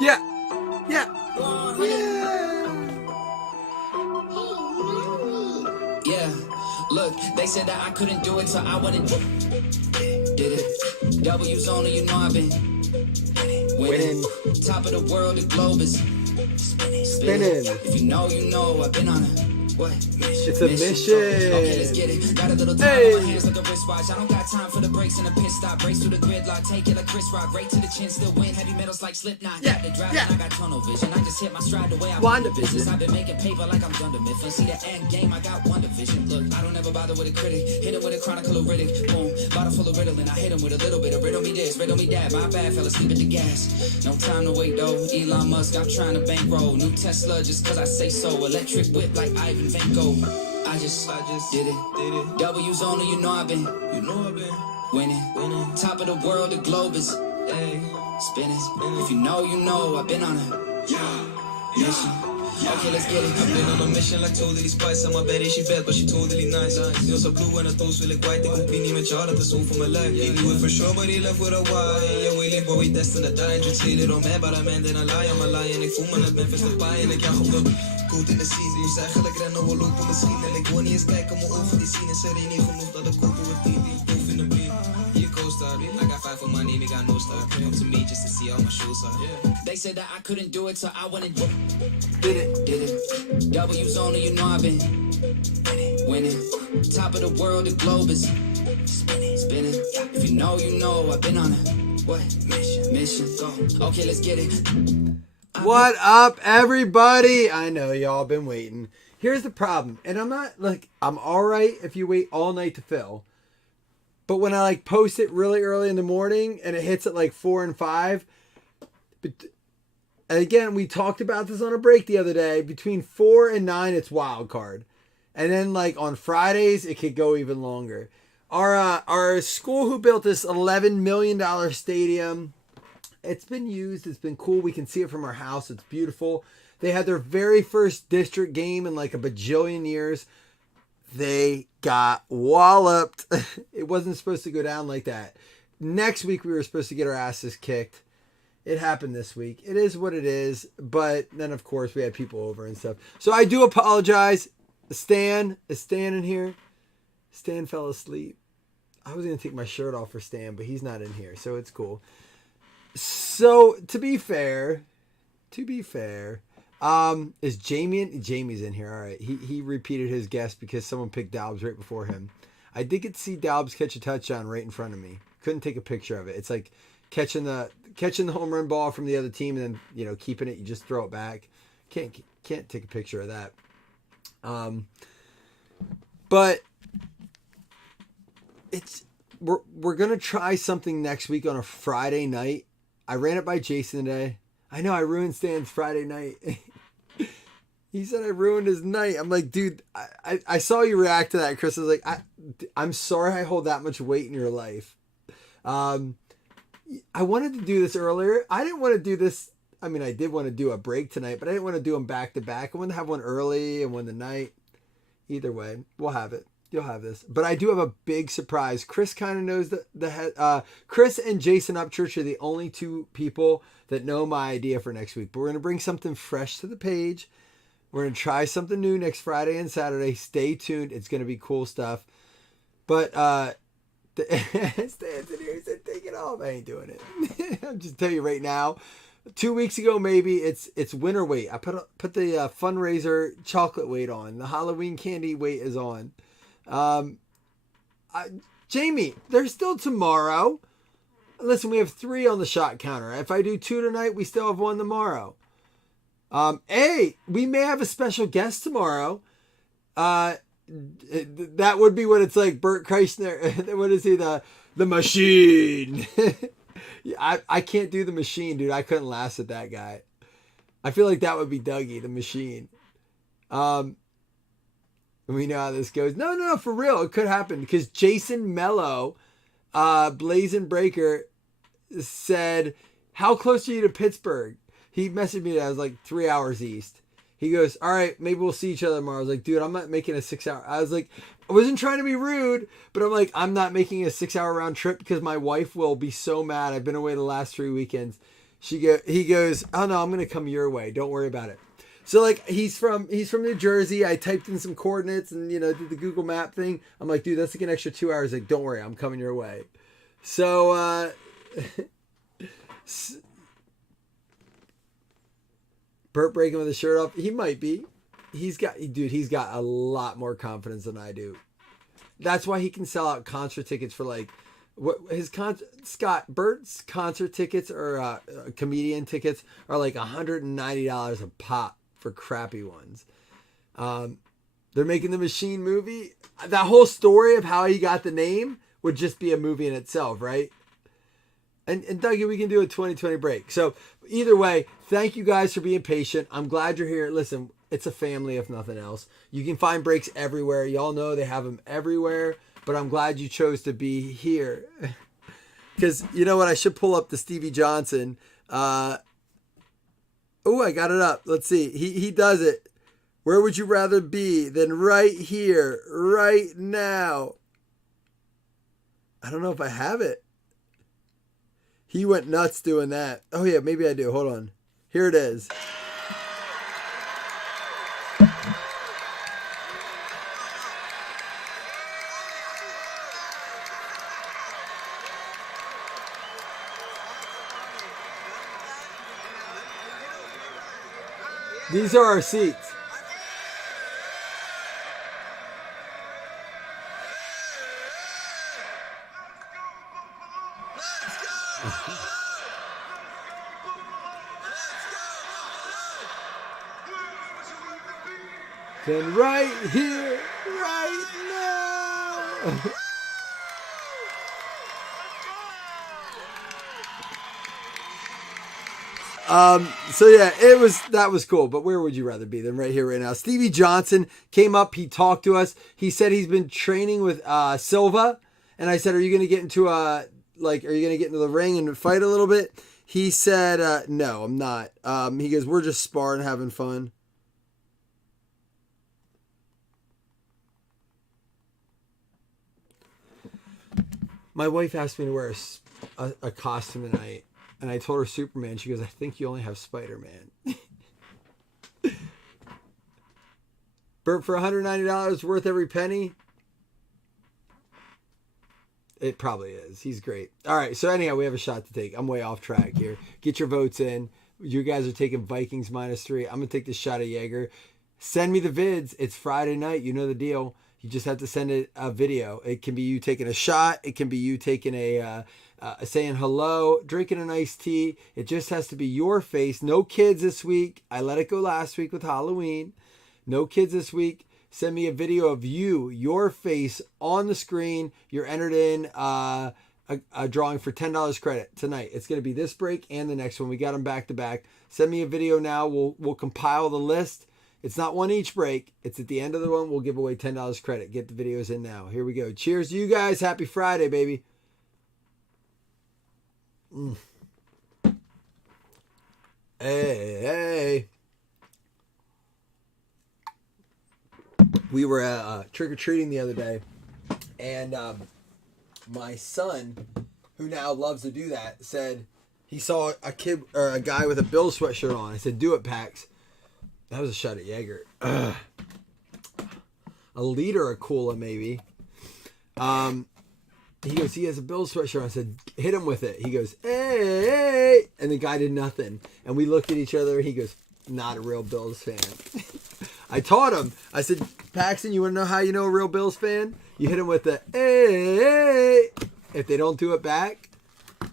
Yeah. Yeah. Yeah. Yeah, look, they said that I couldn't do it, so I went and did it. W's only, you know I've been winning. Top of the world, the globe is Spinning. If you know, I've been on a what? It's a mission. Okay, let's get it. Got a little time Hey. on my hands like a wristwatch. I don't got time for the brakes and the pit stop. Race through the gridlock, take it like Chris Rock. Right to the chin, still win. Heavy metals like Slipknot. Yeah, Got the drive, yeah. and I got tunnel vision. I just hit my stride the way I Wanda want the business. I've been making paper like I'm Dunder Mifflin. See the end game, I got one division. Look, I don't ever bother with a critic. Hit it with a chronicle of Riddick. Boom, bottle full of Ritalin. I hit him with a little bit of riddle me this, riddle me that. My bad, fell asleep at the gas. No time to wait though. Elon Musk, I'm trying to bankroll. New Tesla just cause I say so. Electric whip like Ivan Van Gogh. I just did it. W's only, you know I've been winning. Top of the world, the globe is spinning. If you know, I've been on a mission. Okay, let's get it. I've been on a mission like totally spice. I'm bad she bad, but she totally nice. Jag så blue and I thought really white. Det kommer ni med Charlotte, det så for my life. They knew it for sure, but they left with a why. Yeah, we live, but we destined to die. Just till it on me, but I'm in a lie. I'm a lie, en ik voel me net Memphis de pie. En ik jaag op de goed in de season. Dus eigenlijk rennen we lopen misschien. En ik wil niet eens kijken, mijn ogen die zien. Is er niet genoeg dat ik kopen with TV. Proof in the beat. Here co-star. I got 5 for money, we got no star. Come to me just to see how my shows are. They said that I couldn't do it, so I went and Did it. W's only, you know I've been winning. Top of the world, the globe is spinning. If you know, I've been on a what? Mission. Go. Okay, let's get it. What up, everybody? I know y'all been waiting. Here's the problem, and I'm all right if you wait all night to fill. But when I post it really early in the morning and it hits at 4 and 5, but and again, we talked about this on a break the other day. Between 4 and 9, it's wild card. And then on Fridays, it could go even longer. Our school who built this $11 million stadium, it's been used. It's been cool. We can see it from our house. It's beautiful. They had their very first district game in a bajillion years. They got walloped. It wasn't supposed to go down like that. Next week, we were supposed to get our asses kicked. It happened this week. It is what it is. But then, of course, we had people over and stuff. So I do apologize. Stan, is Stan in here? Stan fell asleep. I was going to take my shirt off for Stan, but he's not in here. So it's cool. So to be fair, is Jamie in? Jamie's in here. All right. He repeated his guess because someone picked Dobbs right before him. I did get to see Dobbs catch a touchdown right in front of me. Couldn't take a picture of it. It's like catching the home run ball from the other team and then keeping it. You just throw it back. Can't take a picture of that. But we're gonna try something next week on a Friday night. I ran it by Jason today. I know I ruined Stan's Friday night. He said I ruined his night. I'm like, dude, I saw you react to that. Chris was like, I'm sorry I hold that much weight in your life. I wanted to do this earlier. I didn't want to do this. I mean, I did want to do a break tonight, but I didn't want to do them back to back. I wanted to have one early and one tonight. Either way, we'll have it. You'll have this. But I do have a big surprise. Chris kind of knows Chris and Jason Upchurch are the only two people that know my idea for next week. But we're going to bring something fresh to the page. We're going to try something new next Friday and Saturday. Stay tuned. It's going to be cool stuff. But Stan's in here. He said, take it off. I ain't doing it. I'm just telling you right now. 2 weeks ago, maybe it's winter weight. I put the fundraiser chocolate weight on. The Halloween candy weight is on. Jamie, there's still tomorrow. Listen, we have 3 on the shot counter. If I do 2 tonight, we still have 1 tomorrow. Hey, we may have a special guest tomorrow. That would be what it's like. Bert Kreischer. What is he? The machine. I can't do the machine, dude. I couldn't last with that guy. I feel like that would be Dougie, the machine. We know how this goes. No, for real. It could happen because Jason Mello, Blazing Breaker, said, how close are you to Pittsburgh? He messaged me that I was 3 hours east. He goes, all right, maybe we'll see each other tomorrow. I was like, dude, I'm not making a 6 hour. I was like, I wasn't trying to be rude, but I'm like, I'm not making a 6 hour round trip because my wife will be so mad. I've been away the last 3 weekends. He goes, oh no, I'm gonna come your way. Don't worry about it. So like he's from New Jersey. I typed in some coordinates and did the Google Map thing. I'm like, dude, that's like an extra 2 hours. Like, don't worry, I'm coming your way. So Burt breaking with his shirt off. He might be. He's got a lot more confidence than I do. That's why he can sell out concert tickets for like Burt's concert tickets or comedian tickets are like $190 a pop for crappy ones. They're making the Machine movie. That whole story of how he got the name would just be a movie in itself, right? And Dougie, we can do a 2020 break. So either way, thank you guys for being patient. I'm glad you're here. Listen, it's a family if nothing else. You can find breaks everywhere. Y'all know they have them everywhere. But I'm glad you chose to be here. Because you know what? I should pull up the Stevie Johnson. I got it up. Let's see. He does it. Where would you rather be than right here, right now? I don't know if I have it. He went nuts doing that. Oh, yeah, maybe I do. Hold on. Here it is. These are our seats. Then right here, right now. So yeah, that was cool. But where would you rather be than right here, right now? Stevie Johnson came up. He talked to us. He said he's been training with Silva, and I said, "Are you going to get into are you going to get into the ring and fight a little bit?" He said, "No, I'm not." He goes, "We're just sparring, having fun." My wife asked me to wear a costume tonight. And I told her Superman. She goes, I think you only have Spider-Man. Burt, for $190 worth every penny? It probably is. He's great. All right. So anyhow, we have a shot to take. I'm way off track here. Get your votes in. You guys are taking Vikings -3. I'm going to take this shot of Jaeger. Send me the vids. It's Friday night. You know the deal. You just have to send it a video. It can be you taking a shot. It can be you taking saying hello, drinking an iced tea. It just has to be your face. No kids this week. I let it go last week with Halloween. No kids this week. Send me a video of your face on the screen. You're entered in a drawing for $10 credit tonight. It's going to be this break and the next one. We got them back to back. Send me a video now. We'll compile the list. It's not one each break. It's at the end of the one. We'll give away $10 credit. Get the videos in now. Here we go. Cheers to you guys. Happy Friday, baby. Hey. We were trick-or-treating the other day, and my son, who now loves to do that, said he saw a kid or a guy with a Bills sweatshirt on. I said, do it, Pax. That was a shot at Jaeger. A liter of cola, maybe. He goes, he has a Bills sweatshirt. I said, hit him with it. He goes, hey. And the guy did nothing. And we looked at each other. He goes, not a real Bills fan. I taught him. I said, Paxton, you want to know how you know a real Bills fan? You hit him with the, hey. If they don't do it back,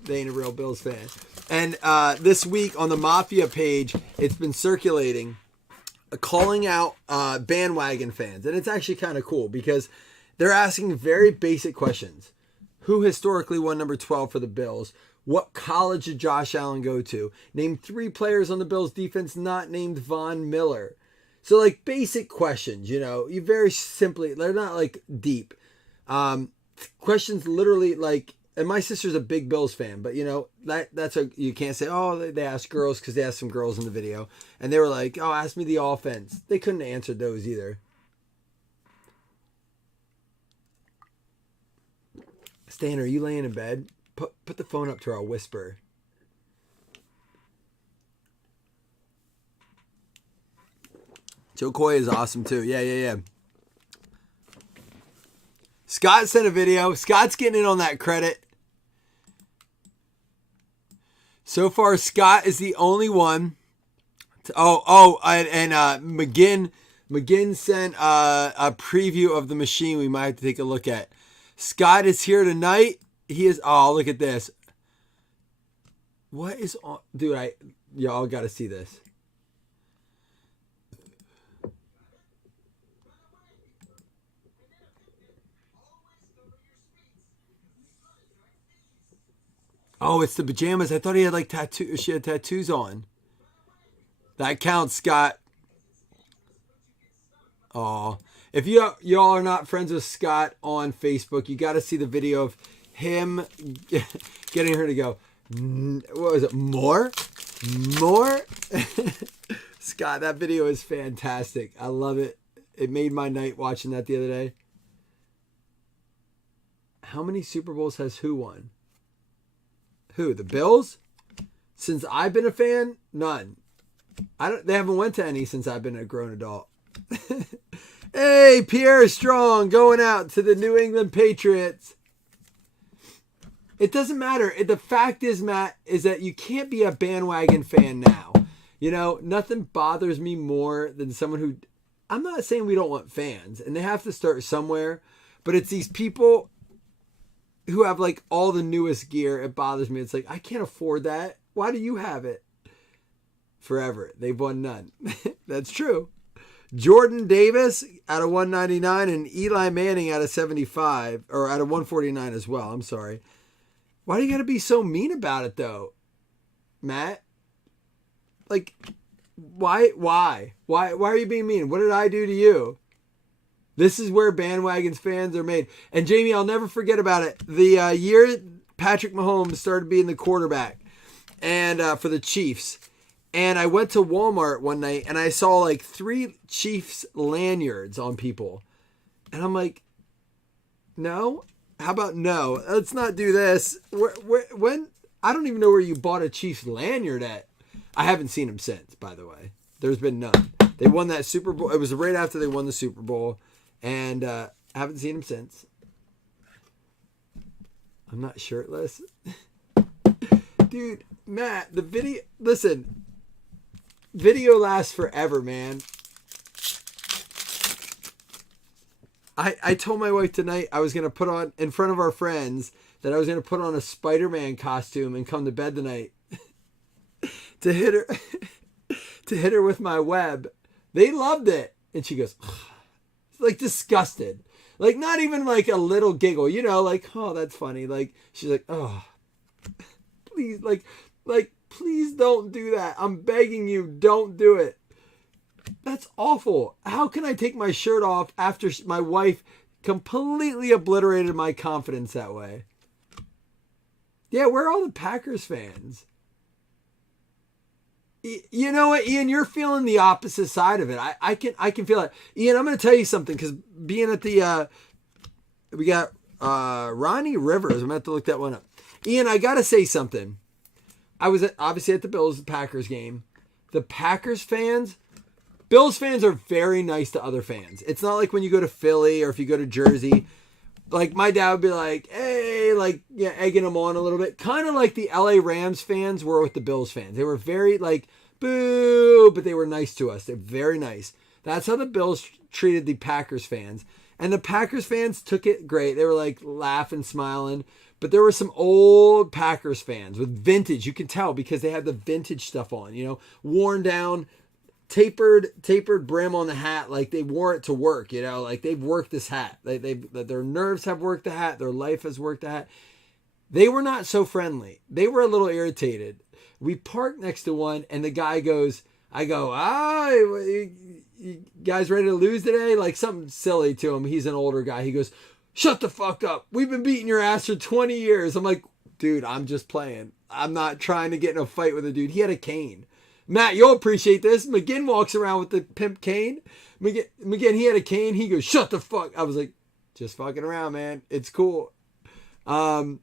they ain't a real Bills fan. And this week on the Mafia page, it's been circulating, calling out bandwagon fans. And it's actually kind of cool because they're asking very basic questions. Who historically won number 12 for the Bills? What college did Josh Allen go to? Name 3 players on the Bills defense not named Von Miller. So like basic questions, you very simply, they're not like deep. Questions literally like, and my sister's a big Bills fan, but you can't say, oh, they asked girls because they asked some girls in the video. And they were like, oh, ask me the offense. They couldn't answer those either. Stan, are you laying in bed? Put the phone up to our whisper. Joe Coy is awesome too. Yeah. Scott sent a video. Scott's getting in on that credit. So far, Scott is the only one. And McGinn sent a preview of the machine we might have to take a look at. Scott is here tonight. He is. Oh, look at this. What is on, dude? Y'all got to see this. Oh, it's the pajamas. I thought he had like tattoos. She had tattoos on. That counts, Scott. Oh, if y'all are not friends with Scott on Facebook, you got to see the video of him getting her to go. What was it? More. Scott, that video is fantastic. I love it. It made my night watching that the other day. How many Super Bowls has who won? Who? The Bills? Since I've been a fan, none. They haven't went to any since I've been a grown adult. Hey, Pierre Strong going out to the New England Patriots. It doesn't matter. The fact is, Matt, is that you can't be a bandwagon fan now. You know, nothing bothers me more than someone who... I'm not saying we don't want fans, and they have to start somewhere, but it's these people who have like all the newest gear. It bothers me. It's like, I can't afford that. Why do you have it? Forever. They've won none. That's true. Jordan Davis out of 199 and Eli Manning out of 75, or out of 149 as well. I'm sorry. Why do you got to be so mean about it though, Matt? Like, why are you being mean? What did I do to you? This is where bandwagons fans are made. And Jamie, I'll never forget about it. The year Patrick Mahomes started being the quarterback and for the Chiefs. And I went to Walmart one night and I saw like 3 Chiefs lanyards on people. And I'm like, no? How about no? Let's not do this. When? I don't even know where you bought a Chiefs lanyard at. I haven't seen them since, by the way. There's been none. They won that Super Bowl. It was right after they won the Super Bowl. And I haven't seen them since. I'm not shirtless. Dude, Matt, the video... Listen... Video lasts forever, man. I told my wife tonight I was going to put on, in front of our friends, that I was going to put on a Spider-Man costume and come to bed tonight to hit her with my web. They loved it. And she goes, like disgusted. Like not even like a little giggle, you know, like, oh, that's funny. Like she's like, oh, please, like, please don't do that. I'm begging you, don't do it. That's awful. How can I take my shirt off after my wife completely obliterated my confidence that way? Yeah, where are all the Packers fans? You know what, Ian? You're feeling the opposite side of it. I can feel it. Ian, I'm going to tell you something because being at the... we got Ronnie Rivers. I'm going to have to look that one up. Ian, I got to say something. I was obviously at the Bills-Packers game. The Packers fans... Bills fans are very nice to other fans. It's not like when you go to Philly or if you go to Jersey. Like, my dad would be like, hey, like, yeah, egging them on a little bit. Kind of like the LA Rams fans were with the Bills fans. They were very, like, boo, but they were nice to us. They're very nice. That's how the Bills treated the Packers fans. And the Packers fans took it great. They were, like, laughing, smiling. But there were some old Packers fans with vintage. You can tell because they had the vintage stuff on, you know, worn down, tapered brim on the hat, like they wore it to work, you know, like they've worked this hat. Their nerves have worked the hat, their life has worked the hat. They were not so friendly. They were a little irritated. We parked next to one and the guy goes, I go, you guys ready to lose today? Like something silly to him. He's an older guy. He goes, shut the fuck up. We've been beating your ass for 20 years. I'm like, dude, I'm just playing. I'm not trying to get in a fight with a dude. He had a cane. Matt, you'll appreciate this. McGinn walks around with the pimp cane. McGinn, he had a cane. He goes, shut the fuck. I was like, just fucking around, man. It's cool. Oh,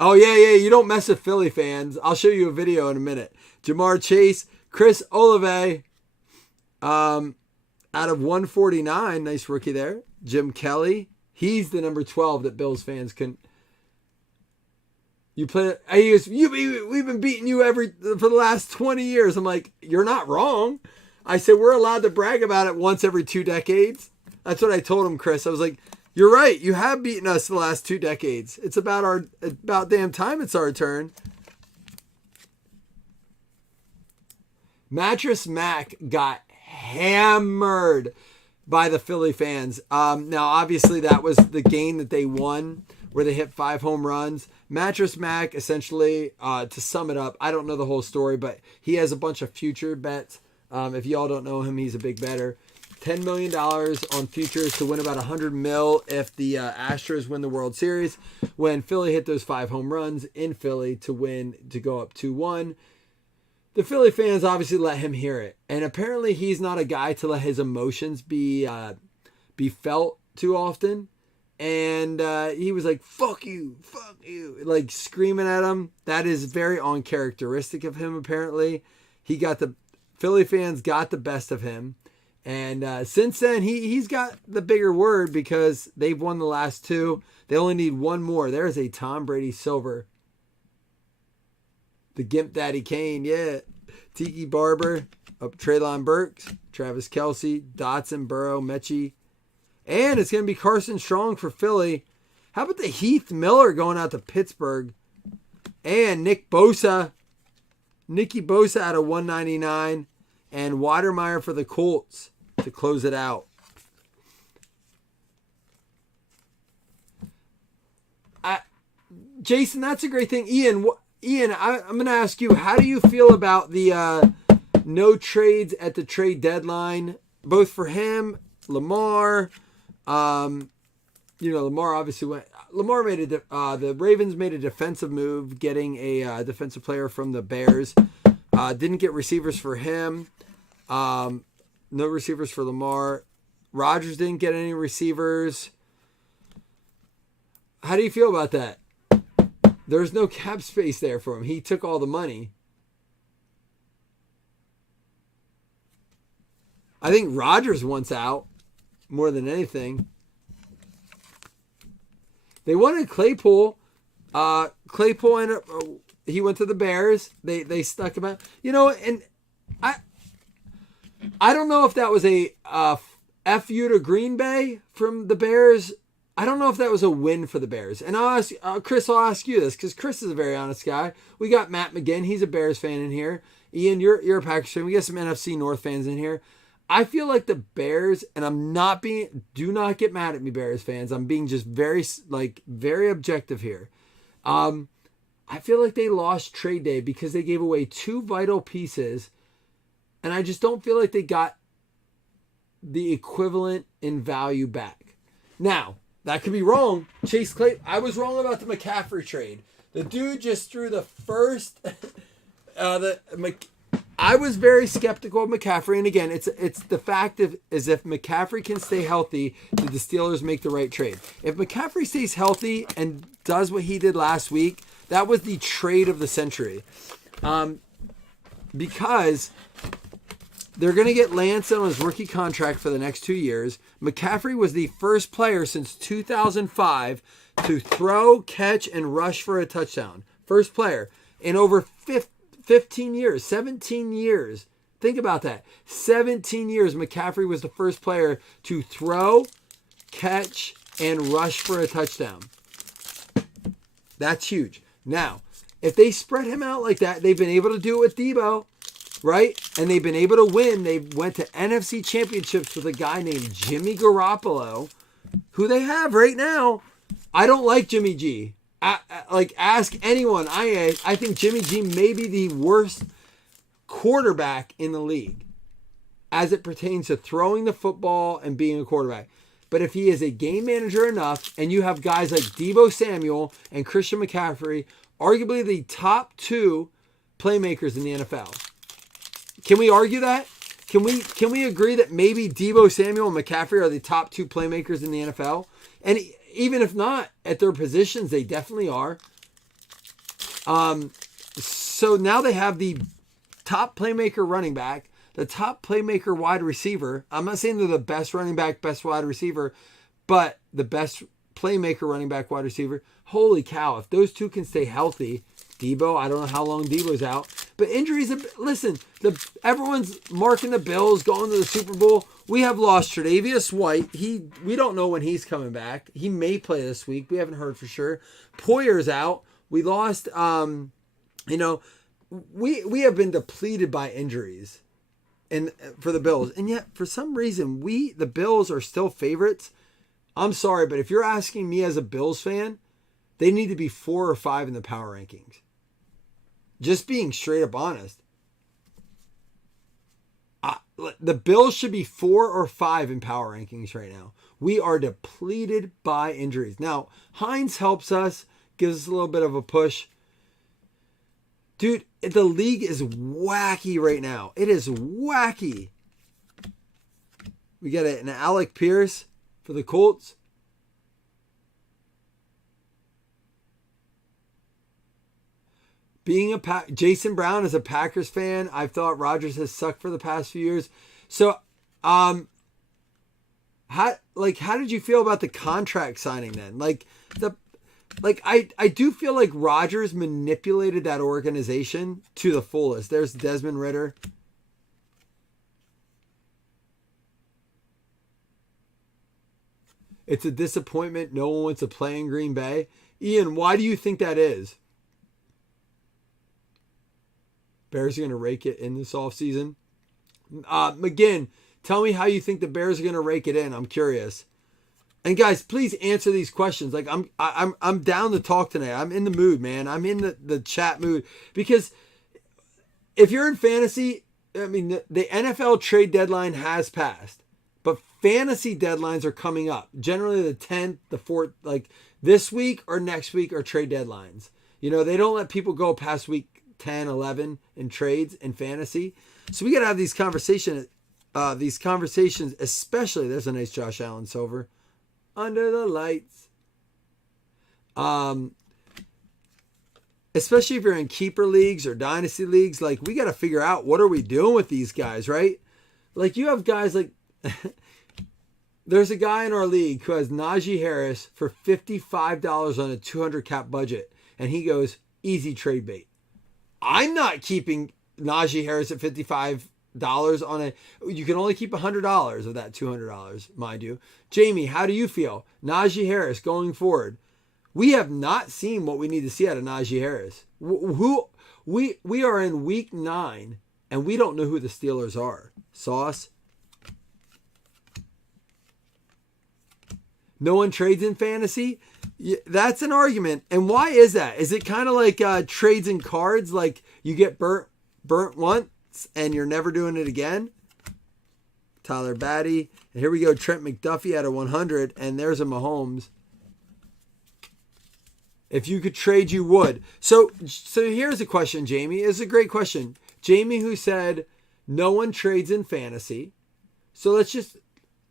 yeah. You don't mess with Philly fans. I'll show you a video in a minute. Jamar Chase, Chris Olave. Out of 149, nice rookie there. Jim Kelly. He's the number 12 that Bills fans can. You play. He goes, we've been beating you for the last 20 years. I'm like, you're not wrong. I said, we're allowed to brag about it once every 2 decades. That's what I told him, Chris. I was like, you're right. You have beaten us the last 2 decades. It's about damn time it's our turn. Mattress Mac got hammered by the Philly fans. Now, obviously, that was the game that they won, where they hit 5 home runs. Mattress Mac, essentially, to sum it up, I don't know the whole story, but he has a bunch of future bets. If y'all don't know him, he's a big bettor. $10 million on futures to win about $100 million if the Astros win the World Series. When Philly hit those 5 home runs in Philly to go up 2-1. The Philly fans obviously let him hear it. And apparently he's not a guy to let his emotions be felt too often. And he was like, fuck you, like screaming at him. That is very uncharacteristic of him, apparently. Philly fans got the best of him. And since then, he's got the bigger word because they've won the last 2. They only need 1 more. There's a Tom Brady silver. The Gimp Daddy Kane, yeah. Tiki Barber, Treylon Burks, Travis Kelce, Dotson, Burrow, Mechie. And it's going to be Carson Strong for Philly. How about the Heath Miller going out to Pittsburgh? And Nicky Bosa out of 199. And Watermeyer for the Colts to close it out. Jason, that's a great thing. Ian, I'm going to ask you, how do you feel about the no trades at the trade deadline, both for him, Lamar? Lamar obviously went. Lamar the Ravens made a defensive move, getting a defensive player from the Bears. Didn't get receivers for him. No receivers for Lamar. Rodgers didn't get any receivers. How do you feel about that? There's no cap space there for him. He took all the money. I think Rodgers wants out more than anything. They wanted Claypool. Claypool ended up, he went to the Bears. They stuck him out. And I don't know if that was a F you to Green Bay from the Bears. I don't know if that was a win for the Bears. And I'll ask Chris, I'll ask you this because Chris is a very honest guy. We got Matt McGinn. He's a Bears fan in here. Ian, you're a Packers fan. We got some NFC North fans in here. I feel like the Bears, and do not get mad at me, Bears fans. I'm being just very objective here. I feel like they lost trade day because they gave away 2 vital pieces, and I just don't feel like they got the equivalent in value back. Now, that could be wrong. Chase Clay, I was wrong about the McCaffrey trade. The dude just threw the first. I was very skeptical of McCaffrey, and again, it's the fact is if McCaffrey can stay healthy, did the Steelers make the right trade? If McCaffrey stays healthy and does what he did last week, that was the trade of the century, because they're going to get Lance on his rookie contract for the next 2 years. McCaffrey was the first player since 2005 to throw, catch, and rush for a touchdown. First player in over 15 years, 17 years. Think about that. 17 years, McCaffrey was the first player to throw, catch, and rush for a touchdown. That's huge. Now, if they spread him out like that, they've been able to do it with Debo. Right? And they've been able to win. They went to NFC championships with a guy named Jimmy Garoppolo, who they have right now. I don't like Jimmy G. Ask anyone. I think Jimmy G may be the worst quarterback in the league as it pertains to throwing the football and being a quarterback. But if he is a game manager enough, and you have guys like Deebo Samuel and Christian McCaffrey, arguably the top 2 playmakers in the NFL. Can we argue that? Can we agree that maybe Deebo Samuel and McCaffrey are the top 2 playmakers in the NFL? And even if not, at their positions, they definitely are. So now they have the top playmaker running back, the top playmaker wide receiver. I'm not saying they're the best running back, best wide receiver, but the best playmaker running back wide receiver. Holy cow, if those two can stay healthy, Debo, I don't know how long Debo's out, but injuries, listen, everyone's marking the Bills, going to the Super Bowl. We have lost Tre'Davious White. We don't know when he's coming back. He may play this week. We haven't heard for sure. Poyer's out. We lost, we have been depleted by injuries and for the Bills. And yet, for some reason, the Bills are still favorites. I'm sorry, but if you're asking me as a Bills fan, they need to be 4 or 5 in the power rankings. Just being straight up honest. The Bills should be 4 or 5 in power rankings right now. We are depleted by injuries. Now, Hines helps us, gives us a little bit of a push. Dude, the league is wacky right now. It is wacky. We got an Alec Pierce for the Colts. Jason Brown is a Packers fan. I've thought Rodgers has sucked for the past few years. So, how did you feel about the contract signing then? I do feel like Rodgers manipulated that organization to the fullest. There's Desmond Ridder. It's a disappointment. No one wants to play in Green Bay. Ian, why do you think that is? Bears are going to rake it in this offseason. McGinn, tell me how you think the Bears are going to rake it in. I'm curious. And guys, please answer these questions. Like I'm down to talk tonight. I'm in the mood, man. I'm in the chat mood because if you're in fantasy, I mean the NFL trade deadline has passed, but fantasy deadlines are coming up. Generally the 10th, the 4th, like this week or next week are trade deadlines. You know, they don't let people go past week 10, 11 in trades in fantasy. So we got to have these conversations, especially, there's a nice Josh Allen silver, under the lights. Especially if you're in keeper leagues or dynasty leagues, like we got to figure out what are we doing with these guys, right? Like you have guys like, there's a guy in our league who has Najee Harris for $55 on a 200 cap budget. And he goes, easy trade bait. I'm not keeping Najee Harris at $55 on a. You can only keep $100 of that $200, mind you. Jamie, how do you feel? Najee Harris going forward. We have not seen what we need to see out of Najee Harris. We are in week 9 and we don't know who the Steelers are. Sauce. No one trades in fantasy. That's an argument. And why is that? Is it kind of like trades in cards? Like you get burnt once and you're never doing it again? Tyler Batty. And here we go. Trent McDuffie at a 100. And there's a Mahomes. If you could trade, you would. So here's a question, Jamie. It's a great question. Jamie who said no one trades in fantasy. So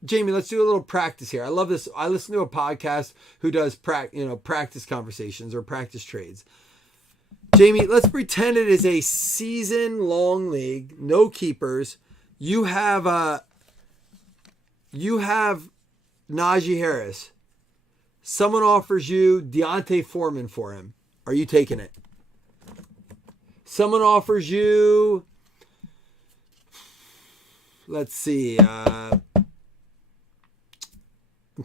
Jamie, let's do a little practice here. I love this. I listen to a podcast who does practice conversations or practice trades. Jamie, let's pretend it is a season-long league, no keepers. You have Najee Harris. Someone offers you Deontay Foreman for him. Are you taking it? Someone offers you, let's see, I'm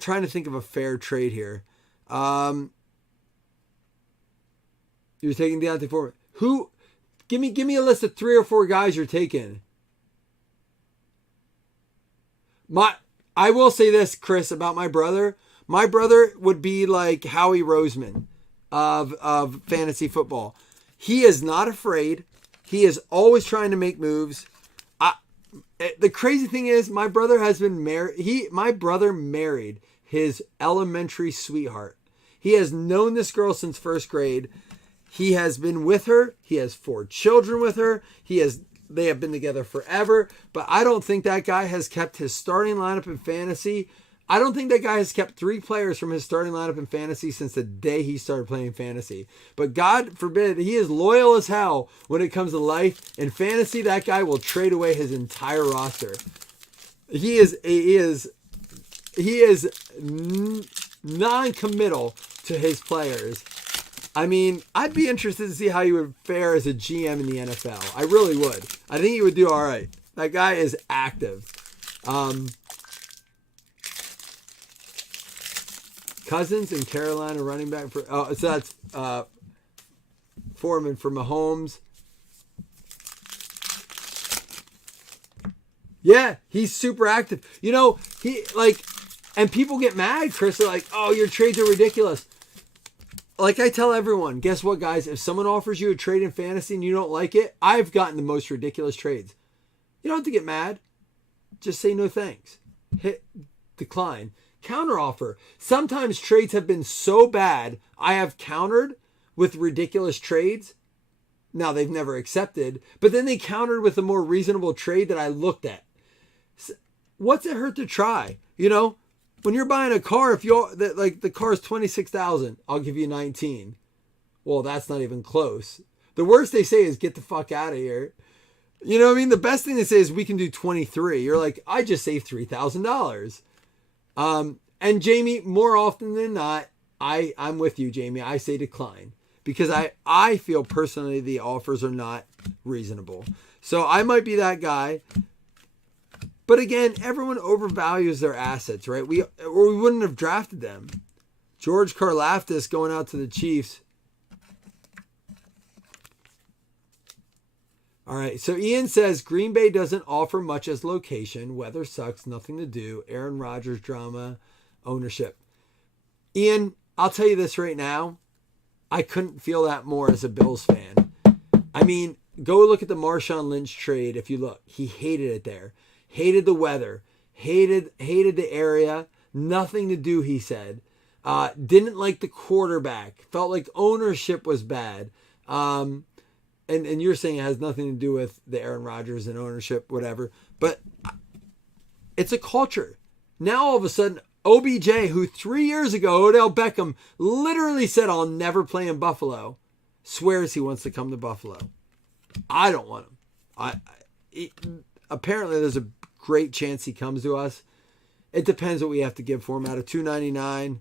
trying to think of a fair trade here. You're taking Deontay Foreman. Who? Give me a list of 3 or 4 guys you're taking. I will say this, Chris, about my brother. My brother would be like Howie Roseman of fantasy football. He is not afraid. He is always trying to make moves. The crazy thing is, my brother has been married. My brother married his elementary sweetheart. He has known this girl since 1st grade. He has been with her. He has 4 children with her. They have been together forever. But I don't think that guy has kept his starting lineup in fantasy I don't think that guy has kept 3 players from his starting lineup in fantasy since the day he started playing fantasy. But God forbid, he is loyal as hell when it comes to life. In fantasy, that guy will trade away his entire roster. He is non-committal to his players. I mean, I'd be interested to see how he would fare as a GM in the NFL. I really would. I think he would do all right. That guy is active. Cousins and Carolina running back for. Oh, so that's Foreman for Mahomes. Yeah, he's super active. You know, and people get mad, Chris. They're like, "Oh, your trades are ridiculous." Like I tell everyone, guess what, guys? If someone offers you a trade in fantasy and you don't like it, I've gotten the most ridiculous trades. You don't have to get mad. Just say no thanks. Hit decline. Counter offer. Sometimes trades have been so bad, I have countered with ridiculous trades. Now they've never accepted, but then they countered with a more reasonable trade that I looked at. What's it hurt to try? You know, when you're buying a car, if the car is $26,000, I'll give you 19. Well, that's not even close. The worst they say is get the fuck out of here. You know what I mean? The best thing they say is we can do 23. You're like, I just saved $3,000. And Jamie, more often than not, I'm with you, Jamie. I say decline because I feel personally the offers are not reasonable. So I might be that guy. But again, everyone overvalues their assets, right? We wouldn't have drafted them. George Karlaftis going out to the Chiefs. All right, so Ian says Green Bay doesn't offer much as location. Weather sucks, nothing to do. Aaron Rodgers drama, ownership. Ian, I'll tell you this right now. I couldn't feel that more as a Bills fan. I mean, go look at the Marshawn Lynch trade. If you look, he hated it there. Hated the weather. Hated the area. Nothing to do, he said. Didn't like the quarterback. Felt like ownership was bad. And you're saying it has nothing to do with the Aaron Rodgers and ownership, whatever. But it's a culture. Now all of a sudden, OBJ, who 3 years ago, Odell Beckham literally said, I'll never play in Buffalo, swears he wants to come to Buffalo. I don't want him. Apparently, there's a great chance he comes to us. It depends what we have to give for him. Out of $299,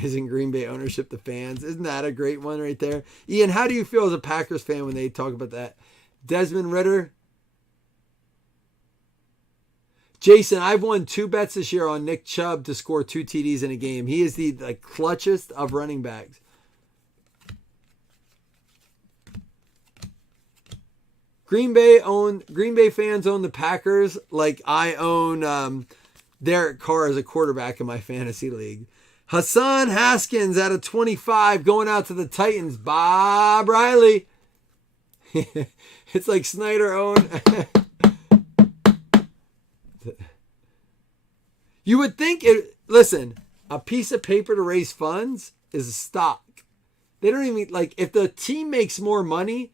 isn't Green Bay ownership the fans? Isn't that a great one right there? Ian, how do you feel as a Packers fan when they talk about that? Desmond Ridder? Jason, I've won 2 bets this year on Nick Chubb to score 2 TDs in a game. He is the clutchest of running backs. Green Bay fans own the Packers like I own Derek Carr as a quarterback in my fantasy league. Hassan Haskins at a 25 going out to the Titans. Bob Riley. It's like Snyder owned. You would think listen, a piece of paper to raise funds is a stock. They don't even if the team makes more money,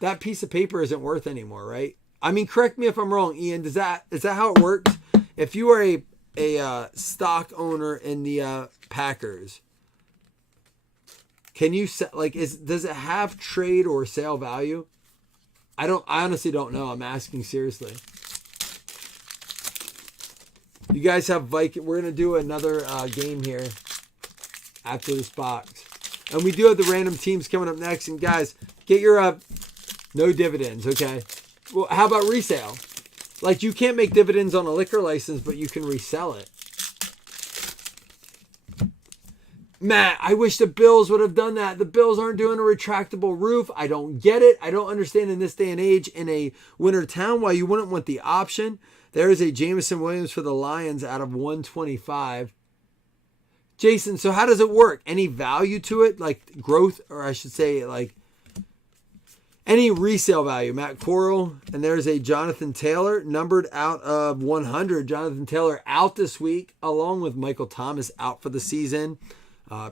that piece of paper isn't worth anymore, right? I mean, correct me if I'm wrong, Ian. Is that how it works? If you are a stock owner in the Packers, can you does it have trade or sale value? I honestly don't know. I'm asking seriously. You guys have Viking. We're gonna do another game here after this box, and we do have the random teams coming up next. And guys, get your no dividends, okay? Well, how about resale? Like, you can't make dividends on a liquor license, but you can resell it. Matt, I wish the Bills would have done that. The Bills aren't doing a retractable roof. I don't get it. I don't understand in this day and age in a winter town why you wouldn't want the option. There is a Jameson Williams for the Lions out of 125. Jason, so how does it work? Any value to it? Like growth, or I should say any resale value? Matt Corral, and there's a Jonathan Taylor numbered out of 100. Jonathan Taylor out this week, along with Michael Thomas out for the season.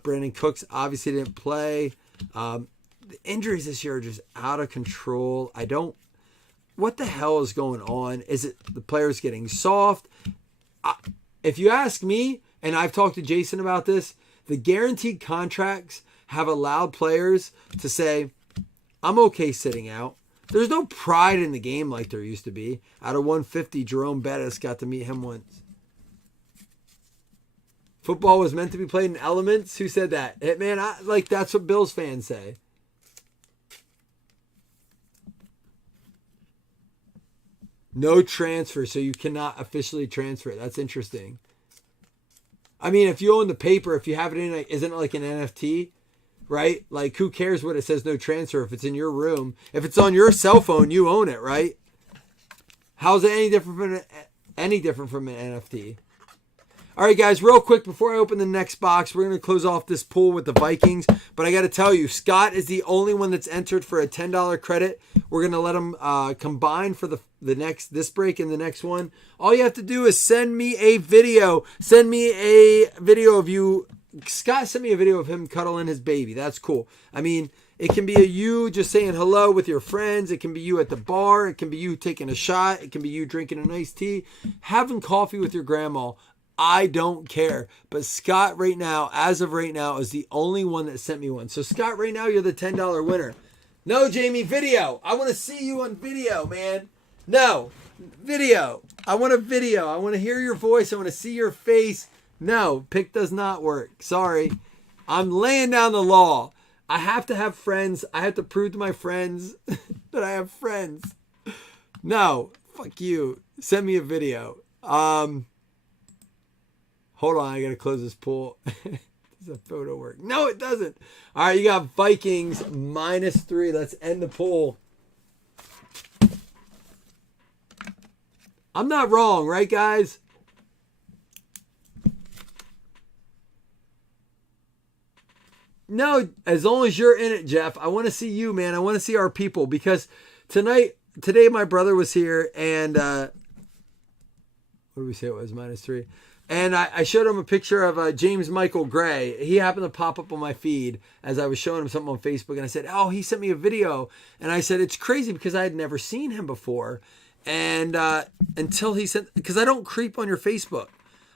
Brandon Cooks obviously didn't play. The injuries this year are just out of control. What the hell is going on? Is it the players getting soft? if you ask me, and I've talked to Jason about this, the guaranteed contracts have allowed players to say, I'm okay sitting out. There's no pride in the game like there used to be. Out of 150, Jerome Bettis got to meet him once. Football was meant to be played in elements. Who said that? Hitman, that's what Bills fans say. No transfer, so you cannot officially transfer it. That's interesting. I mean, if you own the paper, if you have it in, isn't it like an NFT? Right? Like, who cares what it says no transfer if it's in your room? If it's on your cell phone, you own it, right? How's it any different from an NFT? All right, guys, real quick, before I open the next box, we're going to close off this pool with the Vikings. But I got to tell you, Scott is the only one that's entered for a $10 credit. We're going to let him combine for this break and the next one. All you have to do is send me a video. Send me a video of you. Scott sent me a video of him cuddling his baby. That's cool. I mean, it can be you just saying hello with your friends. It can be you at the bar. It can be you taking a shot. It can be you drinking an iced tea, having coffee with your grandma. I don't care. But Scott right now, as of right now, is the only one that sent me one. So Scott, right now, you're the $10 winner. No, Jamie, video. I want to see you on video, man. No, video. I want a video. I want to hear your voice. I want to see your face. No, pick does not work. Sorry. I'm laying down the law. I have to have friends. I have to prove to my friends that I have friends. No, fuck you. Send me a video. Hold on, I gotta close this pool. Does a photo work? No, it doesn't. All right, you got Vikings -3. Let's end the pool. I'm not wrong, right, guys? No, as long as you're in it, Jeff. I want to see you, man. I want to see our people because today my brother was here and what did we say it was? -3. And I showed him a picture of James Michael Gray. He happened to pop up on my feed as I was showing him something on Facebook. And I said, oh, he sent me a video. And I said, it's crazy because I had never seen him before. And until he sent, because I don't creep on your Facebook.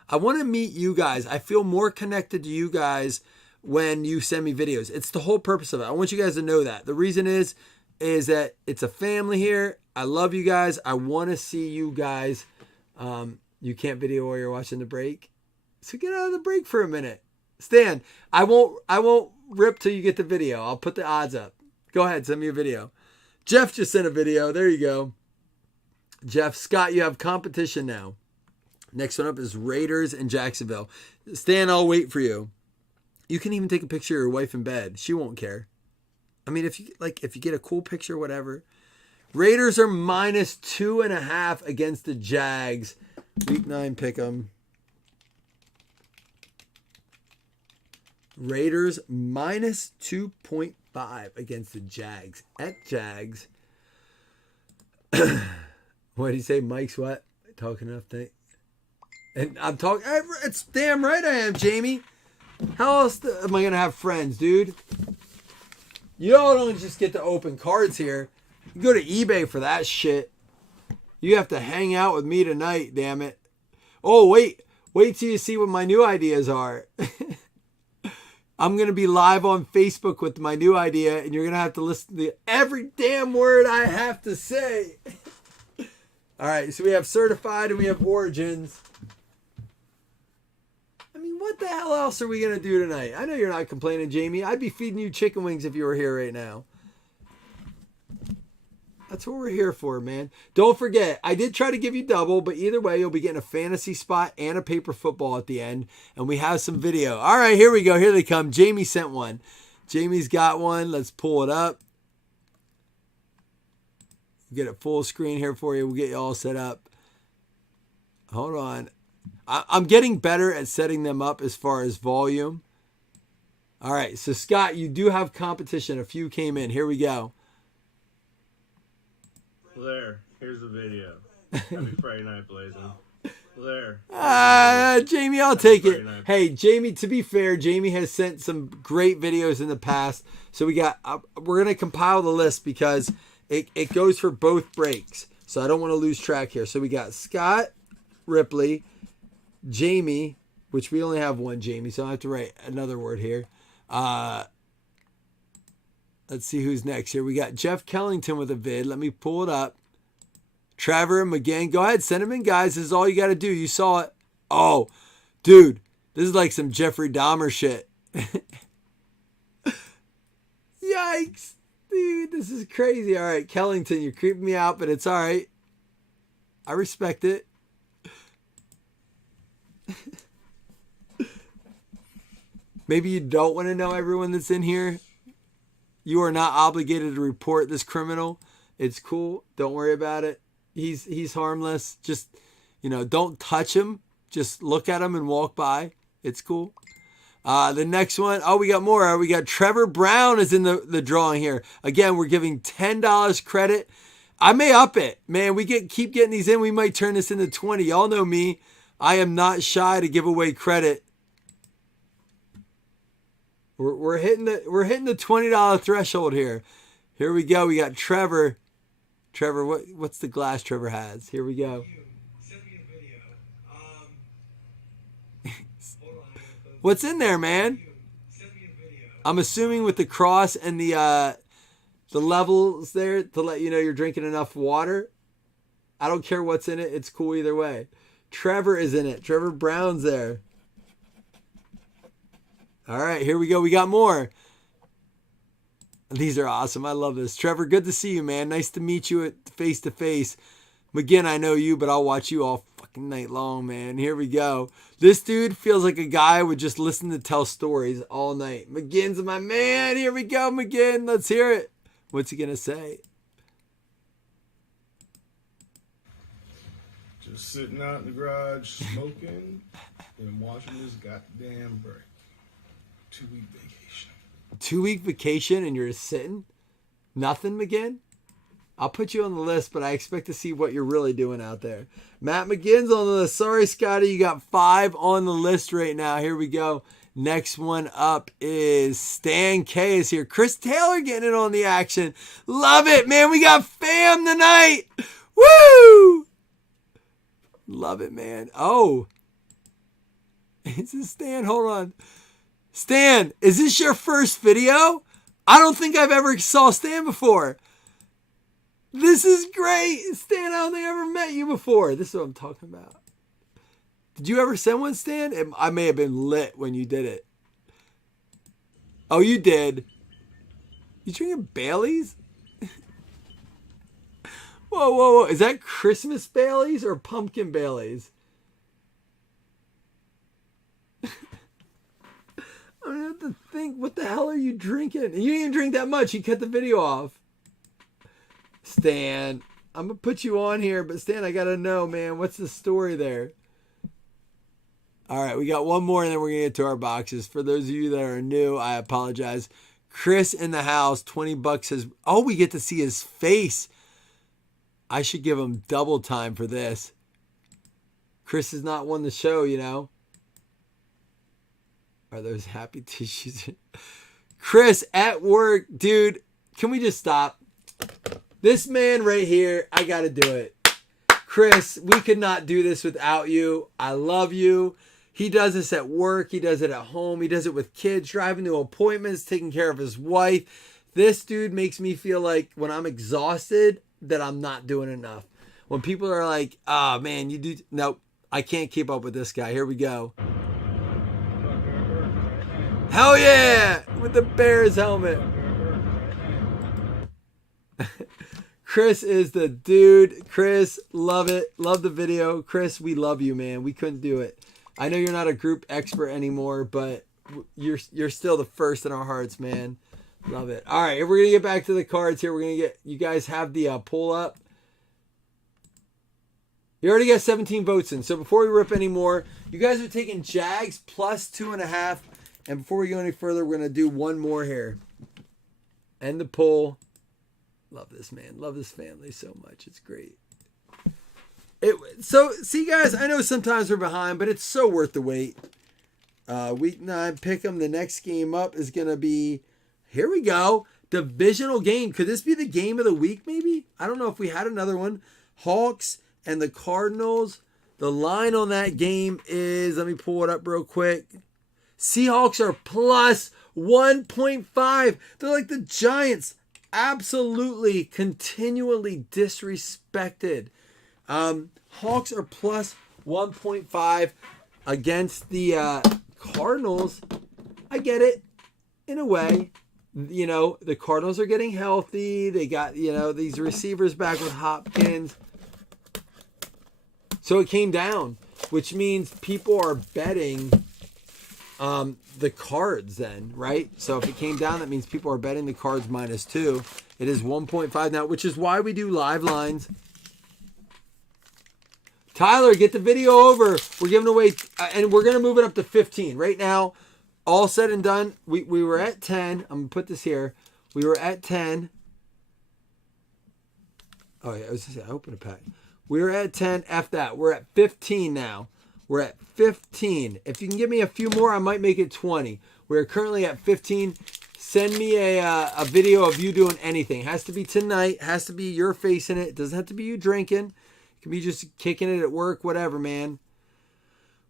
I want to meet you guys. I feel more connected to you guys when you send me videos. It's the whole purpose of it. I want you guys to know that. The reason is that it's a family here. I love you guys. I want to see you guys. You can't video while you're watching the break. So get out of the break for a minute. Stan, I won't rip till you get the video. I'll put the odds up. Go ahead, send me a video. Jeff just sent a video. There you go. Jeff, Scott, you have competition now. Next one up is Raiders and Jacksonville. Stan, I'll wait for you. You can even take a picture of your wife in bed. She won't care. I mean, if you get a cool picture, whatever. Raiders are -2.5 against the Jags. Week 9 pick'em. Raiders -2.5 against the Jags. At Jags. What did he say? Mike's what? Talking enough thing. And I'm talking. It's damn right I am, Jamie. How else am I gonna have friends, dude? You all don't just get to open cards here. You go to eBay for that shit. You have to hang out with me tonight, damn it. Oh, wait till you see what my new ideas are. I'm going to be live on Facebook with my new idea, and you're going to have to listen to every damn word I have to say. All right, so we have Certified and we have Origins. I mean, what the hell else are we going to do tonight? I know you're not complaining, Jamie. I'd be feeding you chicken wings if you were here right now. That's what we're here for, man. Don't forget, I did try to give you double, but either way, you'll be getting a fantasy spot and a paper football at the end. And we have some video. All right, here we go. Here they come. Jamie sent one. Jamie's got one. Let's pull it up. Get it full screen here for you. We'll get you all set up. Hold on. I'm getting better at setting them up as far as volume. All right, so Scott, you do have competition. A few came in. Here we go. There, here's the video. Happy Friday night, blazing. There. Jamie, I'll take it. Hey, Jamie, to be fair, Jamie has sent some great videos in the past. So we're going to compile the list because it goes for both breaks. So I don't want to lose track here. So we got Scott Ripley, Jamie, which we only have one Jamie, so I have to write another word here. Let's see who's next here. We got Jeff Kellington with a vid. Let me pull it up. Trevor McGinn. Go ahead, send them in, guys. This is all you got to do. You saw it. Oh, dude, this is like some Jeffrey Dahmer shit. Yikes. Dude, this is crazy. All right, Kellington, you're creeping me out, but it's all right. I respect it. Maybe you don't want to know everyone that's in here. You are not obligated to report this criminal. It's cool. Don't worry about it. He's harmless. Just, don't touch him. Just look at him and walk by. It's cool. The next one. Oh, we got more. We got Trevor Brown is in the drawing here. Again, we're giving $10 credit. I may up it. Man, we keep getting these in. We might turn this into 20. Y'all know me. I am not shy to give away credit. We're hitting the $20 threshold here. Here we go. We got Trevor. Trevor, what's the glass Trevor has? Here we go. What's in there, man? I'm assuming with the cross and the levels there to let you know you're drinking enough water. I don't care what's in it. It's cool either way. Trevor is in it. Trevor Brown's there. All right, here we go. We got more. These are awesome. I love this. Trevor, good to see you, man. Nice to meet you at face to face. McGinn, I know you, but I'll watch you all fucking night long, man. Here we go. This dude feels like a guy would just listen to tell stories all night. McGinn's my man. Here we go, McGinn. Let's hear it. What's he going to say? Just sitting out in the garage, smoking, and watching this goddamn break. 2-week vacation. 2-week vacation and you're just sitting? Nothing, McGinn? I'll put you on the list, but I expect to see what you're really doing out there. Matt McGinn's on the list. Sorry, Scotty. You got 5 on the list right now. Here we go. Next one up is Stan K is here. Chris Taylor getting in on the action. Love it, man. We got fam tonight. Woo! Love it, man. Oh. Is this Stan? Hold on. Stan, is this your first video? I don't think I've ever saw Stan before. This is great. Stan, I don't think I ever met you before. This is what I'm talking about. Did you ever send one, Stan? I may have been lit when you did it. Oh, you did. You drinking Baileys? Whoa, whoa, whoa. Is that Christmas Baileys or pumpkin Baileys? I don't have to think. What the hell are you drinking? You didn't even drink that much. You cut the video off. Stan, I'm going to put you on here, but Stan, I got to know, man, what's the story there? All right, we got one more, and then we're going to get to our boxes. For those of you that are new, I apologize. Chris in the house, $20 says, oh, we get to see his face. I should give him double time for this. Chris has not won the show, you know. Are those happy tissues? Chris at work, dude, can we just stop? This man right here, I got to do it. Chris, we could not do this without you. I love you. He does this at work. He does it at home. He does it with kids, driving to appointments, taking care of his wife. This dude makes me feel like when I'm exhausted that I'm not doing enough. When people are like, oh, man, you do. Nope, I can't keep up with this guy. Here we go. Hell yeah! With the Bears helmet. Chris is the dude. Chris, love it. Love the video. Chris, we love you, man. We couldn't do it. I know you're not a group expert anymore, but you're still the first in our hearts, man. Love it. All right, we're going to get back to the cards here. We're going to get, you guys have the pull up. You already got 17 votes in. So before we rip any more, you guys are taking Jags plus 2.5. And before we go any further, we're going to do one more here. End the poll. Love this, man. Love this family so much. It's great. So, see, guys, I know sometimes we're behind, but it's so worth the wait. Week 9, pick 'em. The next game up is going to be, here we go, divisional game. Could this be the game of the week, maybe? I don't know if we had another one. Hawks and the Cardinals. The line on that game is, let me pull it up real quick. Seahawks are plus 1.5. They're like the Giants. Absolutely, continually disrespected. Hawks are plus 1.5 against the Cardinals. I get it in a way. You know, the Cardinals are getting healthy. They got, you know, these receivers back with Hopkins. So it came down, which means people are betting the Cards then, right? So if it came down, that means people are betting the Cards -2. It is 1.5 now, which is why we do live lines. Tyler, get the video over. We're giving away, and we're going to move it up to 15. Right now, all said and done, we were at 10. I'm going to put this here. We were at 10. Oh, yeah, I was just saying, I opened a pack. We were at 10. F that. We're at 15 now. We're at 15. If you can give me a few more, I might make it 20. We're currently at 15. Send me a video of you doing anything. It has to be tonight. It has to be your face in it. It doesn't have to be you drinking. It can be just kicking it at work, whatever, man.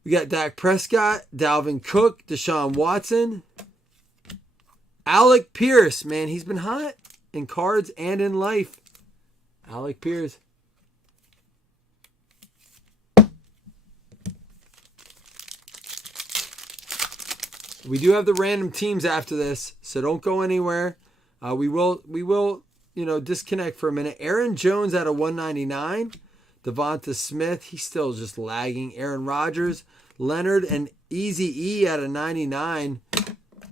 We got Dak Prescott, Dalvin Cook, Deshaun Watson, Alec Pierce. Man, he's been hot in cards and in life. Alec Pierce. We do have the random teams after this, so don't go anywhere. We will, you know, disconnect for a minute. Aaron Jones at a 199. Devonta Smith, he's still just lagging. Aaron Rodgers, Leonard, and Eazy-E at a 99.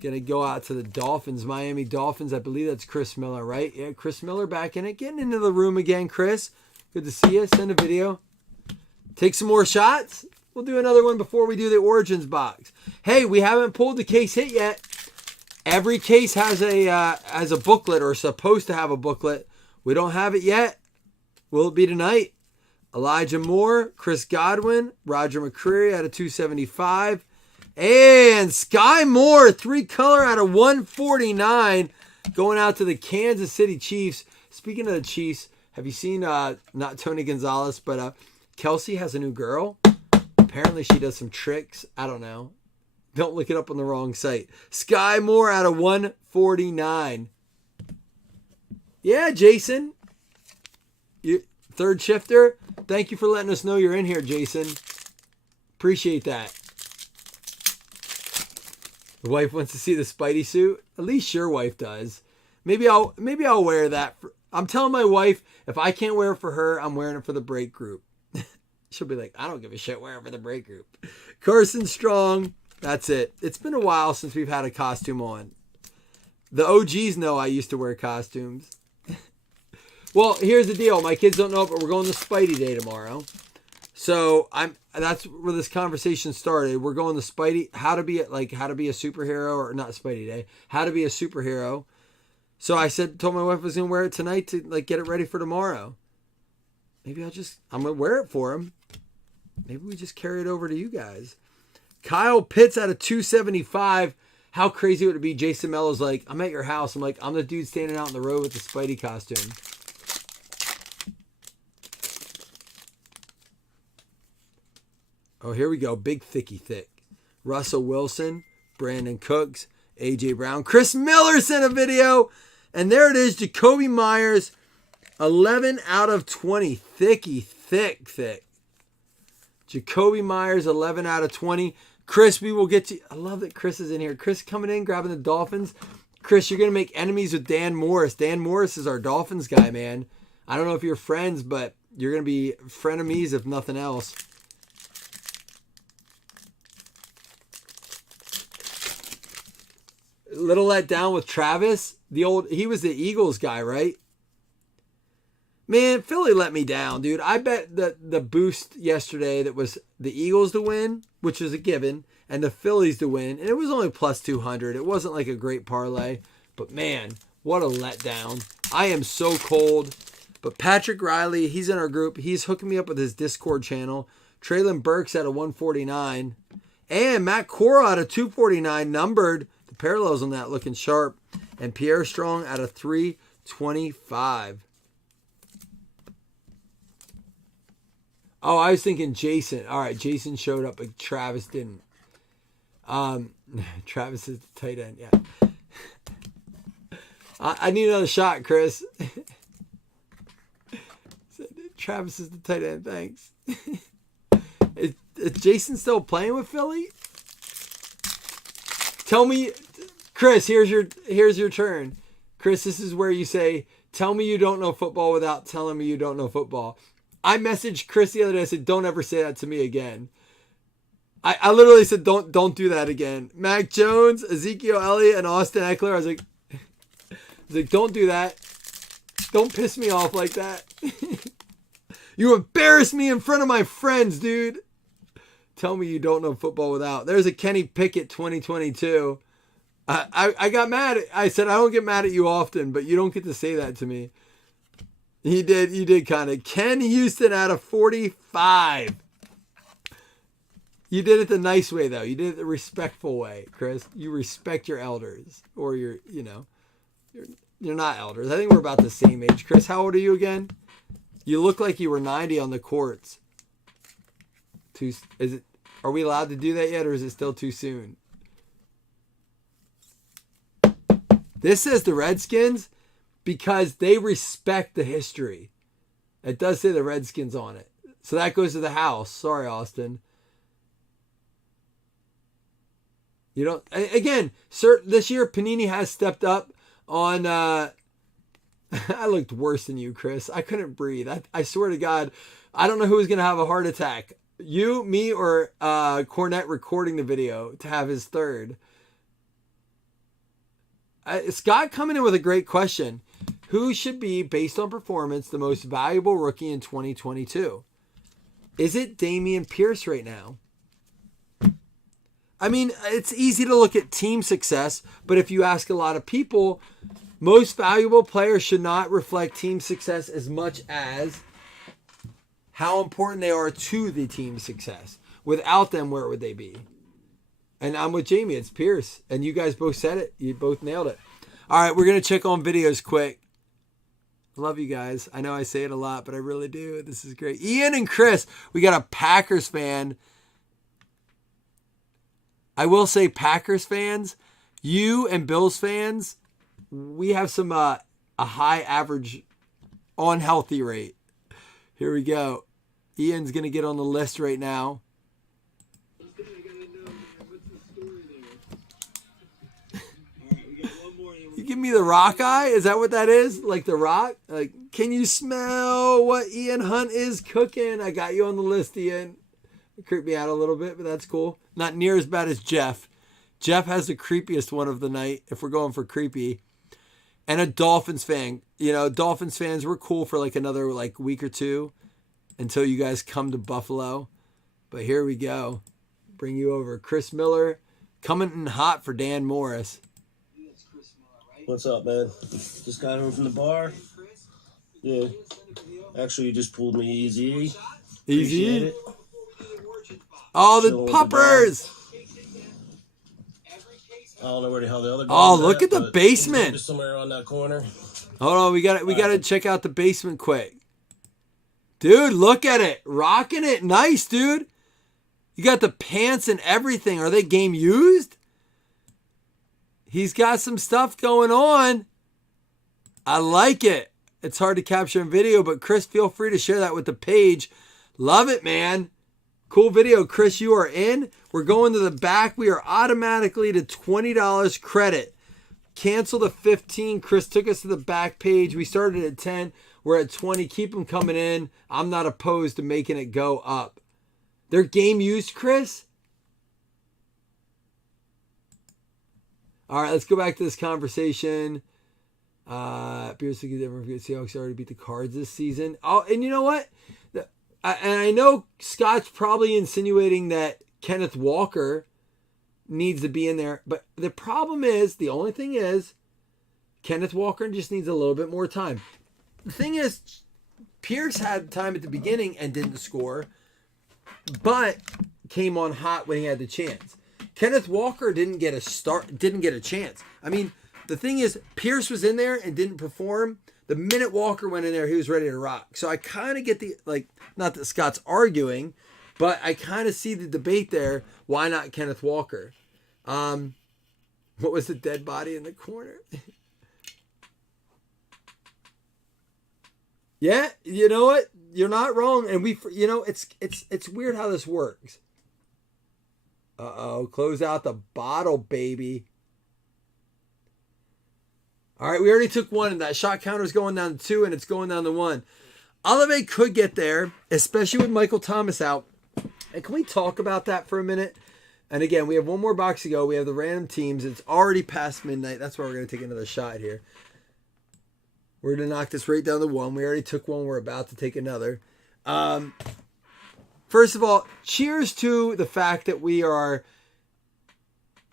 Gonna go out to the Dolphins, Miami Dolphins. I believe that's Chris Miller, right? Yeah, Chris Miller back in it. Getting into the room again, Chris. Good to see you. Send a video. Take some more shots. We'll do another one before we do the Origins box. Hey, we haven't pulled the case hit yet. Every case has a booklet, or supposed to have a booklet. We don't have it yet. Will it be tonight? Elijah Moore, Chris Godwin, Roger McCreary out of 275. And Sky Moore, 3-color out of 149. Going out to the Kansas City Chiefs. Speaking of the Chiefs, have you seen, not Tony Gonzalez, but Kelsey has a new girl? Apparently she does some tricks. I don't know. Don't look it up on the wrong site. Sky Moore out of 149. Yeah, Jason. Third shifter. Thank you for letting us know you're in here, Jason. Appreciate that. The wife wants to see the Spidey suit. At least your wife does. Maybe I'll wear that. I'm telling my wife, if I can't wear it for her, I'm wearing it for the break group. She'll be like, I don't give a shit, wear it for the break group. Carson Strong. That's it. It's been a while since we've had a costume on. The OGs know I used to wear costumes. Well, here's the deal. My kids don't know, but we're going to Spidey Day tomorrow. So that's where this conversation started. We're going to Spidey, how to be a superhero, or not Spidey Day, how to be a superhero. So I told my wife I was going to wear it tonight to get it ready for tomorrow. Maybe I'm going to wear it for him. Maybe we just carry it over to you guys. Kyle Pitts out of 275. How crazy would it be? Jason Mello's like, I'm at your house. I'm like, I'm the dude standing out in the road with the Spidey costume. Oh, here we go. Big thicky thick. Russell Wilson, Brandon Cooks, A.J. Brown. Chris Miller sent a video. And there it is. Jacoby Myers, 11 out of 20. Thicky, thick. Jacoby Myers, 11 out of 20. Chris, we will get to... I love that Chris is in here. Chris coming in, grabbing the Dolphins. Chris, you're going to make enemies with Dan Morris. Dan Morris is our Dolphins guy, man. I don't know if you're friends, but you're going to be frenemies if nothing else. Little let down with Travis. He was the Eagles guy, right? Man, Philly let me down, dude. I bet the boost yesterday that was the Eagles to win, which was a given, and the Phillies to win, and it was only plus 200. It wasn't like a great parlay, but man, what a letdown. I am so cold. But Patrick Riley, he's in our group. He's hooking me up with his Discord channel. Traylon Burks at a 149. And Matt Cora out of 249, numbered. The parallels on that looking sharp. And Pierre Strong out of 325. Oh, I was thinking Jason. All right, Jason showed up, but Travis didn't. Travis is the tight end. Yeah. I need another shot, Chris. Travis is the tight end. Thanks. Is Jason still playing with Philly? Tell me, Chris. Here's your turn. Chris, this is where you say, "Tell me you don't know football without telling me you don't know football." I messaged Chris the other day. I said, "Don't ever say that to me again." I literally said, "Don't do that again." Mac Jones, Ezekiel Elliott, and Austin Eckler. I was like, "Don't do that. Don't piss me off like that." You embarrass me in front of my friends, dude. Tell me you don't know football without. There's a Kenny Pickett 2022. I got mad. I said, I don't get mad at you often, but you don't get to say that to me. You did kind of. Ken Houston out of 45. You did it the nice way, though. You did it the respectful way, Chris. You respect your elders. Or you're not elders. I think we're about the same age. Chris, how old are you again? You look like you were 90 on the courts. Are we allowed to do that yet, or is it still too soon? This says the Redskins because they respect the history. It does say the Redskins on it. So that goes to the house. Sorry, Austin. You don't. Again, sir, this year Panini has stepped up on... I looked worse than you, Chris. I couldn't breathe. I swear to God, I don't know who was going to have a heart attack. You, me, or Cornette recording the video to have his third. Scott coming in with a great question. Who should be, based on performance, the most valuable rookie in 2022? Is it Dameon Pierce right now? I mean, it's easy to look at team success, but if you ask a lot of people, most valuable players should not reflect team success as much as how important they are to the team's success. Without them, where would they be? And I'm with Jamie. It's Pierce. And you guys both said it. You both nailed it. All right, we're going to check on videos quick. Love you guys. I know I say it a lot, but I really do. This is great. Ian and Chris, we got a Packers fan. I will say, Packers fans, you and Bills fans, we have some a high average on healthy rate. Here we go. Ian's going to get on the list right now. You give me the rock eye? Is that what that is? Like the rock? Like, can you smell what Ian Hunt is cooking? I got you on the list, Ian. It creeped me out a little bit, but that's cool. Not near as bad as Jeff. Jeff has the creepiest one of the night, if we're going for creepy. And a Dolphins fan. You know, Dolphins fans were cool for like another week or two until you guys come to Buffalo. But here we go. Bring you over. Chris Miller coming in hot for Dan Morris. What's up, man? Just got home from the bar. Yeah. Actually, you just pulled me easy. Easy. Oh, the puppers. I don't know where the hell the other guy Oh, look at the basement. Just somewhere on that corner. Hold on, we got to check out the basement quick. Dude, look at it. Rocking it. Nice, dude. You got the pants and everything. Are they game used? He's got some stuff going on. I like it. It's hard to capture in video, but Chris, feel free to share that with the page. Love it, man. Cool video. Chris, you are in. We're going to the back. We are automatically to $20 credit. Cancel the 15. Chris took us to the back page. We started at 10. We're at 20. Keep them coming in. I'm not opposed to making it go up. They're game used, Chris? All right, let's go back to this conversation. Pierce looking different. Seahawks already beat the Cards this season. Oh, and you know what? And I know Scott's probably insinuating that Kenneth Walker needs to be in there. But the problem is, the only thing is, Kenneth Walker just needs a little bit more time. The thing is, Pierce had time at the beginning and didn't score, but came on hot when he had the chance. Kenneth Walker didn't get a chance. I mean, the thing is, Pierce was in there and didn't perform. The minute Walker went in there, he was ready to rock. So I kind of get the, like, not that Scott's arguing, but I kind of see the debate there. Why not Kenneth Walker? What was the dead body in the corner? Yeah, you know what? You're not wrong. And it's weird how this works. Uh-oh, close out the bottle, baby. All right, we already took one, and that shot counter is going down to 2, and it's going down to 1. Olave could get there, especially with Michael Thomas out. And can we talk about that for a minute? And again, we have one more box to go. We have the random teams. It's already past midnight. That's why we're going to take another shot here. We're going to knock this right down to 1. We already took one. We're about to take another. First of all, cheers to the fact that we are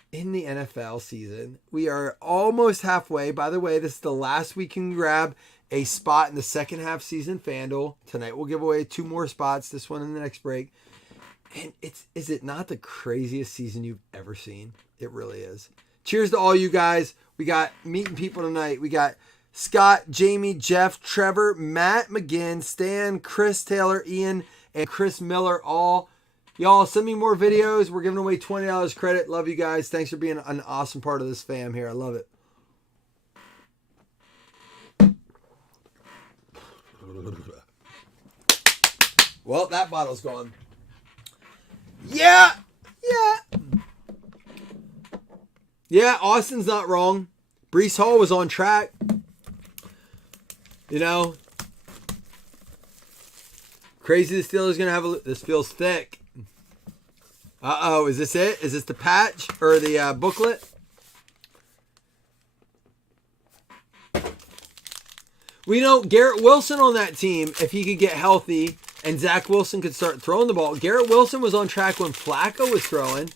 in the NFL season. We are almost halfway. By the way, this is the last we can grab a spot in the second half season FanDuel. Tonight we'll give away 2 more spots, this one in the next break. And is it not the craziest season you've ever seen? It really is. Cheers to all you guys. We got meeting people tonight. We got Scott, Jamie, Jeff, Trevor, Matt McGinn, Stan, Chris Taylor, Ian, and Chris Miller. All y'all send me more videos. We're giving away $20 credit. Love you guys. Thanks for being an awesome part of this fam here. I love it. Well, that bottle's gone. Yeah. Austin's not wrong. Breece Hall was on track. You know, crazy the Steelers going to have this feels thick. Uh-oh, is this it? Is this the patch or the booklet? We know Garrett Wilson on that team, if he could get healthy and Zach Wilson could start throwing the ball. Garrett Wilson was on track when Flacco was throwing.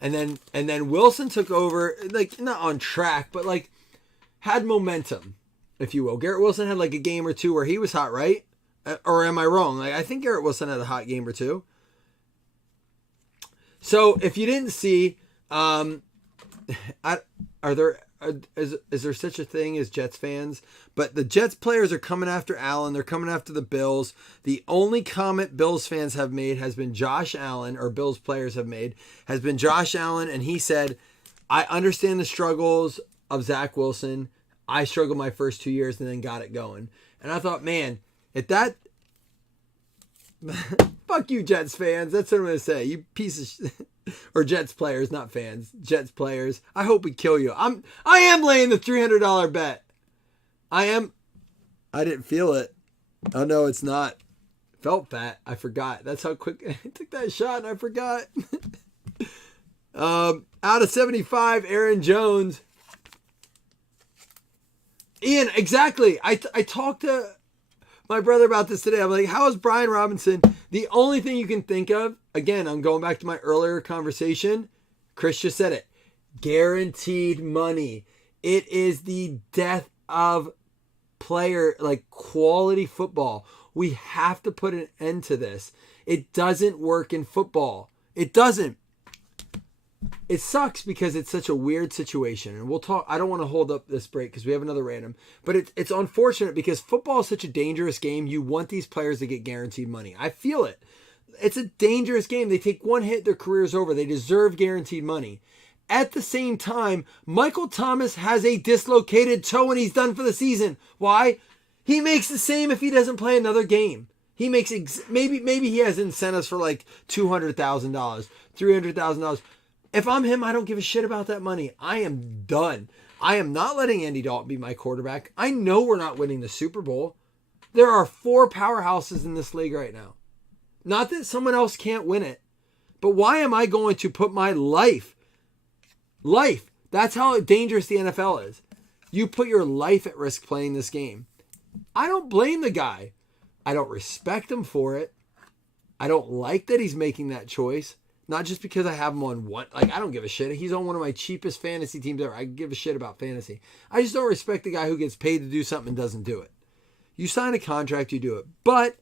And then Wilson took over, like, not on track, but like had momentum, if you will. Garrett Wilson had like a game or 2 where he was hot, right? Or am I wrong? Like, I think Garrett Wilson had a hot game or 2. So if you didn't see, is there such a thing as Jets fans? But the Jets players are coming after Allen. They're coming after the Bills. The only comment Bills fans have made has been Josh Allen, or Bills players have made, has been Josh Allen. And he said, I understand the struggles of Zach Wilson. I struggled my first 2 years and then got it going. And I thought, man, if that... Fuck you, Jets fans. That's what I'm going to say. You piece of shit. Or Jets players, not fans. Jets players. I hope we kill you. I am laying the $300 bet. I didn't feel it. Oh, no, it's not. Felt fat. I forgot. That's how quick I took that shot and I forgot. Out of 75, Aaron Jones. Ian, exactly. I talked to my brother about this today. I'm like, how is Brian Robinson? The only thing you can think of, again, I'm going back to my earlier conversation. Chris just said it. Guaranteed money. It is the death of player, like quality football. We have to put an end to this. It doesn't work in football. It doesn't. It sucks because it's such a weird situation. And we'll talk. I don't want to hold up this break because we have another random. But it's unfortunate because football is such a dangerous game. You want these players to get guaranteed money. I feel it. It's a dangerous game. They take one hit, their career's over. They deserve guaranteed money. At the same time, Michael Thomas has a dislocated toe and he's done for the season. Why? He makes the same if he doesn't play another game. He makes maybe he has incentives for like $200,000, $300,000. If I'm him, I don't give a shit about that money. I am done. I am not letting Andy Dalton be my quarterback. I know we're not winning the Super Bowl. There are 4 powerhouses in this league right now. Not that someone else can't win it, but why am I going to put my life, that's how dangerous the NFL is. You put your life at risk playing this game. I don't blame the guy. I don't respect him for it. I don't like that he's making that choice. Not just because I have him on one. Like, I don't give a shit. He's on one of my cheapest fantasy teams ever. I give a shit about fantasy. I just don't respect the guy who gets paid to do something and doesn't do it. You sign a contract, you do it. But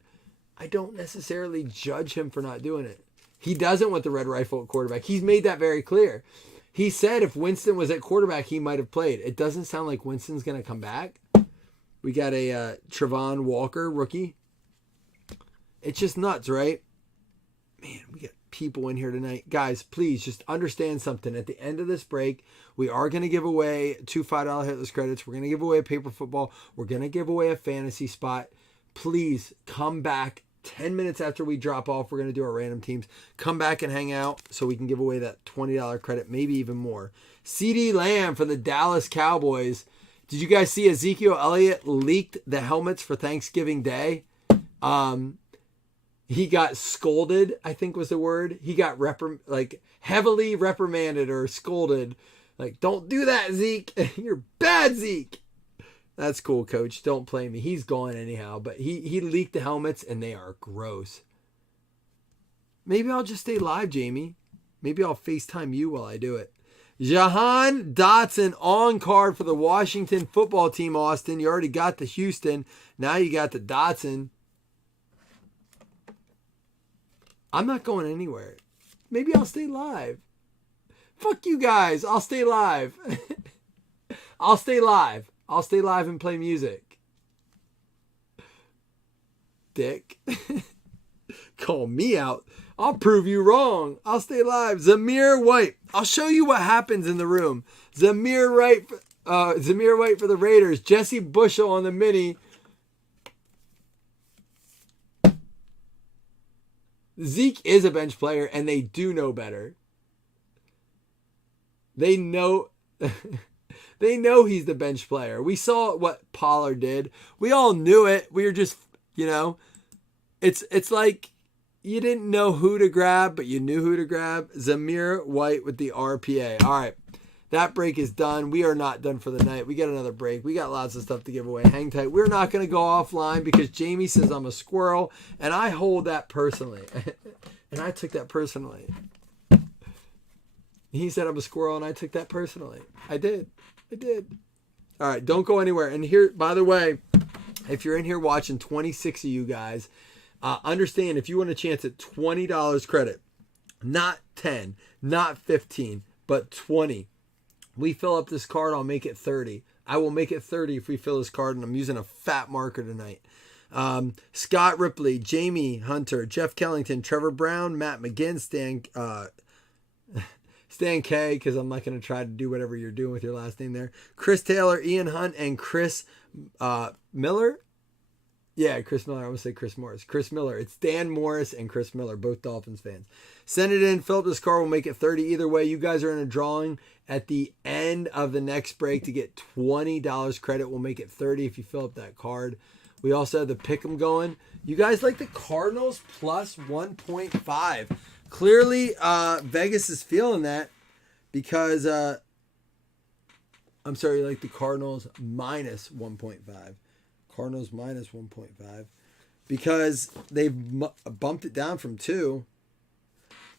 I don't necessarily judge him for not doing it. He doesn't want the red rifle at quarterback. He's made that very clear. He said if Winston was at quarterback, he might have played. It doesn't sound like Winston's going to come back. We got a Travon Walker rookie. It's just nuts, right? Man, we got people in here tonight. Guys, please just understand something. At the end of this break, we are going to give away 2 $5 hitless credits. We're going to give away a paper football. We're going to give away a fantasy spot. Please come back 10 minutes after we drop off. We're going to do our random teams. Come back and hang out so we can give away that $20 credit, maybe even more. CeeDee Lamb for the Dallas Cowboys. Did you guys see Ezekiel Elliott leaked the helmets for Thanksgiving Day? He got scolded, I think was the word. He got heavily reprimanded or scolded. Like, don't do that, Zeke. You're bad, Zeke. That's cool, coach. Don't play me. He's gone anyhow. But he leaked the helmets, and they are gross. Maybe I'll just stay live, Jamie. Maybe I'll FaceTime you while I do it. Jahan Dotson on card for the Washington football team, Austin. You already got the Houston. Now you got the Dotson. I'm not going anywhere. Maybe I'll stay live. Fuck you guys. I'll stay live. I'll stay live. I'll stay live and play music. Dick. Call me out. I'll prove you wrong. I'll stay live. Zamir White. I'll show you what happens in the room. Zamir White for the Raiders. Jesse Bushel on the mini. Zeke is a bench player, and they do know better. They know they know he's the bench player. We saw what Pollard did. We all knew it. We were just, it's like you didn't know who to grab, but you knew who to grab. Zamir White with the RPA. All right. That break is done. We are not done for the night. We got another break. We got lots of stuff to give away. Hang tight. We're not going to go offline because Jamie says I'm a squirrel, and I hold that personally. And I took that personally. He said I'm a squirrel, and I took that personally. I did. All right, don't go anywhere. And here, by the way, if you're in here watching, 26 of you guys, understand if you want a chance at $20 credit, not 10, not 15, but 20. We fill up this card, I'll make it 30. I will make it 30 if we fill this card, and I'm using a fat marker tonight. Scott Ripley, Jamie Hunter, Jeff Kellington, Trevor Brown, Matt McGinn, Stan K, because I'm not going to try to do whatever you're doing with your last name there. Chris Taylor, Ian Hunt, and Chris Miller. Yeah, Chris Miller. I want to say Chris Morris. Chris Miller. It's Dan Morris and Chris Miller, both Dolphins fans. Send it in. Fill up this card. We'll make it 30. Either way, you guys are in a drawing at the end of the next break to get $20 credit. We'll make it 30 if you fill up that card. We also have the pick'em going. You guys like the Cardinals plus 1.5. Clearly, Vegas is feeling that because, I'm sorry, you like the Cardinals minus 1.5. Cardinals minus 1.5 because they've bumped it down from 2.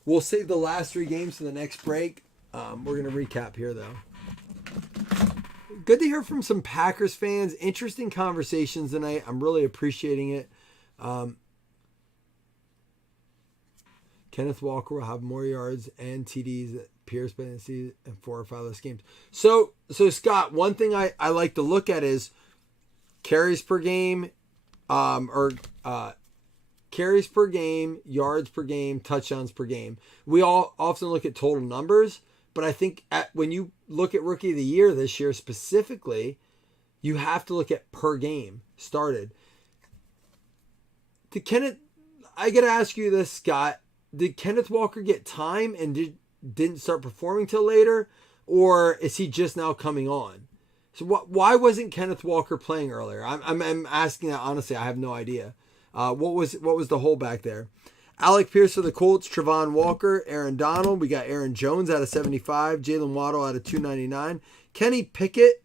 We'll save the last 3 games for the next break. We're going to recap here, though. Good to hear from some Packers fans. Interesting conversations tonight. I'm really appreciating it. Kenneth Walker will have more yards and TDs at Pierce Benson in 4 or 5 less games. So Scott, one thing I like to look at is carries per game, carries per game, yards per game, touchdowns per game. We all often look at total numbers, but I think when you look at Rookie of the Year this year specifically, you have to look at per game started. I got to ask you this, Scott. Did Kenneth Walker get time and didn't start performing till later, or is he just now coming on? So why wasn't Kenneth Walker playing earlier? I'm asking that honestly. I have no idea. What was the holdback there? Alec Pierce for the Colts, Travon Walker, Aaron Donald. We got Aaron Jones out of 75, Jalen Waddle out of 299, Kenny Pickett.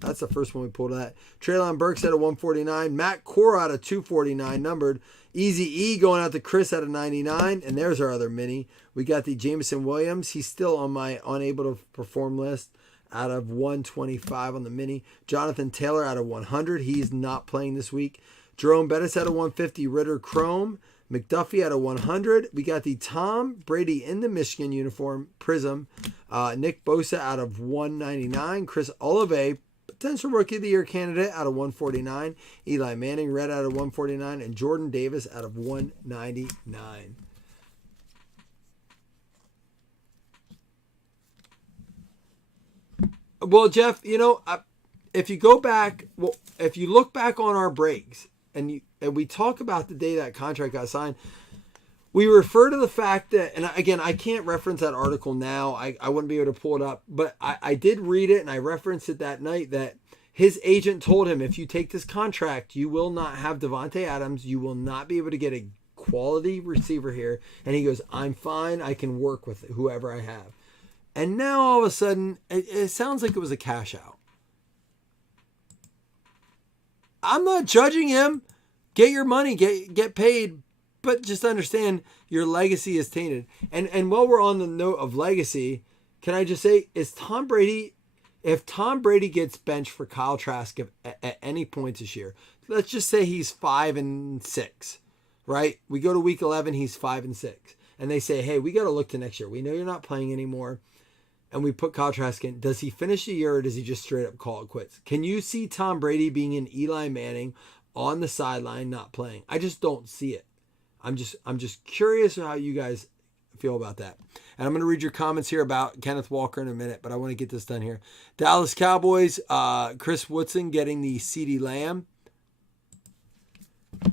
That's the first one we pulled at. Treylon Burks out of 149, Matt Cora out of 249 numbered. Eazy-E going out to Chris out of 99, and there's our other mini. We got the Jameson Williams. He's still on my unable to perform list. Out of 125 on the mini. Jonathan Taylor out of 100. He's not playing this week. Jerome Bettis out of 150. Ritter Chrome. McDuffie out of 100. We got the Tom Brady in the Michigan uniform. Prism. Nick Bosa out of 199. Chris Olave potential Rookie of the Year candidate out of 149. Eli Manning, red out of 149. And Jordan Davis out of 199. Well, Jeff, if you go back, if you look back on our breaks and we talk about the day that contract got signed, we refer to the fact that, and again, I can't reference that article now. I wouldn't be able to pull it up, but I did read it and I referenced it that night that his agent told him, if you take this contract, you will not have Davante Adams. You will not be able to get a quality receiver here. And he goes, I'm fine. I can work with whoever I have. And now all of a sudden, it sounds like it was a cash out. I'm not judging him. Get your money, get paid, but just understand your legacy is tainted. And while we're on the note of legacy, can I just say, if Tom Brady gets benched for Kyle Trask at any point this year, let's just say he's 5-6, right? We go to week 11, he's 5-6. And they say, hey, we got to look to next year. We know you're not playing anymore. And we put Kyle Trask in. Does he finish the year or does he just straight up call it quits? Can you see Tom Brady being an Eli Manning on the sideline not playing? I just don't see it. I'm just curious how you guys feel about that. And I'm going to read your comments here about Kenneth Walker in a minute, but I want to get this done here. Dallas Cowboys, Chris Woodson getting the CeeDee Lamb.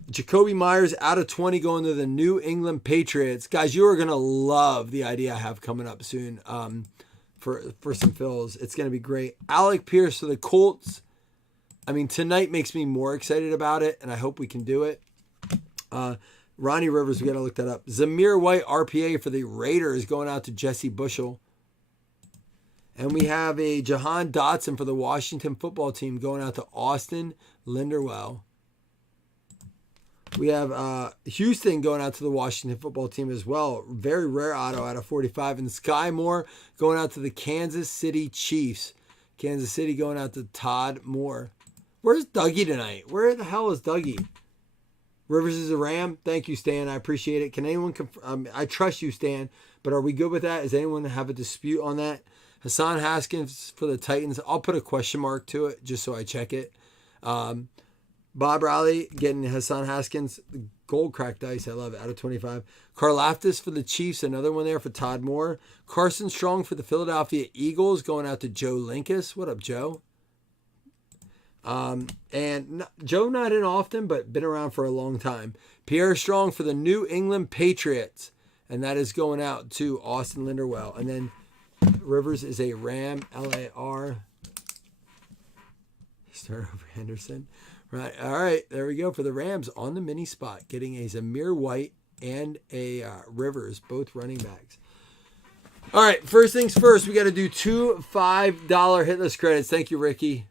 Jacoby Myers out of 20 going to the New England Patriots. Guys, you are going to love the idea I have coming up soon for some fills. It's going to be great. Alec Pierce for the Colts. I mean, tonight makes me more excited about it, and I hope we can do it. Ronnie Rivers, we got to look that up. Zamir White, RPA for the Raiders, going out to Jesse Bushell. And we have a Jahan Dotson for the Washington football team going out to Austin Linderwell. We have Houston going out to the Washington football team as well. Very rare auto out of 45. And Sky Moore going out to the Kansas City Chiefs. Kansas City going out to Todd Moore. Where's Dougie tonight? Where the hell is Dougie? Rivers is a Ram. Thank you, Stan. I appreciate it. Can anyone confirm? I trust you, Stan. But are we good with that? Does anyone have a dispute on that? Hassan Haskins for the Titans. I'll put a question mark to it just so I check it. Bob Riley getting Hassan Haskins, gold cracked dice. I love it. Out of 25. Karlaftis for the Chiefs. Another one there for Todd Moore. Carson Strong for the Philadelphia Eagles going out to Joe Linkus. What up, Joe? And Joe not in often, but been around for a long time. Pierre Strong for the New England Patriots. And that is going out to Austin Linderwell. And then Rivers is a Ram, LAR. Start over Henderson. Right. All right. There we go for the Rams on the mini spot. Getting a Zamir White and a Rivers, both running backs. All right. First things first, we got to do 2 $5 hitless credits. Thank you, Ricky.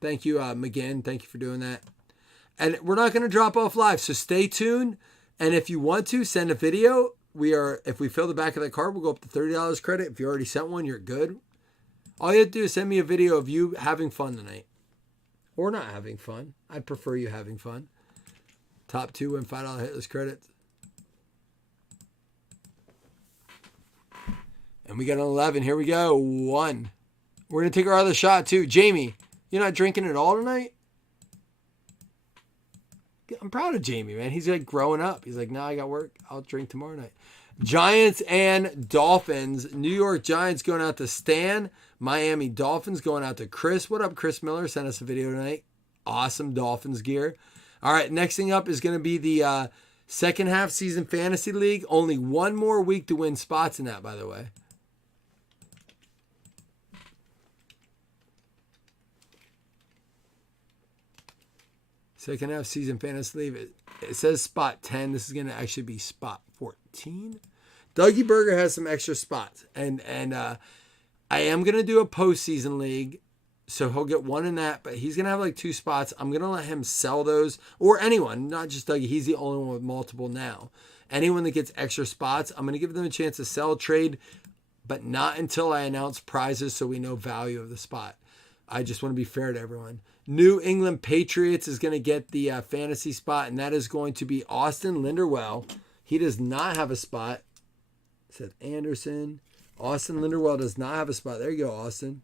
Thank you, McGinn. Thank you for doing that. And we're not going to drop off live, so stay tuned. And if you want to, send a video. If we fill the back of that card, we'll go up to $30 credit. If you already sent one, you're good. All you have to do is send me a video of you having fun tonight. Or not having fun. I'd prefer you having fun. Top 2 win $5 hitless credits. And we got an 11. Here we go. 1. We're going to take our other shot too. Jamie, you're not drinking at all tonight? I'm proud of Jamie, man. He's like growing up. He's like, no, I got work. I'll drink tomorrow night. Giants and Dolphins. New York Giants going out to Stan. Miami Dolphins going out to Chris. What up, Chris Miller? Sent us a video tonight. Awesome Dolphins gear. All right, next thing up is going to be the second half season fantasy league. Only one more week to win spots in that, by the way. Second half season fantasy league. It says spot 10. This is going to actually be spot 14. Dougie Berger has some extra spots. And I am going to do a postseason league. So he'll get one in that. But he's going to have like 2 spots. I'm going to let him sell those. Or anyone. Not just Dougie. He's the only one with multiple now. Anyone that gets extra spots, I'm going to give them a chance to sell, trade. But not until I announce prizes so we know value of the spot. I just want to be fair to everyone. New England Patriots is going to get the fantasy spot, and that is going to be Austin Linderwell. He does not have a spot. It said Anderson. Austin Linderwell does not have a spot. There you go, Austin.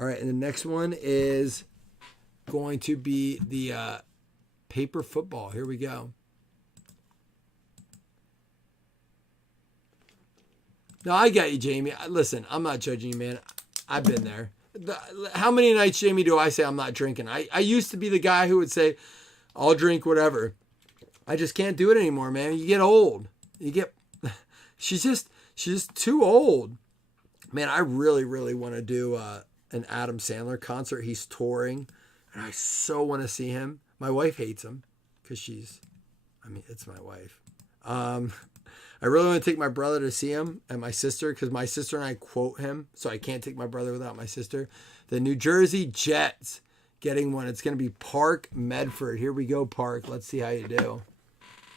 All right, and the next one is going to be the paper football. Here we go. No, I got you, Jamie. Listen, I'm not judging you, man. I've been there. How many nights, Jamie, do I say I'm not drinking? I used to be the guy who would say, I'll drink whatever. I just can't do it anymore, man. You get old. She's just too old. Man, I really, really want to do an Adam Sandler concert. He's touring, and I so want to see him. My wife hates him because it's my wife. I really want to take my brother to see him and my sister because my sister and I quote him, so I can't take my brother without my sister. The New Jersey Jets getting one. It's going to be Park Medford. Here we go, Park. Let's see how you do.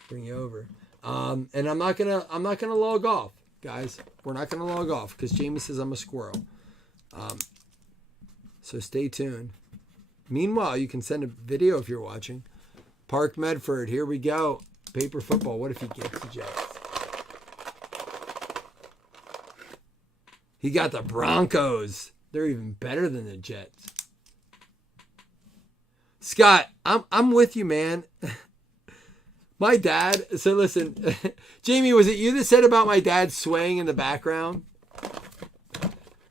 Bring you over. And I'm not gonna log off, guys. We're not gonna log off because Jamie says I'm a squirrel. So stay tuned. Meanwhile, you can send a video if you're watching. Park Medford. Here we go. Paper football. What if he gets the Jets? He got the Broncos. They're even better than the Jets. Scott, I'm with you, man. My dad, so listen, Jamie, was it you that said about my dad swaying in the background?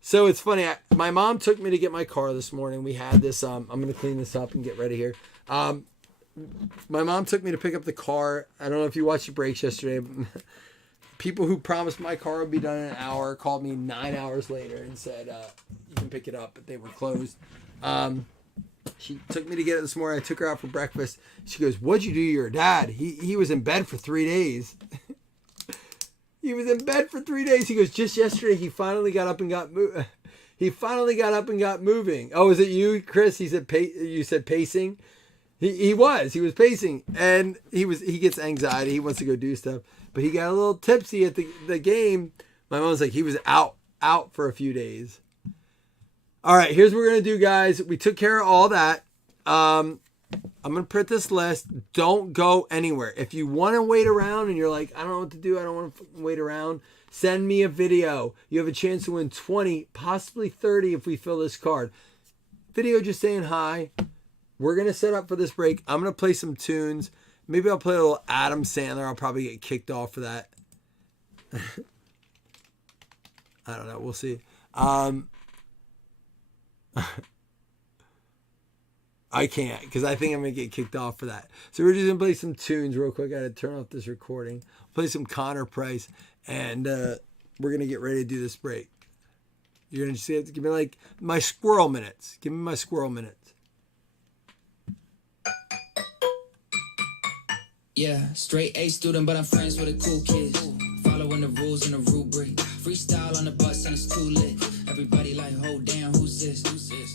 So it's funny. My mom took me to get my car this morning. We had this, I'm going to clean this up and get ready here. My mom took me to pick up the car. I don't know if you watched the breaks yesterday. People who promised my car would be done in an hour called me 9 hours later and said, you can pick it up, but they were closed. She took me to get it this morning. I took her out for breakfast. She goes, what'd you do to your dad? He was in bed for 3 days. He was in bed for 3 days. He goes, just yesterday, he finally got up and got moving. Oh, is it you, Chris? He said, you said pacing. He was pacing, and he gets anxiety. He wants to go do stuff, but he got a little tipsy at the game. My mom's like, he was out for a few days. All right, here's what we're going to do, guys. We took care of all that. I'm going to print this list. Don't go anywhere. If you want to wait around and you're like, I don't know what to do, I don't want to wait around, send me a video. You have a chance to win 20, possibly 30 if we fill this card. Video just saying hi. We're going to set up for this break. I'm going to play some tunes. Maybe I'll play a little Adam Sandler. I'll probably get kicked off for that. I don't know. We'll see. I can't because I think I'm going to get kicked off for that. So we're just going to play some tunes real quick. I got to turn off this recording. Play some Connor Price. And we're going to get ready to do this break. You're going to just give me like my squirrel minutes. Give me my squirrel minutes. Yeah, straight A student, but I'm friends with the cool kids. Following the rules and the rubric. Freestyle on the bus and it's too lit. Everybody like, hold down, who's this?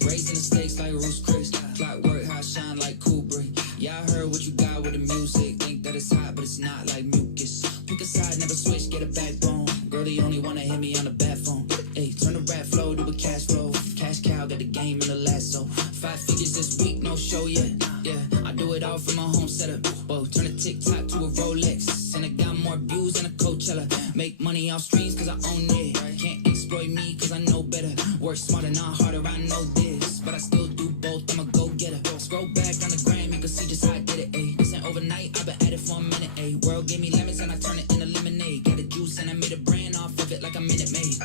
Raising the stakes like Roos Chris. Clockwork, how shine like Kubrick. Yeah, I heard what you got with the music. Think that it's hot, but it's not like mucus. Pick a side, never switch, get a backbone. Girl, the only wanna hit me on the bat phone. Hey, turn the rap flow to a cash flow. Cash cow, got the game in the lasso. 5 figures this week, no show yet. Yeah, I do it all from my home setup. Whoa, turn a TikTok to a Rolex. And I got more views than a Coachella. Make money off streams cause I own it. Can't exploit me cause I know better. Work smarter, not harder, I know this. But I still do both, I'm a go-getter. Scroll back on the gram, you can see just how I did it, ayy. Listen, overnight, I've been at it for a minute, ayy. World gave me lemons and I turned it into lemonade. Got a juice and I made a brand off of it like a Minute Maid.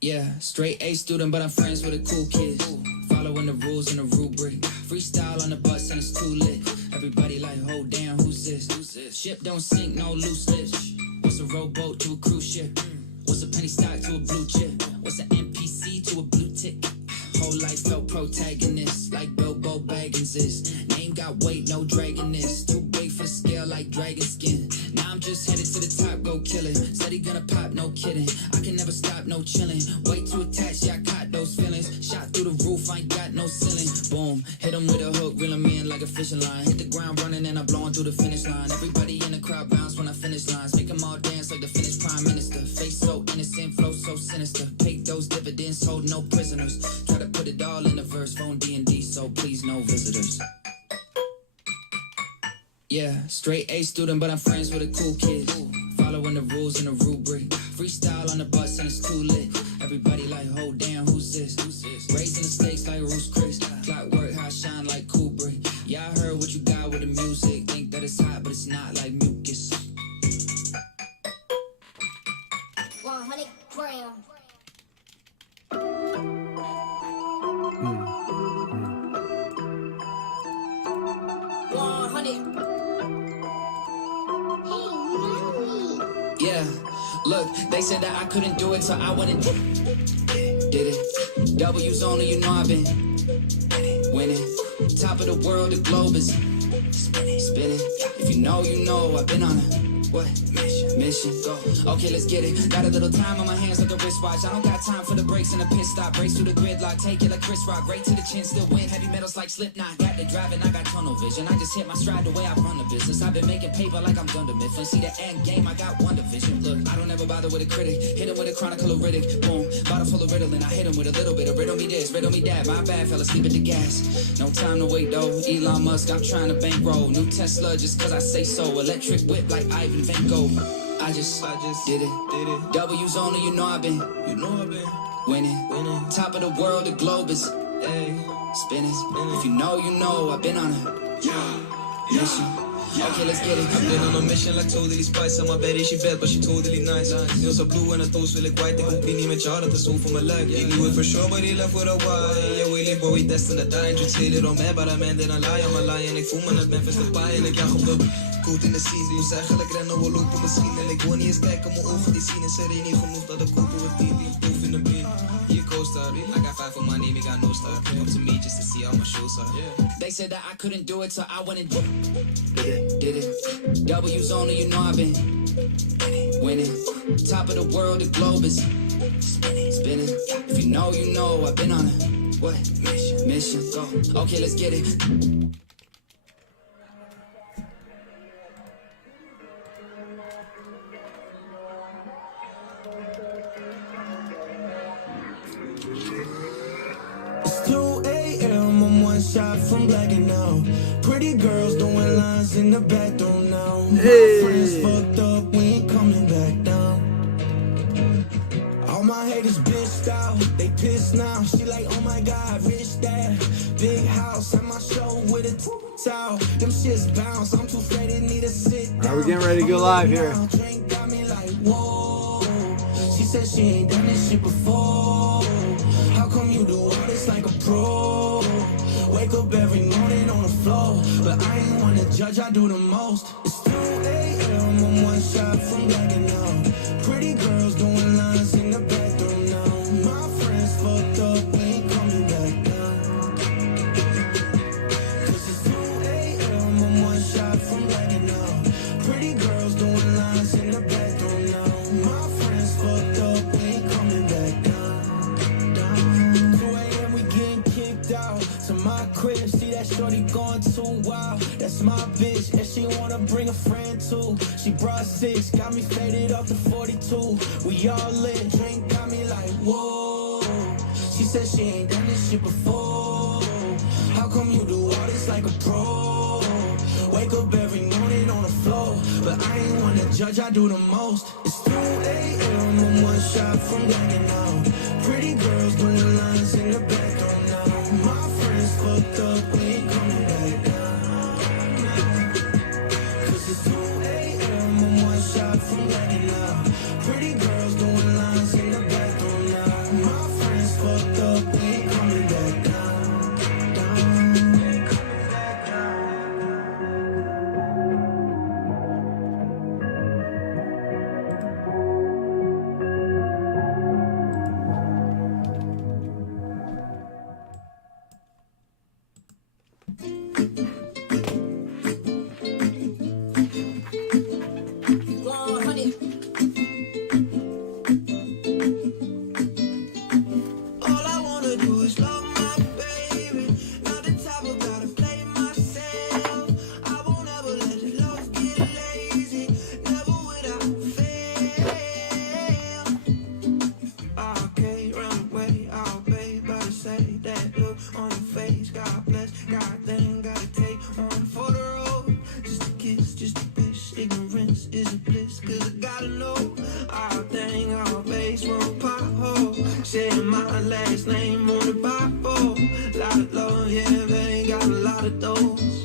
Yeah, straight A student, but I'm friends with the cool kids. Following the rules and the rubric. Freestyle on the bus and it's too lit. Everybody like, hold down, who's this? Ship don't sink, no loose lips. What's a rowboat to a cruise ship? What's a penny stock to a blue chip? What's an NPC to a blue tick? Whole life felt protagonist, like Bilbo Baggins is. Name got weight, no dragon is. Too big for the scale like dragon skin. Now I'm just headed to the top, go kill it. Steady gonna pop, no kidding. I can never stop, no chilling. Way too attached, yeah, I caught those feelings. Shot through the roof, I ain't got no ceiling. Boom, hit him with a hook, reel him in like a fishing line. Hit the ground running and I'm blowing through the finish line. Everybody in the crowd bounce when I finish lines. Make them all dance like the Finnish prime minister. Face so innocent, flow so sinister. Pay those dividends, hold no prisoners. Try to put it all in the verse, phone D&D, so please no visitors. Yeah, straight A student, but I'm friends with the cool kids. Following the rules and the rubric. Freestyle on the bus and it's too lit. Everybody like, oh damn, who's this? Raising the stakes like Bruce Chris. Clockwork, how I shine like Kubrick. Yeah, I heard what you got with the music. Think that it's hot, but it's not like mucus. 100 grams. Yeah, look, they said that I couldn't do it, so I went and did it. W's only, you know I've been winning. Top of the world, the globe is spinning. If you know, I've been on a what mission? Go. Okay, let's get it. Got a little time on my hands like a wristwatch. I don't got time for the brakes and the pit stop. Brace through the gridlock, take it like Chris Rock. Right to the chin, still win. Heavy metals like Slipknot. Got the driving, I got tunnel vision. I just hit my stride the way I run the business. I've been making paper like I'm Dunder Mifflin. See the end game, I got one division. Look, I don't ever bother with a critic. Hit him with a chronicle of Riddick. Boom, bottle full of Ritalin. I hit him with a little bit of riddle me this, riddle me that. My bad, fell asleep at the gas. No time to wait though. Elon Musk, I'm trying to bankroll. New Tesla just cause I say so. Electric whip like Ivan Van Gogh. I just did it. W's only, you know I've been winning. Top of the world, the globe is spinning. If you know, I've been on a mission. Okay, let's get it. I've been on a mission like totally spice. I'm bad, she bad, but she totally nice. Heel zo blue en het toast wil ik white. Ik hoef niet met jou, dat is zo voor mijn lijk. He knew it for sure, but he left with a why. Yeah, we live, but we destined to die. Just say it on me, but I man, then I lie. I'm a lie, en ik voel me net Memphis de paai. En ik jag op de coat in de season. Moest eigenlijk rennen, we lopen misschien. En ik wil niet eens kijken, mijn ogen die zien. Is er niet genoeg dat ik kopen we team. Proof in the beat. You co-star, I got 5 for my name, we got no star. Come to me just to see how my shows are. They said that I couldn't do it, so I went and did it. W's only, you know I've been winning. Top of the world, the globe is spinning. If you know, I've been on a what mission? Go. Okay, let's get it. It's 2 a.m. I'm one shot from blacking out. Pretty girls doing lines in the bathroom now. My friends fucked up, we ain't coming back down. All my haters bitched out, they pissed now. She like, oh my god, rich dad. Big house at my show with a towel. Them shits bounce, I'm too faded, need to sit down. Alright, we're getting ready to go live here. Drink got me like, whoa. She said she ain't done this shit before. How come you do all this like a pro? Wake up every morning on the floor, but I ain't wanna judge, I do the most. It's 2 a.m. I'm one shot from blacking out. Pretty girls doing lines in the bathroom now. My friends fucked up, we ain't coming back down. Cause it's 2 a.m. I'm one shot from blacking out. Pretty girls doing lines in the bathroom now. My friends fucked up, we ain't coming back down. 2 a.m. we getting kicked out to my crib, see that shorty going too wild. That's my bitch, and she wanna bring a friend too. She brought 6, got me faded up to 42. We all lit, drink got me like, whoa. She said she ain't done this shit before. How come you do all this like a pro? Wake up every morning on the floor, but I ain't wanna judge, I do the most. It's 2 a.m. I'm one shot from blacking out. Pretty girls doing lines in the bathroom now. My friends fucked up, we ain't coming back down. Cause it's 2 a.m. I'm one shot from blacking out. Pretty girls doing lines in the bathroom now. My friends fucked up, we ain't coming back down. All I wanna do is love my baby. Not the type of guy to play myself. I won't ever let the love get lazy. Never without fail. Okay, run away, I'll obey, but I say that look on your face. God bless, God dang, gotta take on for the road. Just a kiss, just a wish. Ignorance is a bliss, cause I gotta know. Ah, dang, last name on the Bible. Lot of love, yeah, they ain't got a lot of those.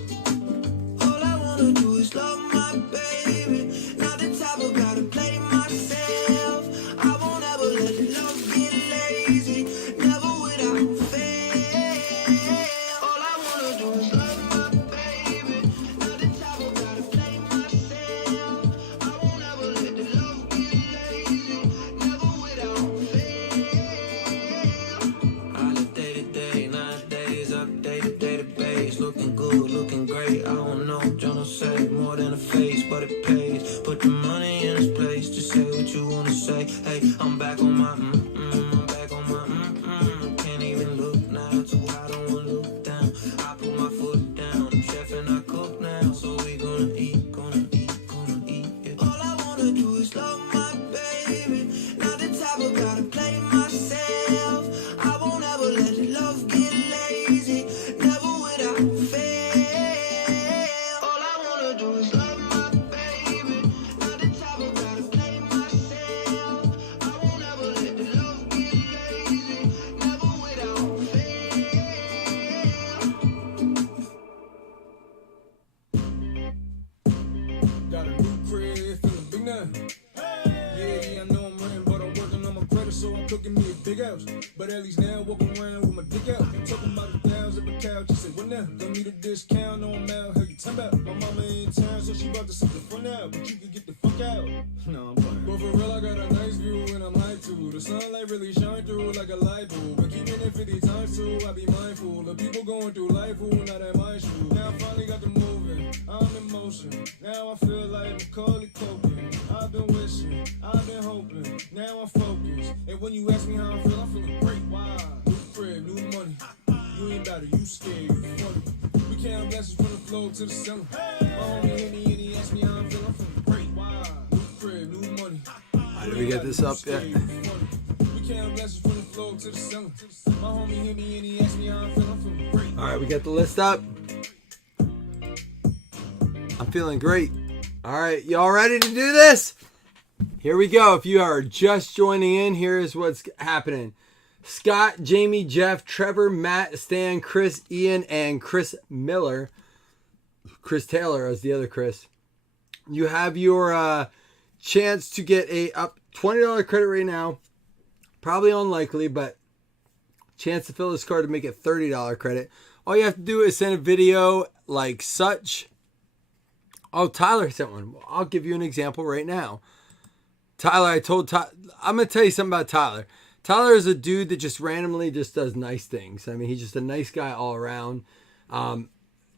All I wanna do is love my baby. Not the type of guy to play myself. I won't ever let the love get lazy. Never without fail. All I wanna do is love my baby. Not the type of guy to play myself. I won't ever let the love get lazy. Never without fail. I live day to day, 9 days, updated database. Looking good, looking great. I don't know, John say more than a face, but it pays. Put the money in its place. Just say what you wanna say. Hey, I'm back on my I'm back on my Can't even look now, too high, don't wanna look down. I put my foot down. I'm chef and I cook now, so we gonna eat, gonna eat, gonna eat. Yeah. All I wanna do is love my baby. Not the type of guy to play myself. I won't ever let the love get lazy. Never without fail. All I wanna do is love my baby. Not the type of guy to play myself. I won't ever let the love get lazy. Never without fail. Got a new crib, feeling big now. Yeah, I know I'm running, but I'm working on my credit, so I'm cooking me a big house. But at least now, walking around with my dick out. Talking about the thousands of a couch. She said, what now? Don't need a discount on out. Hell, you talking about? My mama ain't in town, so she about to sit the front out. But you can get the fuck out. No, I'm playing. But for real, I got a nice view, and I'm light too. The sunlight really shine through like a light bulb. But keeping it 50 times too, I be mindful of people going through life who not at my shoes. Now I finally got the moving. I'm in motion. Now I feel like Macaulay Culkin. I've been wishing, I've been hoping. Now I'm focused. And when you ask me how I feel, I'm feeling great. Wow. New crib, new money. You ain't about it, you scared, you funny. We count blessings from the floor to the ceiling. My homie hit me and he asked me how I feel, I'm feeling great. Wow. New crib, new money. How did we get this up yet? We count blessings from the floor to the ceiling. My homie hit me and he asked me how I feel, I'm feeling great. All right, we got the list up. I'm feeling great. All right, y'all ready to do this? Here we go. If you are just joining in, here's what's happening. Scott, Jamie, Jeff, Trevor, Matt, Stan, Chris, Ian, and Chris Miller. Chris Taylor as the other Chris. You have your chance to get a up $20 credit right now. Probably unlikely, but chance to fill this card to make it $30 credit. All you have to do is send a video like such. Oh, Tyler sent one. I'll give you an example right now. Tyler, I'm going to tell you something about Tyler. Tyler is a dude that just randomly just does nice things. I mean, he's just a nice guy all around.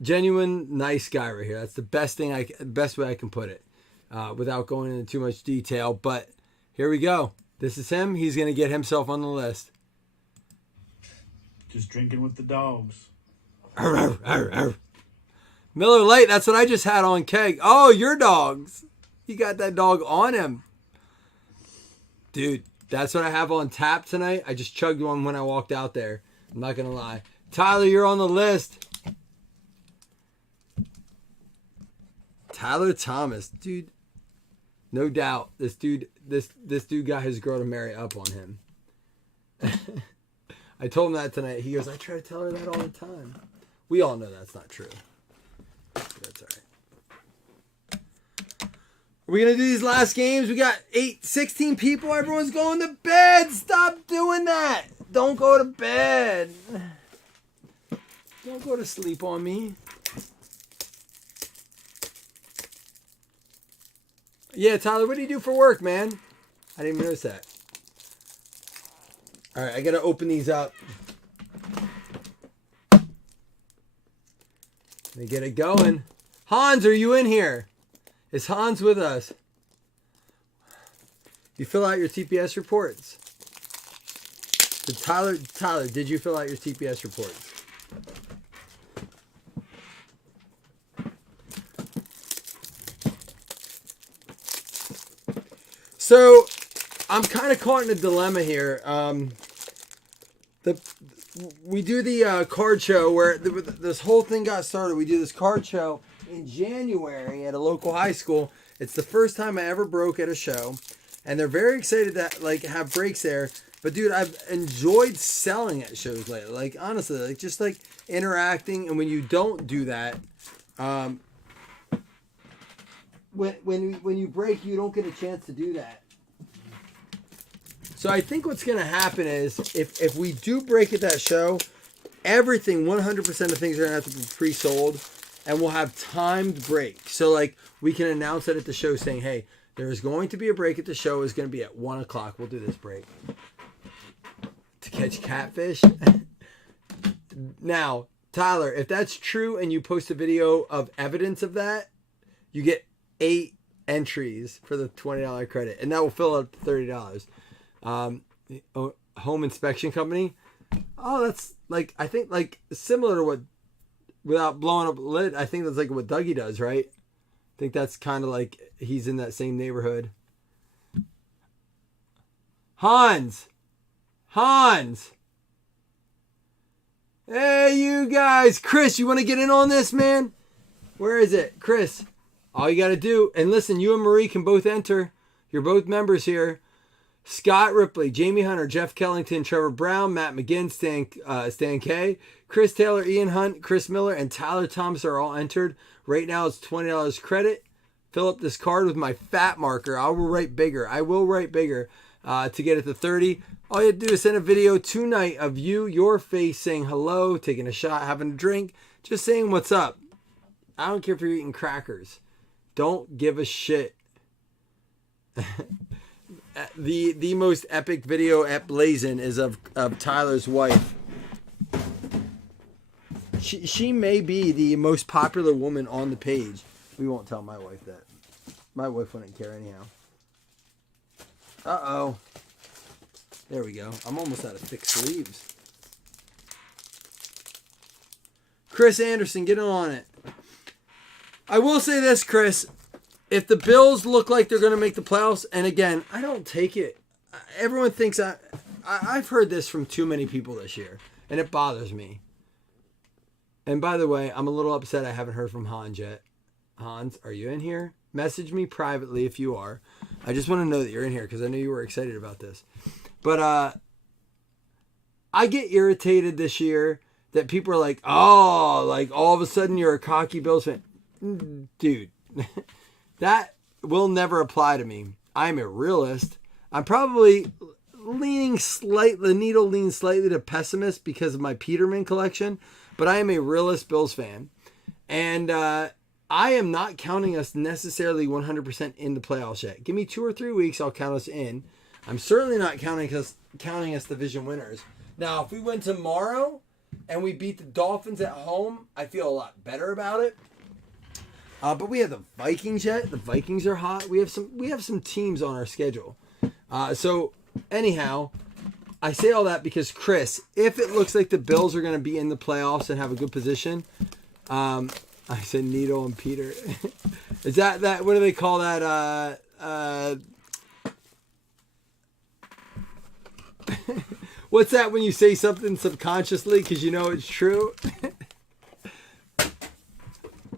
Genuine nice guy right here. That's the best way I can put it without going into too much detail. But here we go. This is him. He's going to get himself on the list. Just drinking with the dogs. Arr, arr, arr. Miller Lite, that's what I just had on keg. Oh, your dogs. You got that dog on him. Dude, that's what I have on tap tonight. I just chugged one when I walked out there. I'm not going to lie. Tyler, you're on the list. Tyler Thomas. Dude, no doubt. This dude got his girl to marry up on him. I told him that tonight. He goes, I try to tell her that all the time. We all know that's not true. That's all right. Are we going to do these last games? We got 16 people. Everyone's going to bed. Stop doing that. Don't go to bed. Don't go to sleep on me. Yeah, Tyler, what do you do for work, man? I didn't even notice that. All right, I got to open these up. Let me get it going. Hans, are you in here? Is Hans with us? You fill out your TPS reports. Tyler, did you fill out your TPS reports? So, I'm kind of caught in a dilemma here. We do the card show where this whole thing got started. We do this card show in January at a local high school. It's the first time I ever broke at a show, and they're very excited to have breaks there. But dude, I've enjoyed selling at shows lately. Like honestly, like just like interacting. And when you don't do that, when you break, you don't get a chance to do that. So I think what's gonna happen is if we do break at that show, everything 100% of things are gonna have to be pre-sold, and we'll have timed break. So like we can announce it at the show saying, hey, there is going to be a break at the show. It's going to be at 1 o'clock. We'll do this break to catch catfish. Now, Tyler, if that's true and you post a video of evidence of that, you get 8 entries for the $20 credit, and that will fill up to $30. Home inspection company. Oh, that's like, I think like similar to what, without blowing up the lid, I think that's like what Dougie does, right? I think that's kind of like he's in that same neighborhood. Hans. Hey, you guys. Chris, you want to get in on this, man? Where is it? Chris, all you got to do, and listen, you and Marie can both enter. You're both members here. Scott Ripley, Jamie Hunter, Jeff Kellington, Trevor Brown, Matt McGinn, Stan K, Chris Taylor, Ian Hunt, Chris Miller, and Tyler Thomas are all entered. Right now it's $20 credit. Fill up this card with my fat marker. I will write bigger to get it to 30. All you have to do is send a video tonight of you, your face, saying hello, taking a shot, having a drink, just saying what's up. I don't care if you're eating crackers. Don't give a shit. The most epic video at Blazin is of Tyler's wife. She may be the most popular woman on the page. We won't tell my wife that. My wife wouldn't care anyhow. Uh-oh. There we go. I'm almost out of thick sleeves. Chris Anderson, get on it. I will say this, Chris. If the Bills look like they're going to make the playoffs, and again, I don't take it. Everyone thinks I've heard this from too many people this year, and it bothers me. And by the way, I'm a little upset I haven't heard from Hans yet. Hans, are you in here? Message me privately if you are. I just want to know that you're in here because I know you were excited about this. But I get irritated this year that people are like, oh, like all of a sudden you're a cocky Bills fan. Dude, that will never apply to me. I'm a realist. I'm probably the needle leans slightly to pessimist because of my Peterman collection, but I am a realist Bills fan. And I am not counting us necessarily 100% in the playoffs yet. Give me 2 or 3 weeks, I'll count us in. I'm certainly not counting us division winners. Now, if we win tomorrow and we beat the Dolphins at home, I feel a lot better about it. But we have the Vikings yet. The Vikings are hot. We have some teams on our schedule. So anyhow, I say all that because Chris, if it looks like the Bills are going to be in the playoffs and have a good position, I said Needle and Peter. Is that what do they call that? What's that when you say something subconsciously because you know it's true?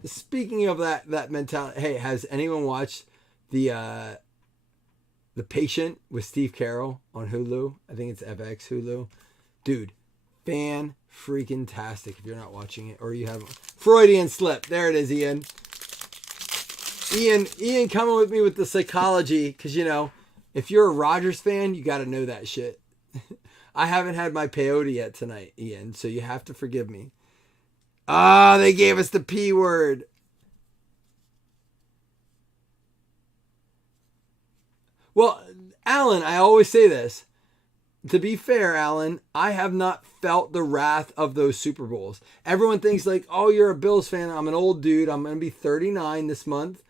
Speaking of that mentality, hey, has anyone watched the Patient with Steve Carell on Hulu? I think it's FX Hulu. Dude, fan freaking tastic if you're not watching it or you haven't. Freudian slip. There it is, Ian. Ian coming with me with the psychology because, you know, if you're a Rodgers fan, you got to know that shit. I haven't had my peyote yet tonight, Ian, so you have to forgive me. Ah, they gave us the P word. Well, Alan, I always say this. To be fair, Alan, I have not felt the wrath of those Super Bowls. Everyone thinks like, oh, you're a Bills fan. I'm an old dude. I'm going to be 39 this month.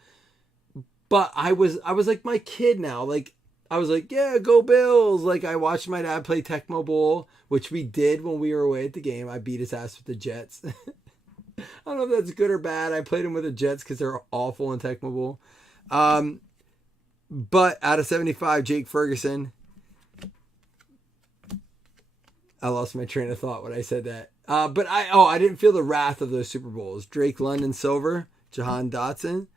But I was like my kid now. Like, I was like, yeah, go Bills. Like, I watched my dad play Tecmo Bowl, which we did when we were away at the game. I beat his ass with the Jets. I don't know if that's good or bad. I played him with the Jets because they're awful in Tecmo Bowl. But out of 75, Jake Ferguson. I lost my train of thought when I said that. But I didn't feel the wrath of those Super Bowls. Drake London Silver, Jahan Dotson.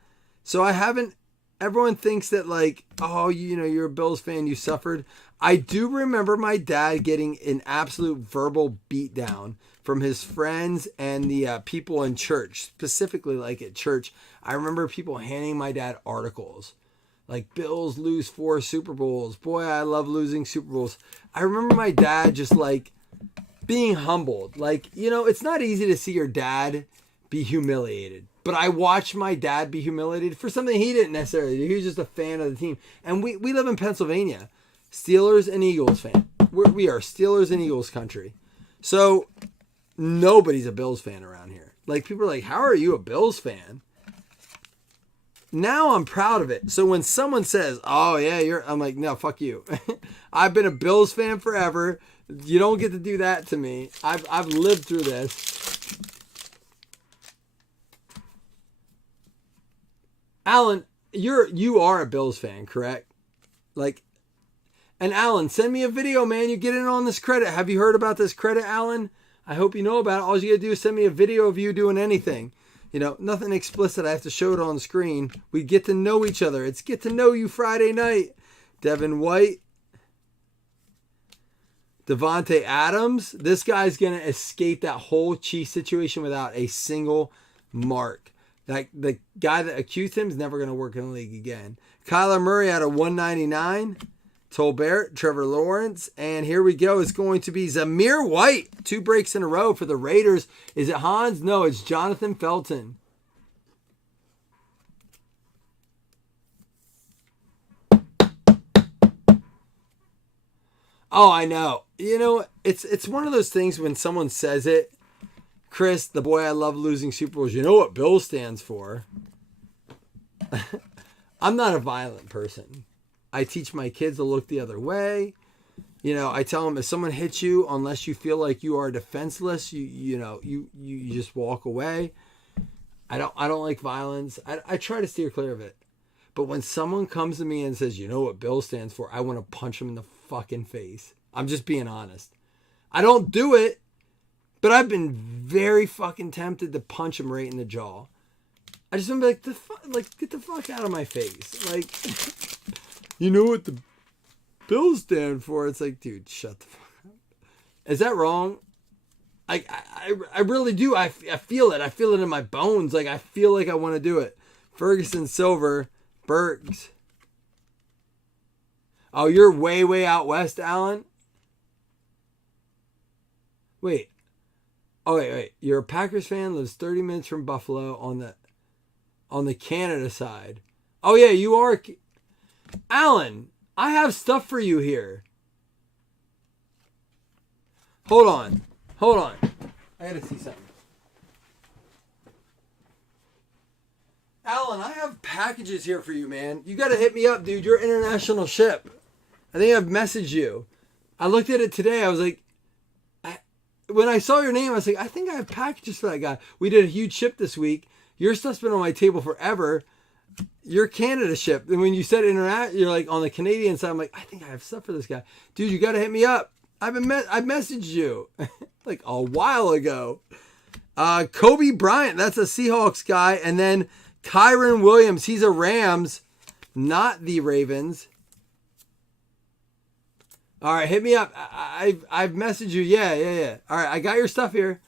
So I haven't everyone thinks that like, oh, you know, you're a Bills fan, you suffered. I do remember my dad getting an absolute verbal beatdown from his friends and the people in church, specifically like at church. I remember people handing my dad articles like Bills lose 4 Super Bowls. Boy, I love losing Super Bowls. I remember my dad just like being humbled. Like, you know, it's not easy to see your dad be humiliated. But I watched my dad be humiliated for something he didn't necessarily do. He was just a fan of the team. And we live in Pennsylvania. Steelers and Eagles fan. We are Steelers and Eagles country. So nobody's a Bills fan around here. Like, people are like, how are you a Bills fan? Now I'm proud of it. So when someone says, oh yeah, I'm like, no, fuck you. I've been a Bills fan forever. You don't get to do that to me. I've lived through this. Alan, you are a Bills fan, correct? Like, and Alan, send me a video, man. You get in on this credit. Have you heard about this credit, Alan? I hope you know about it. All you gotta do is send me a video of you doing anything. You know, nothing explicit. I have to show it on screen. We get to know each other. It's Get to Know You Friday night. Devin White. Devontae Adams. This guy's going to escape that whole Chiefs situation without a single mark. Like, the guy that accused him is never going to work in the league again. Kyler Murray out of 199. Tolbert, Trevor Lawrence. And here we go. It's going to be Zamir White. 2 breaks in a row for the Raiders. Is it Hans? No, it's Jonathan Felton. Oh, I know. You know, it's one of those things when someone says it. Chris, the boy I love losing Super Bowls. You know what Bill stands for? I'm not a violent person. I teach my kids to look the other way. You know, I tell them if someone hits you, unless you feel like you are defenseless, you just walk away. I don't like violence. I try to steer clear of it. But when someone comes to me and says, you know what Bill stands for, I want to punch him in the fucking face. I'm just being honest. I don't do it, but I've been very fucking tempted to punch him right in the jaw. I just want to be like, get the fuck out of my face. Like, you know what the Bills stand for? It's like, dude, shut the fuck up. Is that wrong? I really do. I feel it. I feel it in my bones. Like, I feel like I want to do it. Ferguson, Silver, Bergs. Oh, you're way, way out west, Alan? Wait. Oh, wait. You're a Packers fan, lives 30 minutes from Buffalo on the Canada side. Oh, yeah, you are. Alan, I have stuff for you here. Hold on. I gotta see something. Alan, I have packages here for you, man. You gotta hit me up, dude. You're international ship. I think I've messaged you. I looked at it today. I was like, when I saw your name, I was like, I think I have packages for that guy. We did a huge ship this week. Your stuff's been on my table forever. Your Canada ship. And when you said you're like on the Canadian side. I'm like, I think I have stuff for this guy. Dude, you got to hit me up. I messaged you like a while ago. Kobe Bryant, that's a Seahawks guy. And then Kyron Williams, he's a Rams, not the Ravens. All right, hit me up. I've messaged you. Yeah. All right, I got your stuff here.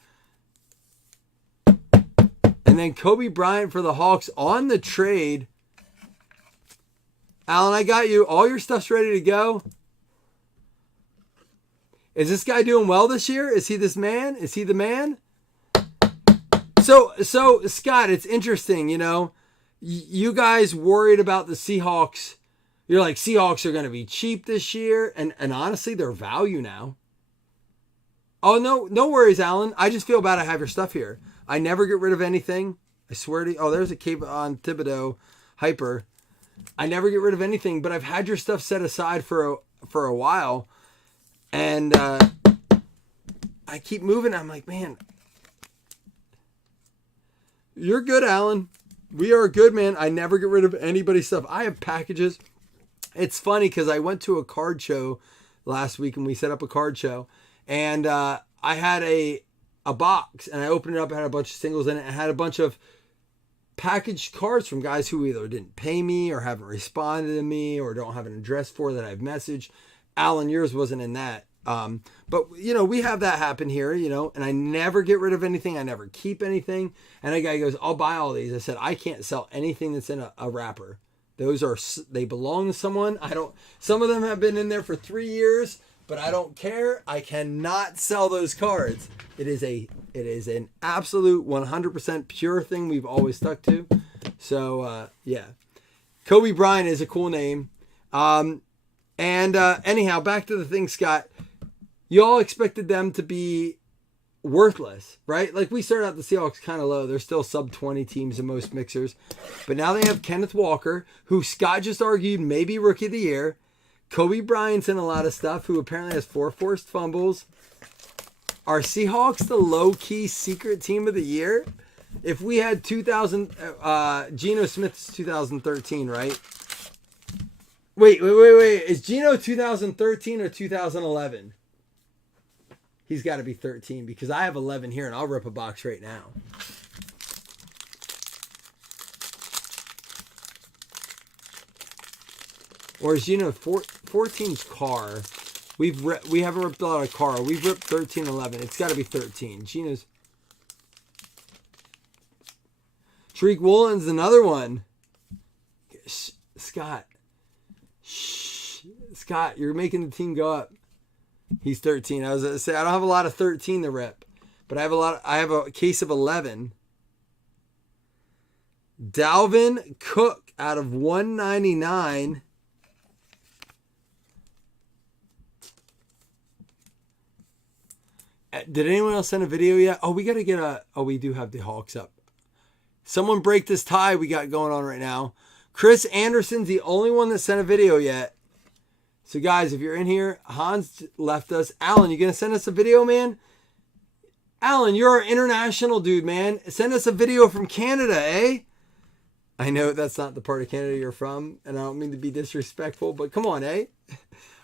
And then Kobe Bryant for the Hawks on the trade. Alan, I got you. All your stuff's ready to go. Is this guy doing well this year? Is he this man? Is he the man? So Scott, it's interesting, you know. You guys worried about the Seahawks. You're like, Seahawks are going to be cheap this year. And honestly, they're value now. Oh, no worries, Alan. I just feel bad I have your stuff here. I never get rid of anything. I swear to you. Oh, there's a Cape on Thibodeau hyper. I never get rid of anything, but I've had your stuff set aside for a while. And I keep moving. I'm like, man, you're good, Alan. We are good, man. I never get rid of anybody's stuff. I have packages. It's funny because I went to a card show last week and we set up a card show. And I had a box and I opened it up. I had a bunch of singles in it. I had a bunch of packaged cards from guys who either didn't pay me or haven't responded to me or don't have an address for that I've messaged. Alan, yours wasn't in that. But you know, we have that happen here, you know, and I never get rid of anything. I never keep anything. And a guy goes, I'll buy all these. I said, I can't sell anything that's in a wrapper. They belong to someone. Some of them have been in there for 3 years, but I don't care. I cannot sell those cards. It is an absolute 100% pure thing we've always stuck to. So, yeah. Kobe Bryant is a cool name. Anyhow, back to the thing, Scott. You all expected them to be worthless, right? Like, we started out the Seahawks kind of low. They're still sub 20 teams in most mixers. But now they have Kenneth Walker, who Scott just argued may be Rookie of the Year. Kobe Bryant's in a lot of stuff, who apparently has 4 forced fumbles. Are Seahawks the low-key secret team of the year? If we had Geno Smith's 2013, right? Wait. Is Geno 2013 or 2011? He's got to be 13 because I have 11 here and I'll rip a box right now. Or is Geno 14's Carr? We haven't ripped a lot of Carr. We've ripped 13, 11. It's got to be 13. Geno's. Tariq Woolen's another one. Scott. Shh. Scott, you're making the team go up. He's 13. I was going to say I don't have a lot of 13 to rip, but I have a case of 11. Dalvin Cook out of 199. Did anyone else send a video yet? Oh, we got to get we do have the Hawks up. Someone break this tie we got going on right now. Chris Anderson's the only one that sent a video yet. So guys, if you're in here, Hans left us. Alan, you going to send us a video, man? Alan, you're our international dude, man. Send us a video from Canada, eh? I know that's not the part of Canada you're from, and I don't mean to be disrespectful, but come on, eh?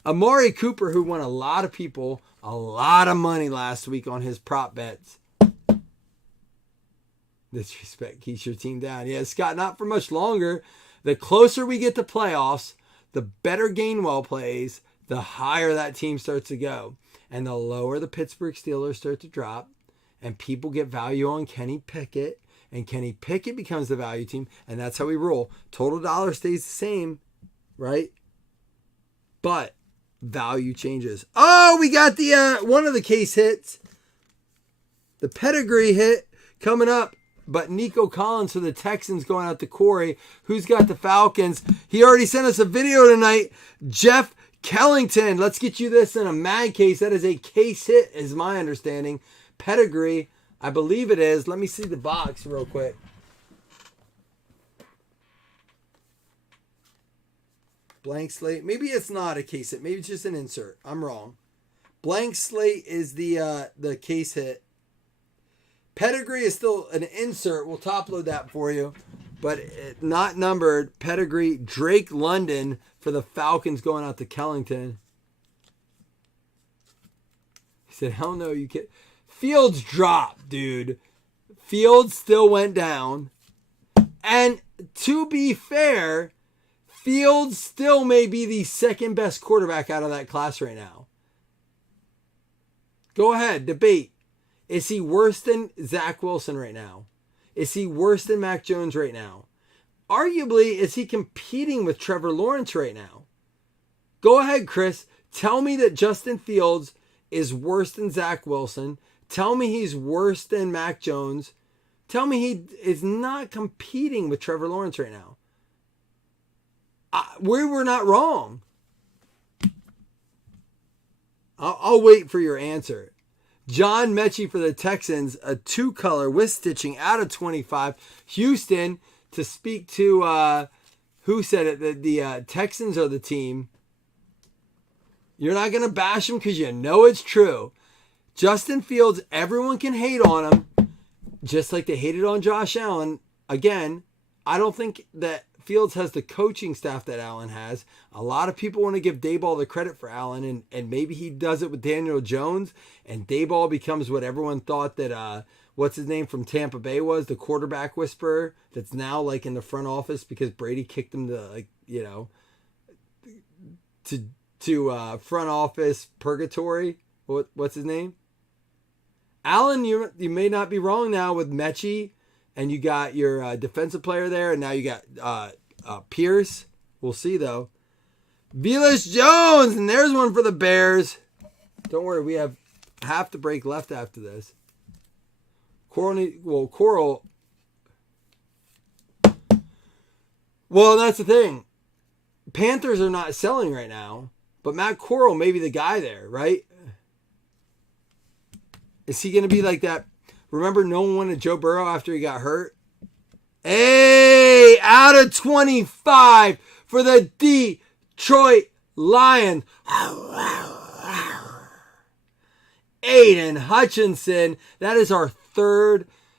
Amari Cooper, who won a lot of people a lot of money last week on his prop bets. Disrespect keeps your team down. Yeah, Scott, not for much longer. The closer we get to playoffs, the better Gainwell plays, the higher that team starts to go. And the lower the Pittsburgh Steelers start to drop, and people get value on Kenny Pickett, and Kenny Pickett becomes the value team, and that's how we roll. Total dollar stays the same, right? But value changes. Oh, we got the one of the case hits. The pedigree hit coming up. But Nico Collins for the Texans going out to Corey. Who's got the Falcons? He already sent us a video tonight. Jeff Kellington. Let's get you this in a mag case. That is a case hit, is my understanding. Pedigree. I believe it is. Let me see the box real quick. Blank slate. Maybe it's not a case hit. Maybe it's just an insert. I'm wrong. Blank slate is the case hit. Pedigree is still an insert. We'll top load that for you. But not numbered. Pedigree. Drake London for the Falcons going out to Kellington. He said, hell no, you can't. Fields dropped, dude. Fields still went down. And to be fair, Fields still may be the second best quarterback out of that class right now. Go ahead, debate. Is he worse than Zach Wilson right now? Is he worse than Mac Jones right now? Arguably, is he competing with Trevor Lawrence right now? Go ahead, Chris. Tell me that Justin Fields is worse than Zach Wilson. Tell me he's worse than Mac Jones. Tell me he is not competing with Trevor Lawrence right now. We were not wrong. I'll wait for your answer. John Mechie for the Texans, a 2-color with stitching out of 25. Houston, to speak to, who said it? The Texans are the team. You're not going to bash them because you know it's true. Justin Fields, everyone can hate on him, just like they hated on Josh Allen. Again, I don't think that Fields has the coaching staff that Allen has. A lot of people want to give Daboll the credit for Allen, and maybe he does it with Daniel Jones, and Daboll becomes what everyone thought that what's his name from Tampa Bay was, the quarterback whisperer that's now like in the front office because Brady kicked him to like, you know, to front office purgatory. What's his name? Alan, you may not be wrong now with Mechie, and you got your defensive player there, and now you got Pierce. We'll see though. Velus Jones, and there's one for the Bears. Don't worry, we have half the break left after this. Coral. Well, that's the thing. Panthers are not selling right now, but Matt Corral may be the guy there, right? Is he going to be like that? Remember, no one wanted Joe Burrow after he got hurt? Hey, out of 25 for the Detroit Lions. Aiden Hutchinson. That is our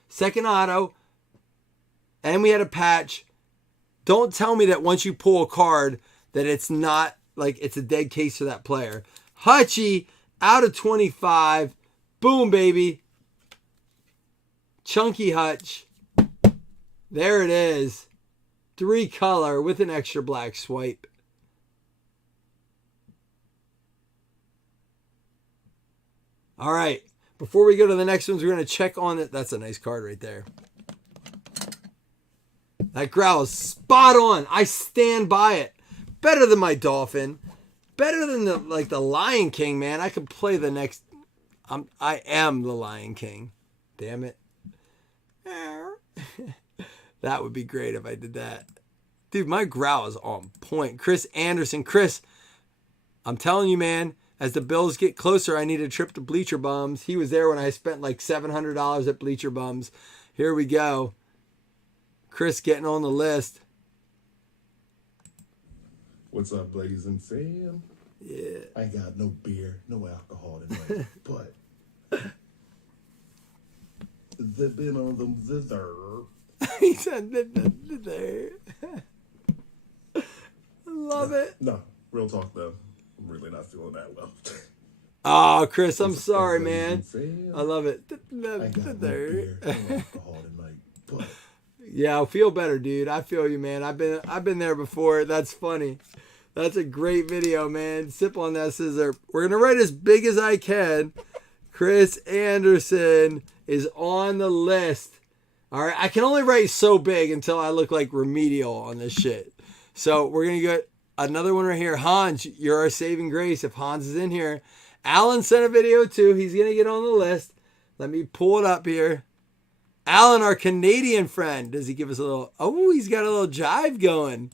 second auto. And we had a patch. Don't tell me that once you pull a card that it's not like it's a dead case for that player. Hutchie out of 25. Boom, baby. Chunky Hutch. There it is. 3 color with an extra black swipe. All right. Before we go to the next ones, we're going to check on it. That's a nice card right there. That growl is spot on. I stand by it. Better than my Dolphin. Better than the Lion King, man. I could play the next. I am the Lion King. Damn it. That would be great if I did that. Dude, my growl is on point. Chris Anderson. Chris, I'm telling you, man, as the Bills get closer, I need a trip to Bleacher Bums. He was there when I spent like $700 at Bleacher Bums. Here we go. Chris getting on the list. What's up, Blazing fam? Yeah. I ain't got no beer, no alcohol tonight, but they've been on the there. He said there. I love it. No, real talk though. I'm really not feeling that well. Oh, Chris, I'm sorry, man. Fam? I love it. I ain't got no beer, no alcohol tonight, but yeah, I'll feel better, dude. I feel you, man. I've been there before. That's funny. That's a great video, man. Sip on that scissor. We're gonna write as big as I can. Chris Anderson is on the list. All right, I can only write so big until I look like Remedial on this shit. So we're gonna get another one right here. Hans, you're our saving grace. If Hans is in here, Alan sent a video too. He's gonna get on the list. Let me pull it up here. Alan, our Canadian friend. Does he give us a little... Oh, he's got a little jive going.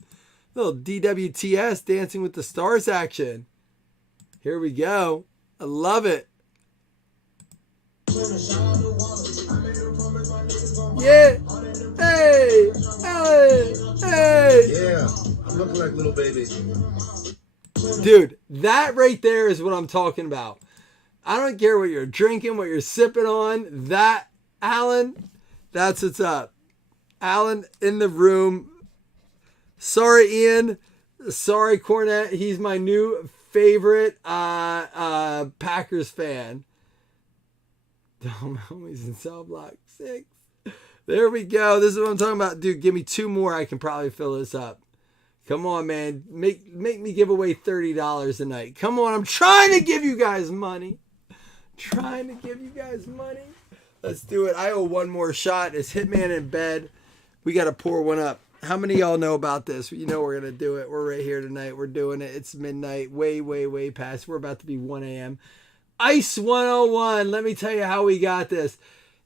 A little DWTS, Dancing with the Stars action. Here we go. I love it. Yeah. Hey. Hey. Hey. yeah, I'm looking like little baby. Dude, that right there is what I'm talking about. I don't care what you're drinking, what you're sipping on. That, Alan... That's what's up. Alan in the room. Sorry, Ian. Sorry, Cornette. He's my new favorite Packers fan. Homies in cell block 6. There we go. This is what I'm talking about. Dude, give me 2 more. I can probably fill this up. Come on, man. Make me give away $30 a night. Come on. I'm trying to give you guys money. Let's do it. I owe one more shot. It's Hitman in bed. We got to pour one up. How many of y'all know about this? You know we're going to do it. We're right here tonight. We're doing it. It's midnight. Way past. We're about to be 1 a.m. Ice 101. Let me tell you how we got this.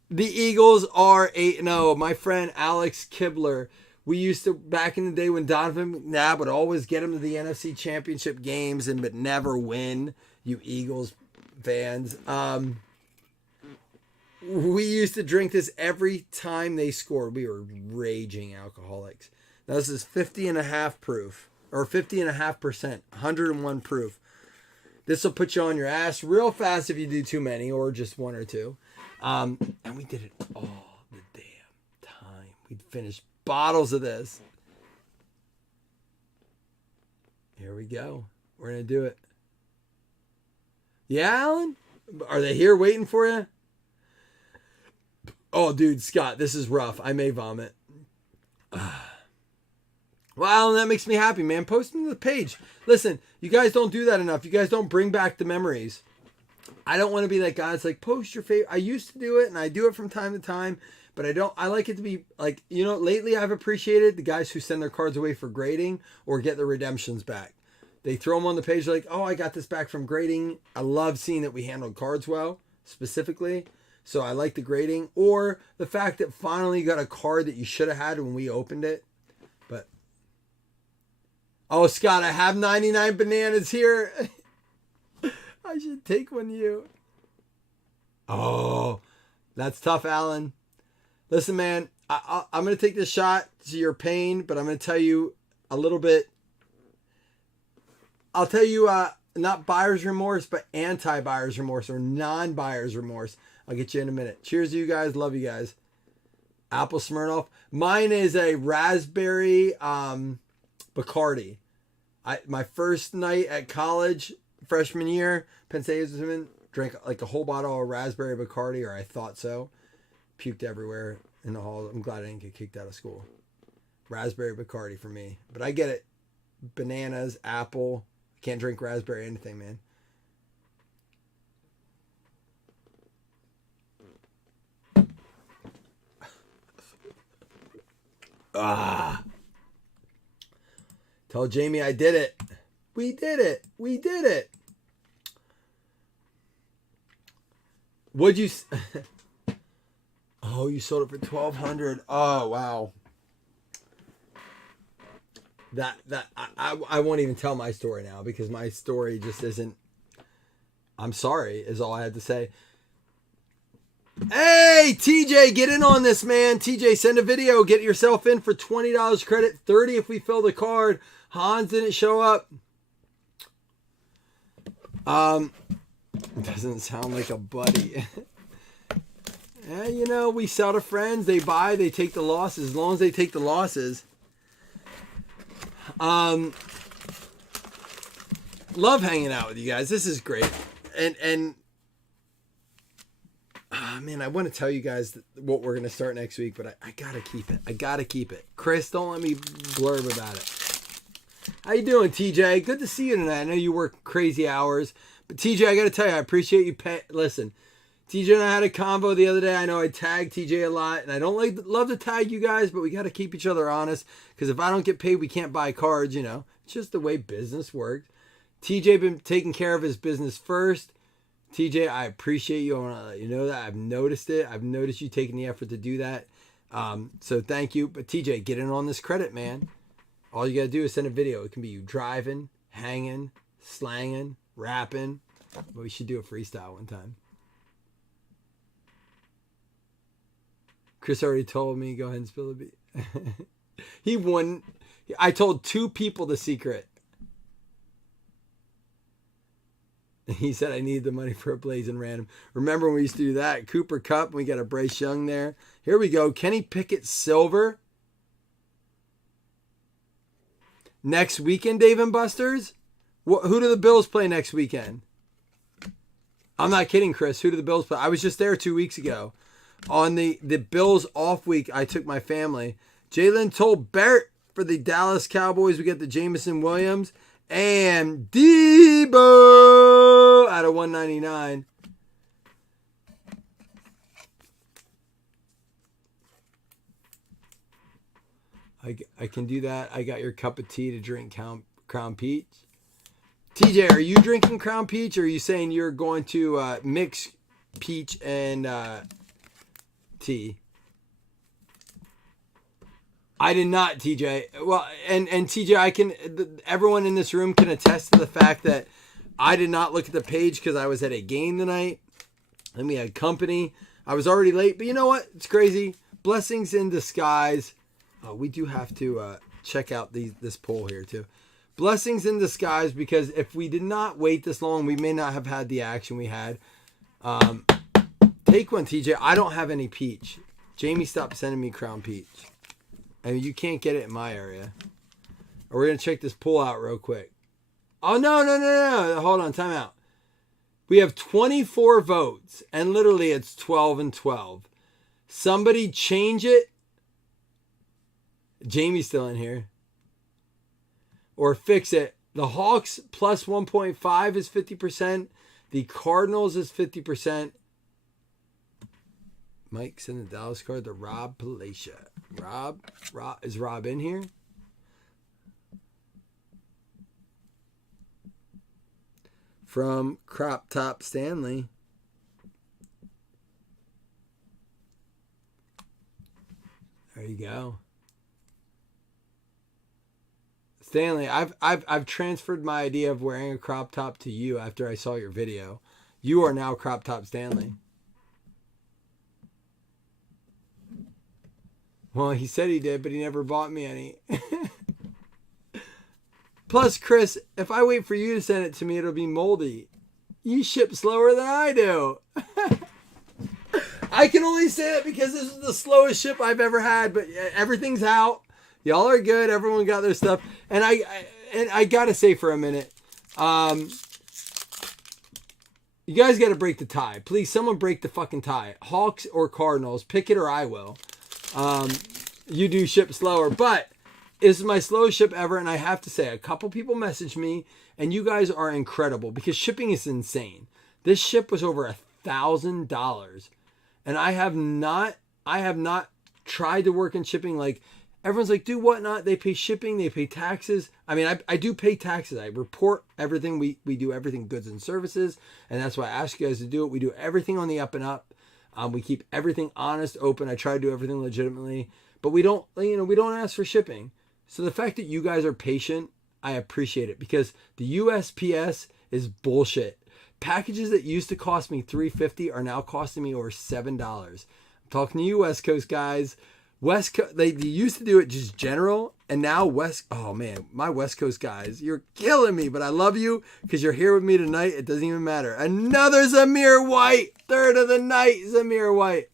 The Eagles are 8-0. My friend Alex Kibler. We used to, back in the day when Donovan McNabb would always get him to the NFC Championship games but never win. You Eagles fans. We used to drink this every time they scored. We were raging alcoholics. Now this is 50.5 proof, or 50.5%, 101 proof. This will put you on your ass real fast if you do too many, or just 1 or 2. And we did it all the damn time. We'd finish bottles of this. Here we go. We're gonna do it. Yeah, Alan? Are they here waiting for you? Oh, dude, Scott, this is rough. I may vomit. Well, that makes me happy, man. Post them to the page. Listen, you guys don't do that enough. You guys don't bring back the memories. I don't want to be that guy that's like, post your favorite. I used to do it, and I do it from time to time, but I don't. I like it to be like, you know, lately I've appreciated the guys who send their cards away for grading or get the redemptions back. They throw them on the page like, oh, I got this back from grading. I love seeing that we handled cards well, specifically. So I like the grading. Or the fact that finally you got a card that you should have had when we opened it. But, oh, Scott, I have 99 bananas here. I should take one to you. Oh, that's tough, Alan. Listen, man, I'm going to take this shot to your pain, but I'm going to tell you a little bit. I'll tell you, not buyer's remorse, but anti-buyer's remorse or non-buyer's remorse. I'll get you in a minute. Cheers to you guys. Love you guys. Apple Smirnoff. Mine is a raspberry Bacardi. My first night at college, freshman year, Penn State drank like a whole bottle of raspberry Bacardi, or I thought so. Puked everywhere in the hall. I'm glad I didn't get kicked out of school. Raspberry Bacardi for me. But I get it. Bananas, apple. Can't drink raspberry anything, man. Tell Jamie I did it. We did it. We did it. Would you? Oh, you sold it for $1,200. Oh, wow. I won't even tell my story now because my story just isn't. I'm sorry is all I had to say. Hey, TJ, get in on this, man. TJ, send a video. Get yourself in for $20 credit. 30 if we fill the card. Hans didn't show up. Doesn't sound like a buddy. Yeah, you know, we sell to friends. They buy. They take the losses. As long as they take the losses. Love hanging out with you guys. This is great. And man, I want to tell you guys what we're going to start next week, but I got to keep it. I got to keep it. Chris, don't let me blurb about it. How you doing, TJ? Good to see you tonight. I know you work crazy hours, but TJ, I got to tell you, I appreciate you. Listen, TJ and I had a convo the other day. I know I tag TJ a lot, and I don't love to tag you guys, but we got to keep each other honest, because if I don't get paid, we can't buy cards, you know. It's just the way business works. TJ been taking care of his business first. TJ, I appreciate you. I want to let you know that. I've noticed it. I've noticed you taking the effort to do that. So thank you. But TJ, get in on this credit, man. All you got to do is send a video. It can be you driving, hanging, slanging, rapping. But we should do a freestyle one time. Chris already told me. Go ahead and spill the beat. He won. I told 2 people the secret. He said I needed the money for a Blazing Random. Remember when we used to do that? Cooper Cup, we got a Bryce Young there. Here we go. Kenny Pickett silver. Next weekend, Dave and Buster's? Who do the Bills play next weekend? I'm not kidding, Chris. Who do the Bills play? I was just there 2 weeks ago. On the Bills off week, I took my family. Jalen told Barrett for the Dallas Cowboys. We got the Jameson Williams. And Debo out of 199. I can do that. I got your cup of tea to drink Crown Peach. TJ, are you drinking Crown Peach, or are you saying you're going to mix peach and tea? I did not, TJ. Well, and TJ, everyone in this room can attest to the fact that I did not look at the page because I was at a game tonight, and we had company. I was already late, but you know what? It's crazy. Blessings in disguise. We do have to check out this poll here too. Blessings in disguise, because if we did not wait this long, we may not have had the action we had. Take one, TJ. I don't have any peach. Jamie, stop sending me Crown Peach. I mean, you can't get it in my area. We're going to check this poll out real quick. Oh, no. Hold on, time out. We have 24 votes, and literally it's 12 and 12. Somebody change it. Jamie's still in here. Or fix it. The Hawks plus 1.5 is 50%. The Cardinals is 50%. Mike send the Dallas card to Rob Palacia. Rob, is Rob in here? From Crop Top Stanley. There you go. Stanley, I've transferred my idea of wearing a crop top to you after I saw your video. You are now Crop Top Stanley. Well, he said he did, but he never bought me any. Plus, Chris, if I wait for you to send it to me, it'll be moldy. You ship slower than I do. I can only say it because this is the slowest ship I've ever had, but everything's out. Y'all are good. Everyone got their stuff. And I got to say for a minute, you guys got to break the tie. Please, someone break the fucking tie. Hawks or Cardinals, pick it or I will. You do ship slower, but this is my slowest ship ever, and I have to say, a couple people messaged me, and you guys are incredible because shipping is insane. This ship was over $1,000, and I have not tried to work in shipping. Like everyone's like, do whatnot. They pay shipping, they pay taxes. I mean, I do pay taxes. I report everything. We do everything goods and services, and that's why I ask you guys to do it. We do everything on the up and up. We keep everything honest, open. I try to do everything legitimately, but we don't ask for shipping. So the fact that you guys are patient, I appreciate it because the USPS is bullshit. Packages that used to cost me $3.50 are now costing me over $7. I'm talking to you, West Coast guys. West Coast, they used to do it just general, and now oh man, my West Coast guys, you're killing me, but I love you because you're here with me tonight. It doesn't even matter. Another Zamir White, third of the night, Zamir White.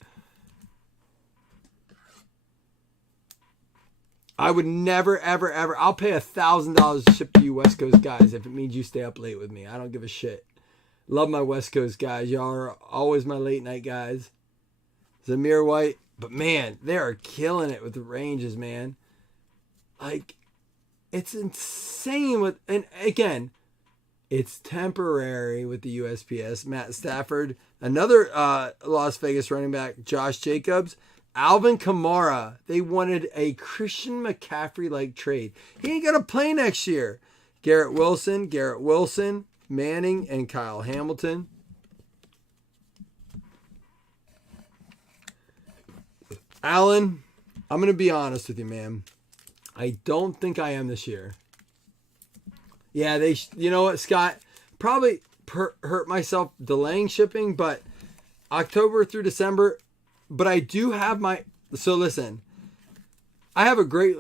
I would never, ever, ever. I'll pay $1,000 to ship to you West Coast guys if it means you stay up late with me. I don't give a shit. Love my West Coast guys. Y'all are always my late night guys. Zamir White. But man, they are killing it with the ranges, man. Like, it's insane and again, it's temporary with the USPS. Matt Stafford, another Las Vegas running back, Josh Jacobs. Alvin Kamara, they wanted a Christian McCaffrey-like trade. He ain't going to play next year. Garrett Wilson, Manning, and Kyle Hamilton. Alan, I'm going to be honest with you, man. I don't think I am this year. Yeah, you know what, Scott? Probably hurt myself delaying shipping, but October through December... But I do have so listen, I have a great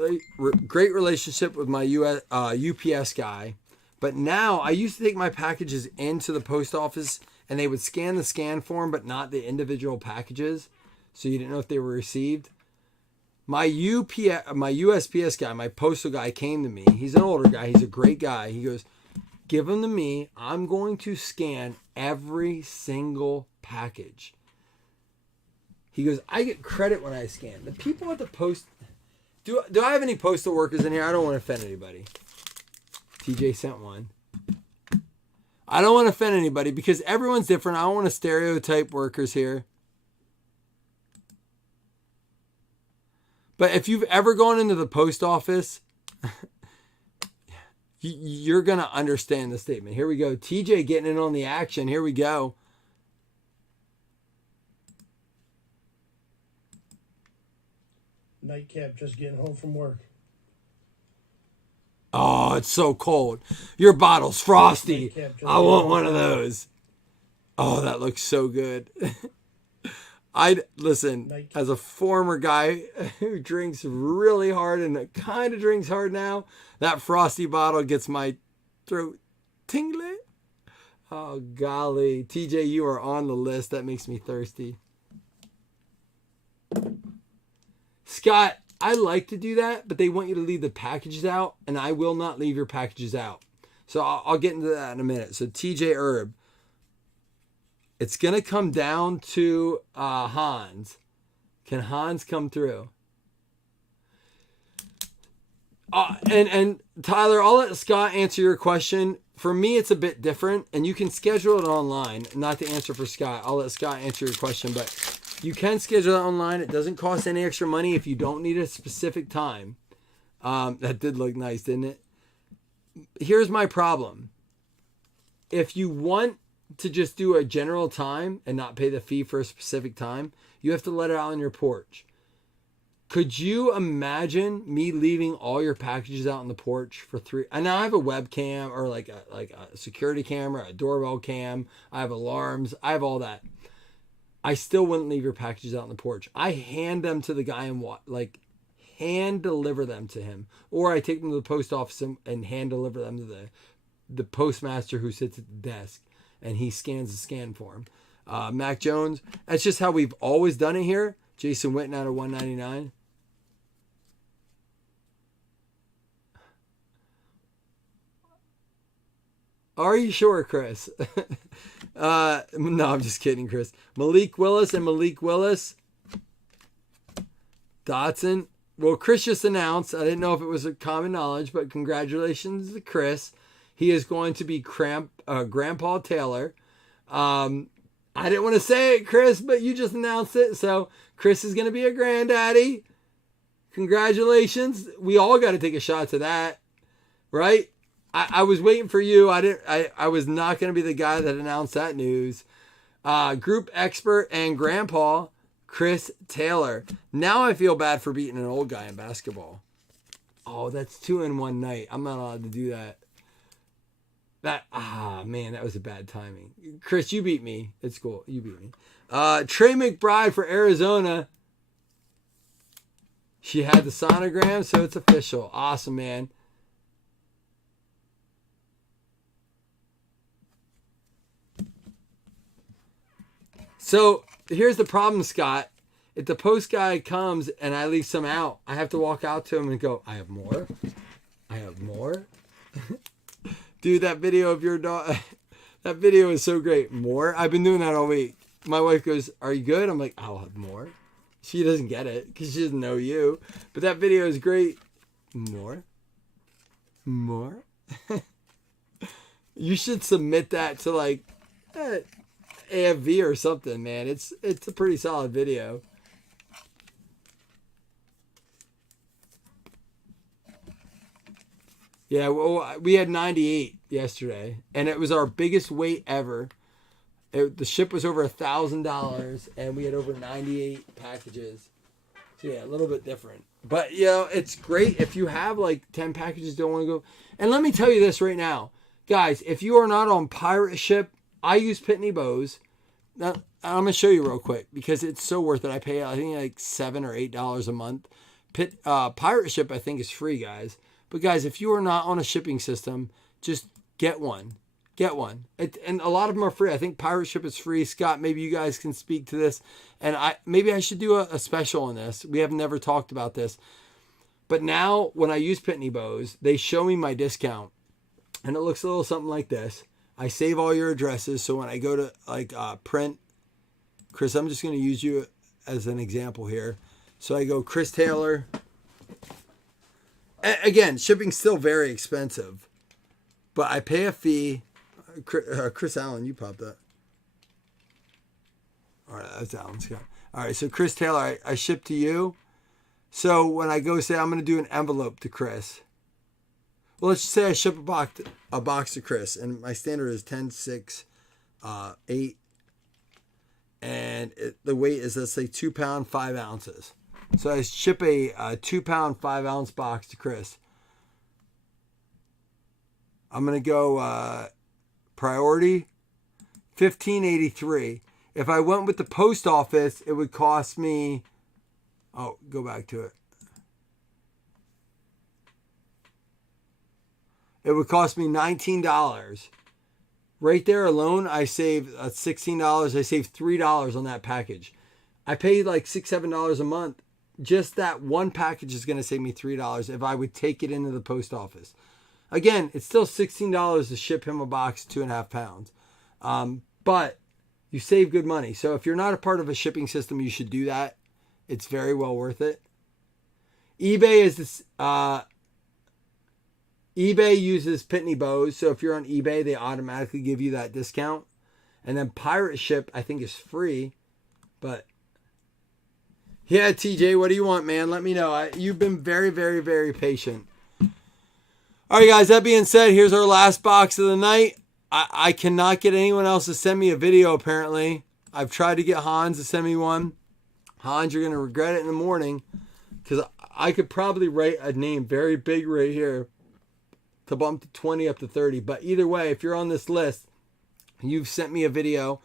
relationship with my UPS guy, but now I used to take my packages into the post office and they would scan the scan form, but not the individual packages. So you didn't know if they were received. My USPS guy, my postal guy came to me. He's an older guy. He's a great guy. He goes, give them to me. I'm going to scan every single package. He goes, I get credit when I scan. The people at the post... Do I have any postal workers in here? I don't want to offend anybody. TJ sent one. I don't want to offend anybody because everyone's different. I don't want to stereotype workers here. But if you've ever gone into the post office, you're going to understand the statement. Here we go. TJ getting in on the action. Here we go. Nightcap, just getting home from work. Oh, it's so cold. Your bottle's frosty. I want one of those. Oh, that looks so good. Listen, as a former guy who drinks really hard and kind of drinks hard now, that frosty bottle gets my throat tingling. Oh, golly. TJ, you are on the list. That makes me thirsty. Scott, I like to do that, but they want you to leave the packages out, and I will not leave your packages out. So I'll get into that in a minute. So TJ Herb, it's going to come down to Hans. Can Hans come through? And Tyler, I'll let Scott answer your question. For me, it's a bit different, and you can schedule it online. Not to answer for Scott. I'll let Scott answer your question, but you can schedule it online. It doesn't cost any extra money if you don't need a specific time. That did look nice, didn't it? Here's my problem. If you want to just do a general time and not pay the fee for a specific time, you have to let it out on your porch. Could you imagine me leaving all your packages out on the porch for $3? And now I have a webcam or like a security camera, a doorbell cam. I have alarms. I have all that. I still wouldn't leave your packages out on the porch. I hand them to the guy and hand deliver them to him, or I take them to the post office and hand deliver them to the postmaster who sits at the desk, and he scans the scan form. Mac Jones. That's just how we've always done it here. Jason Witten out of 199. Are you sure, Chris? No, I'm just kidding, Chris. Malik Willis and Malik Willis. Dotson. Well, Chris just announced, I didn't know if it was a common knowledge, but congratulations to Chris. He is going to be Grandpa Taylor. I didn't want to say it, Chris, but you just announced it. So Chris is going to be a granddaddy. Congratulations. We all got to take a shot to that, right? I was waiting for you. I was not going to be the guy that announced that news. Group expert and grandpa, Chris Taylor. Now I feel bad for beating an old guy in basketball. Oh, that's 2 in one night. I'm not allowed to do that. Man, that was a bad timing. Chris, you beat me. It's cool. You beat me. Trey McBride for Arizona. She had the sonogram, so it's official. Awesome, man. So here's the problem, Scott. If the post guy comes and I leave some out, I have to walk out to him and go, I have more. I have more. Dude, that video of your dog, that video is so great. More? I've been doing that all week. My wife goes, are you good? I'm like, I'll have more. She doesn't get it because she doesn't know you. But that video is great. More? More? You should submit that to like AFV or something, man. It's a pretty solid video. Yeah, well, we had 98 yesterday, and it was our biggest weight ever. The ship was over $1,000, and we had over 98 packages. So yeah, a little bit different. But, you know, it's great if you have like 10 packages, don't want to go. And let me tell you this right now. Guys, if you are not on Pirate Ship, I use Pitney Bowes. Now, I'm going to show you real quick because it's so worth it. I pay, I think, like $7 or $8 a month. Pirate Ship, I think, is free, guys. But, guys, if you are not on a shipping system, just get one. Get one. And a lot of them are free. I think Pirate Ship is free. Scott, maybe you guys can speak to this. And maybe I should do a special on this. We have never talked about this. But now, when I use Pitney Bowes, they show me my discount. And it looks a little something like this. I save all your addresses. So when I go to like print, Chris, I'm just going to use you as an example here. So I go Chris Taylor. Again, shipping's still very expensive, but I pay a fee. Chris Allen, you popped up. All right, that's Alan Scott. All right, so Chris Taylor, I ship to you. So when I go say I'm going to do an envelope to Chris, well, let's just say I ship a box to Chris, and my standard is 10, 6, 8, and the weight is, let's say, 2 pound, 5 ounces. So I ship a 2 pound, 5 ounce box to Chris. I'm going to go priority $15.83. If I went with the post office, it would cost me, go back to it. It would cost me $19. Right there alone, I saved $16. I saved $3 on that package. I paid like $6, $7 a month. Just that one package is going to save me $3 if I would take it into the post office. Again, it's still $16 to ship him a box 2.5 pounds. But you save good money. So if you're not a part of a shipping system, you should do that. It's very well worth it. eBay is this. eBay uses Pitney Bowes, so if you're on eBay, they automatically give you that discount. And then Pirate Ship, I think, is free. But yeah, TJ, what do you want, man? Let me know. You've been very, very, very patient. All right, guys, that being said, here's our last box of the night. I cannot get anyone else to send me a video, apparently. I've tried to get Hans to send me one. Hans, you're going to regret it in the morning, because I could probably write a name very big right here to bump to 20 up to 30. But either way, if you're on this list, you've sent me a video.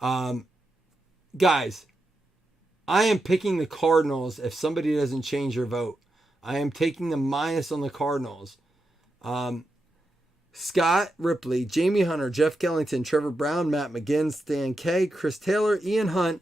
Guys, I am picking the Cardinals if somebody doesn't change your vote. I am taking the minus on the Cardinals. Scott Ripley, Jamie Hunter, Jeff Kellington, Trevor Brown, Matt McGinn, Stan Kay, Chris Taylor, Ian Hunt,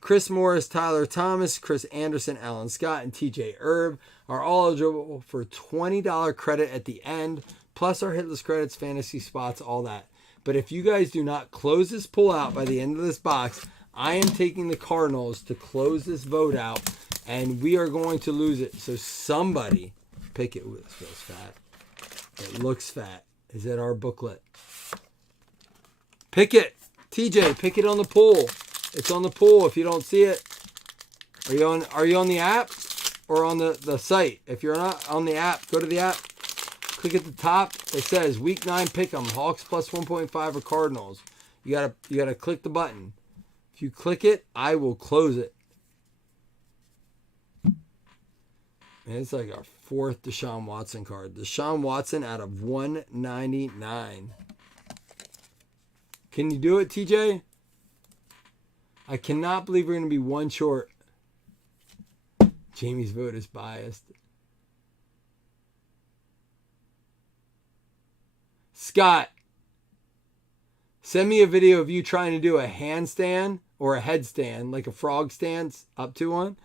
Chris Morris, Tyler Thomas, Chris Anderson, Alan Scott, and TJ Erb are all eligible for $20 credit at the end, plus our hitless credits, fantasy spots, all that. But if you guys do not close this pull out by the end of this box, I am taking the Cardinals to close this vote out, and we are going to lose it. So somebody pick it. Ooh, this feels fat. It looks fat. Is it our booklet? Pick it. TJ, pick it on the poll. It's on the poll if you don't see it. Are you on the app or on the site? If you're not on the app, go to the app. Click at the top. It says Week 9 Pick'em, Hawks plus 1.5 or Cardinals. You gotta click the button. If you click it, I will close it. And it's like our fourth Deshaun Watson card. Deshaun Watson out of 199. Can you do it, TJ? I cannot believe we're going to be one short. Jamie's vote is biased. Scott, send me a video of you trying to do a handstand or a headstand, like a frog stance, up to one.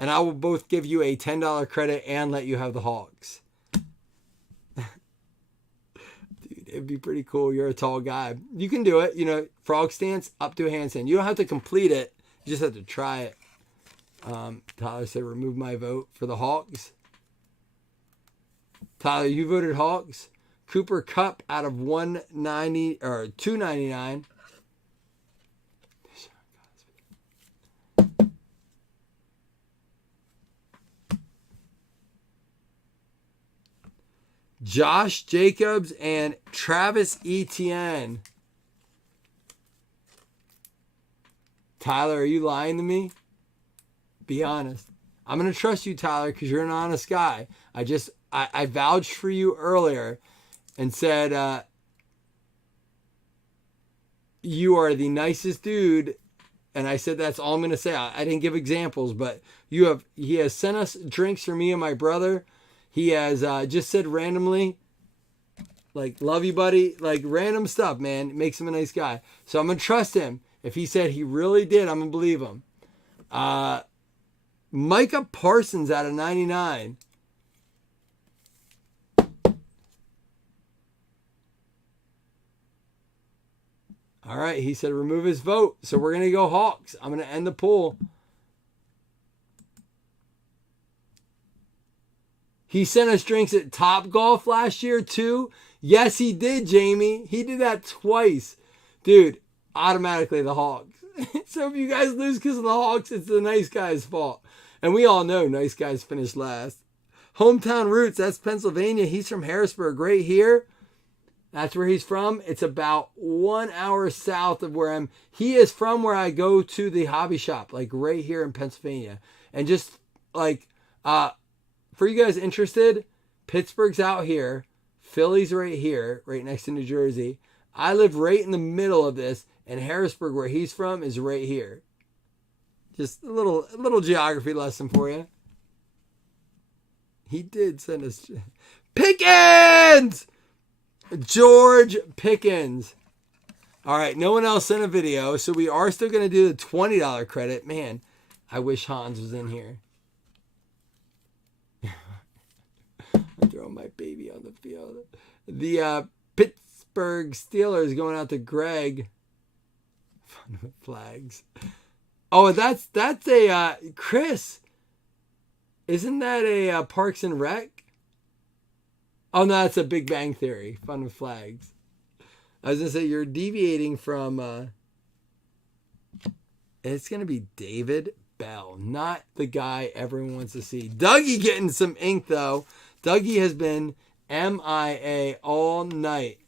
And I will both give you a $10 credit and let you have the Hawks. Dude, it'd be pretty cool. You're a tall guy. You can do it. Frog stance up to a handstand. You don't have to complete it. You just have to try it. Tyler said remove my vote for the Hawks. Tyler, you voted Hawks. Cooper Kupp out of 190 or 299. Josh Jacobs and Travis Etienne. Tyler, are you lying to me? Be honest. I'm going to trust you, Tyler, because you're an honest guy. I vouched for you earlier and said you are the nicest dude. And I said that's all I'm going to say. I didn't give examples, but he has sent us drinks for me and my brother. He has just said randomly, like, love you, buddy. Like, random stuff, man. It makes him a nice guy. So I'm going to trust him. If he said he really did, I'm going to believe him. Micah Parsons out of 99. All right, he said remove his vote. So we're going to go Hawks. I'm going to end the poll. He sent us drinks at Top Golf last year, too. Yes, he did, Jamie. He did that twice. Dude, automatically the Hawks. So if you guys lose because of the Hawks, it's the nice guy's fault. And we all know nice guys finish last. Hometown roots, that's Pennsylvania. He's from Harrisburg, right here. That's where he's from. It's about 1 hour south of where he is from where I go to the hobby shop, like right here in Pennsylvania. And just like, for you guys interested, Pittsburgh's out here. Philly's right here, right next to New Jersey. I live right in the middle of this, and Harrisburg, where he's from, is right here. Just a little geography lesson for you. He did send us Pickens! George Pickens. All right, no one else sent a video, so we are still going to do the $20 credit. Man, I wish Hans was in here. I'm throwing my baby on the field. The Pittsburgh Steelers going out to Greg. Fun with flags. Oh, that's a Chris. Isn't that a Parks and Rec? Oh no, that's a Big Bang Theory. Fun with Flags. I was gonna say you're deviating from. It's gonna be David Bell, not the guy everyone wants to see. Dougie getting some ink though. Dougie has been MIA all night.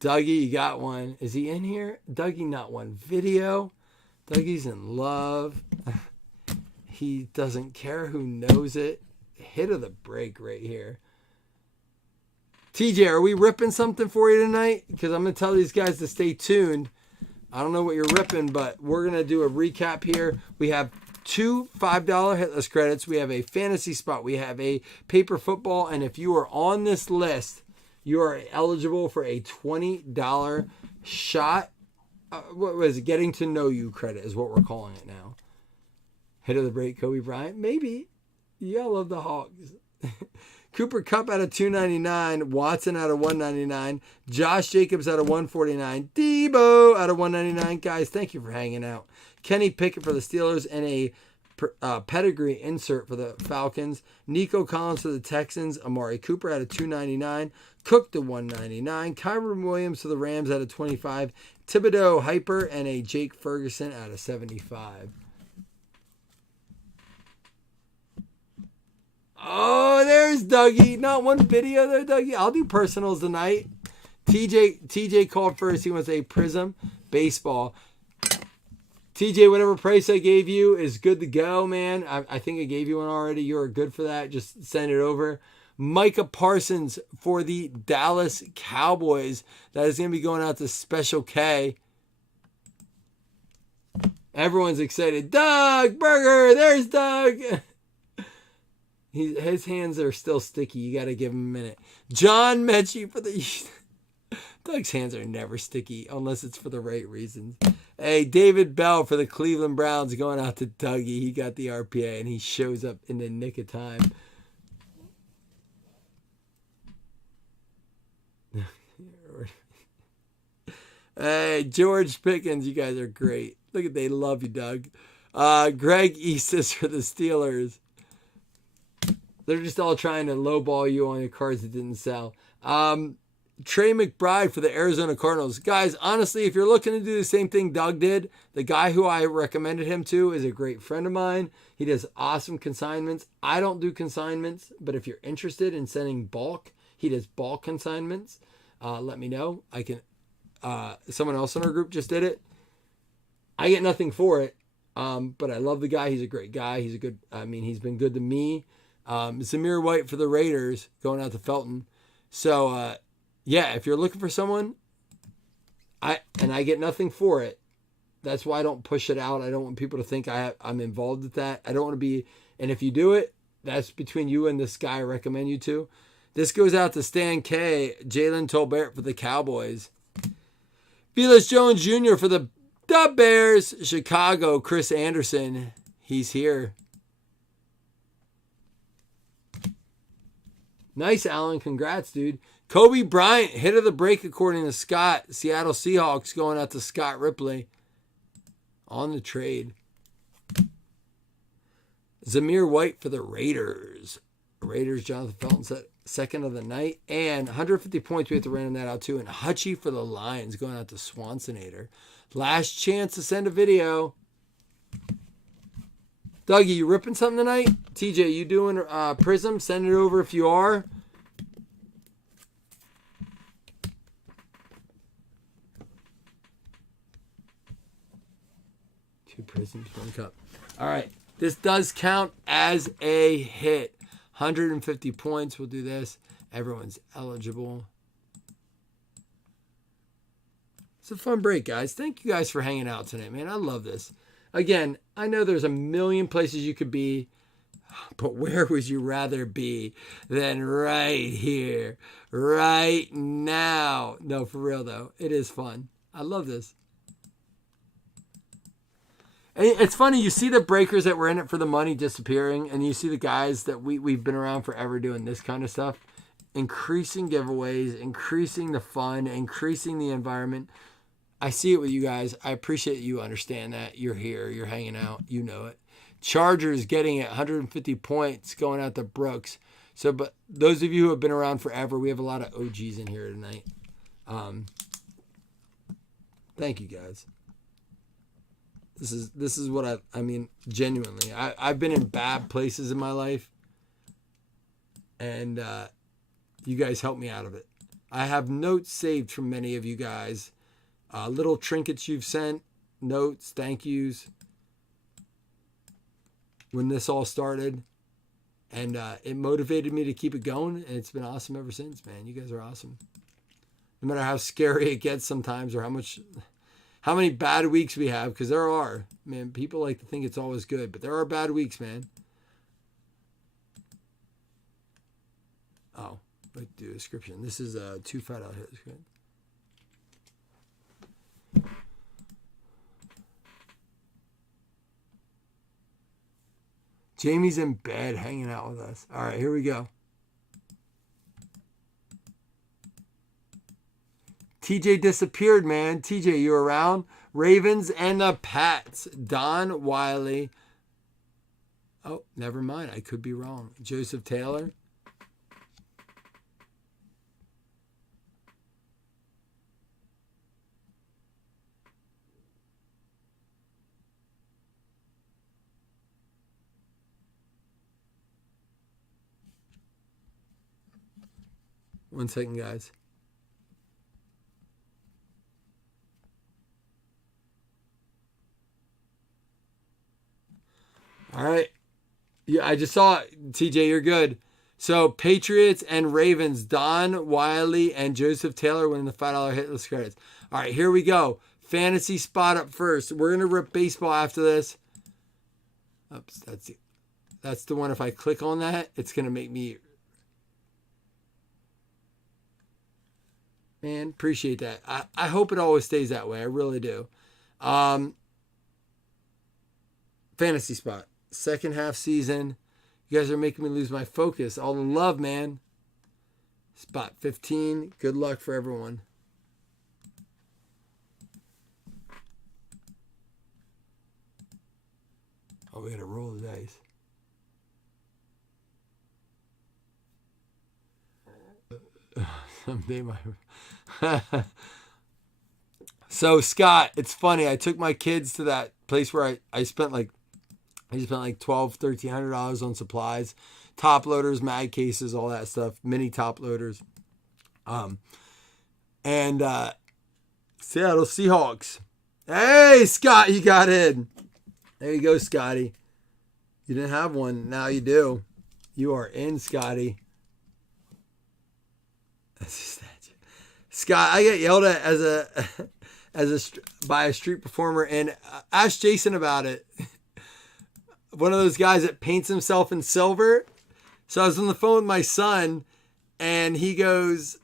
Dougie, you got one. Is he in here? Dougie, not one video. Dougie's in love. He doesn't care who knows it. Hit of the break right here. TJ, are we ripping something for you tonight? Because I'm going to tell these guys to stay tuned. I don't know what you're ripping, but we're going to do a recap here. We have 2 $5 hitless credits. We have a fantasy spot. We have a paper football. And if you are on this list, you are eligible for a $20 shot. What was it? Getting to know you credit is what we're calling it now. Hit of the break, Kobe Bryant. Maybe. Yeah, I love the Hogs. Cooper Kupp out of $2.99. Watson out of $1.99. Josh Jacobs out of $1.49. Debo out of $1.99. Guys, thank you for hanging out. Kenny Pickett for the Steelers and a pedigree insert for the Falcons. Nico Collins for the Texans. Amari Cooper out of $2.99. Cook to $1.99. Kyron Williams for the Rams out of $25. Thibodeau Hyper and a Jake Ferguson out of $75. Oh, there's Dougie. Not one video there, Dougie. I'll do personals tonight. TJ called first. He wants a Prism baseball. TJ, whatever price I gave you is good to go, man. I think I gave you one already. You're good for that. Just send it over. Micah Parsons for the Dallas Cowboys. That is going to be going out to Special K. Everyone's excited. Doug Burger. There's Doug. His hands are still sticky. You got to give him a minute. John Mechie for the... Doug's hands are never sticky unless it's for the right reasons. Hey, David Bell for the Cleveland Browns going out to Dougie. He got the RPA and he shows up in the nick of time. Hey, George Pickens, you guys are great. Look at, they love you, Doug. Greg Eastis for the Steelers. They're just all trying to lowball you on your cards that didn't sell. Trey McBride for the Arizona Cardinals. Guys, honestly, if you're looking to do the same thing Doug did, the guy who I recommended him to is a great friend of mine. He does awesome consignments. I don't do consignments, but if you're interested in sending bulk, he does bulk consignments. Let me know. I can. Someone else in our group just did it. I get nothing for it, but I love the guy. He's a great guy. He's been good to me. Zamir White for the Raiders going out to Felton. So, yeah, if you're looking for someone, I get nothing for it. That's why I don't push it out. I don't want people to think I'm involved with that. I don't want to be, and if you do it, that's between you and this guy I recommend you to. This goes out to Stan K, Jalen Tolbert for the Cowboys. Felix Jones Jr. for the Bears, Chicago, Chris Anderson. He's here. Nice, Alan. Congrats, dude. Kobe Bryant, hit of the break according to Scott. Seattle Seahawks going out to Scott Ripley on the trade. Zamir White for the Raiders. Raiders, Jonathan Felton set second of the night. And 150 points, we have to random that out too. And Hutchie for the Lions going out to Swansonator. Last chance to send a video. Dougie, you ripping something tonight? TJ, you doing Prism? Send it over if you are. Two Prisms, one cup. All right. This does count as a hit. 150 points. We'll do this. Everyone's eligible. It's a fun break, guys. Thank you guys for hanging out tonight, man. I love this. Again, I know there's a million places you could be, but where would you rather be than right here, right now? No, for real, though. It is fun. I love this. And it's funny, you see the breakers that were in it for the money disappearing, and you see the guys that we've been around forever doing this kind of stuff. increasing giveaways, increasing the fun, increasing the environment. I see it with you guys. I appreciate you understand that. You're here. You're hanging out. You know it. Chargers getting it, 150 points going out to Brooks. So, but those of you who have been around forever, we have a lot of OGs in here tonight. Thank you guys. This is what I mean, genuinely. I've been in bad places in my life, and you guys helped me out of it. I have notes saved from many of you guys, little trinkets you've sent, notes, thank yous, when this all started, and it motivated me to keep it going, and it's been awesome ever since, man. You guys are awesome. No matter how scary it gets sometimes, or how many bad weeks we have, because there are. Man, people like to think it's always good, but there are bad weeks, man. Oh, let's do a description. This is a $2 hit. Jamie's in bed hanging out with us. All right, here we go. TJ disappeared, man. TJ, you around? Ravens and the Pats. Don Wiley. Oh, never mind. I could be wrong. Joseph Taylor. One second, guys. All right. Yeah, I just saw it. TJ, you're good. So Patriots and Ravens, Don Wiley and Joseph Taylor winning the $5 hitless credits. All right, here we go. Fantasy spot up first. We're going to rip baseball after this. Oops, that's the one. If I click on that, it's going to make me... Man, appreciate that. I hope it always stays that way. I really do. Fantasy spot. Second half season. You guys are making me lose my focus. All the love, man. Spot 15. Good luck for everyone. Oh, we got to roll the dice. Someday So Scott, it's funny. I took my kids to that place where I spent like $1,200, $1,300 on supplies, top loaders, mag cases, all that stuff, mini top loaders. And Seattle Seahawks. Hey, Scott, you got in. There you go, Scotty. You didn't have one. Now you do. You are in, Scotty. Scott, I get yelled at by a street performer, and ask Jason about it. One of those guys that paints himself in silver. So I was on the phone with my son, and he was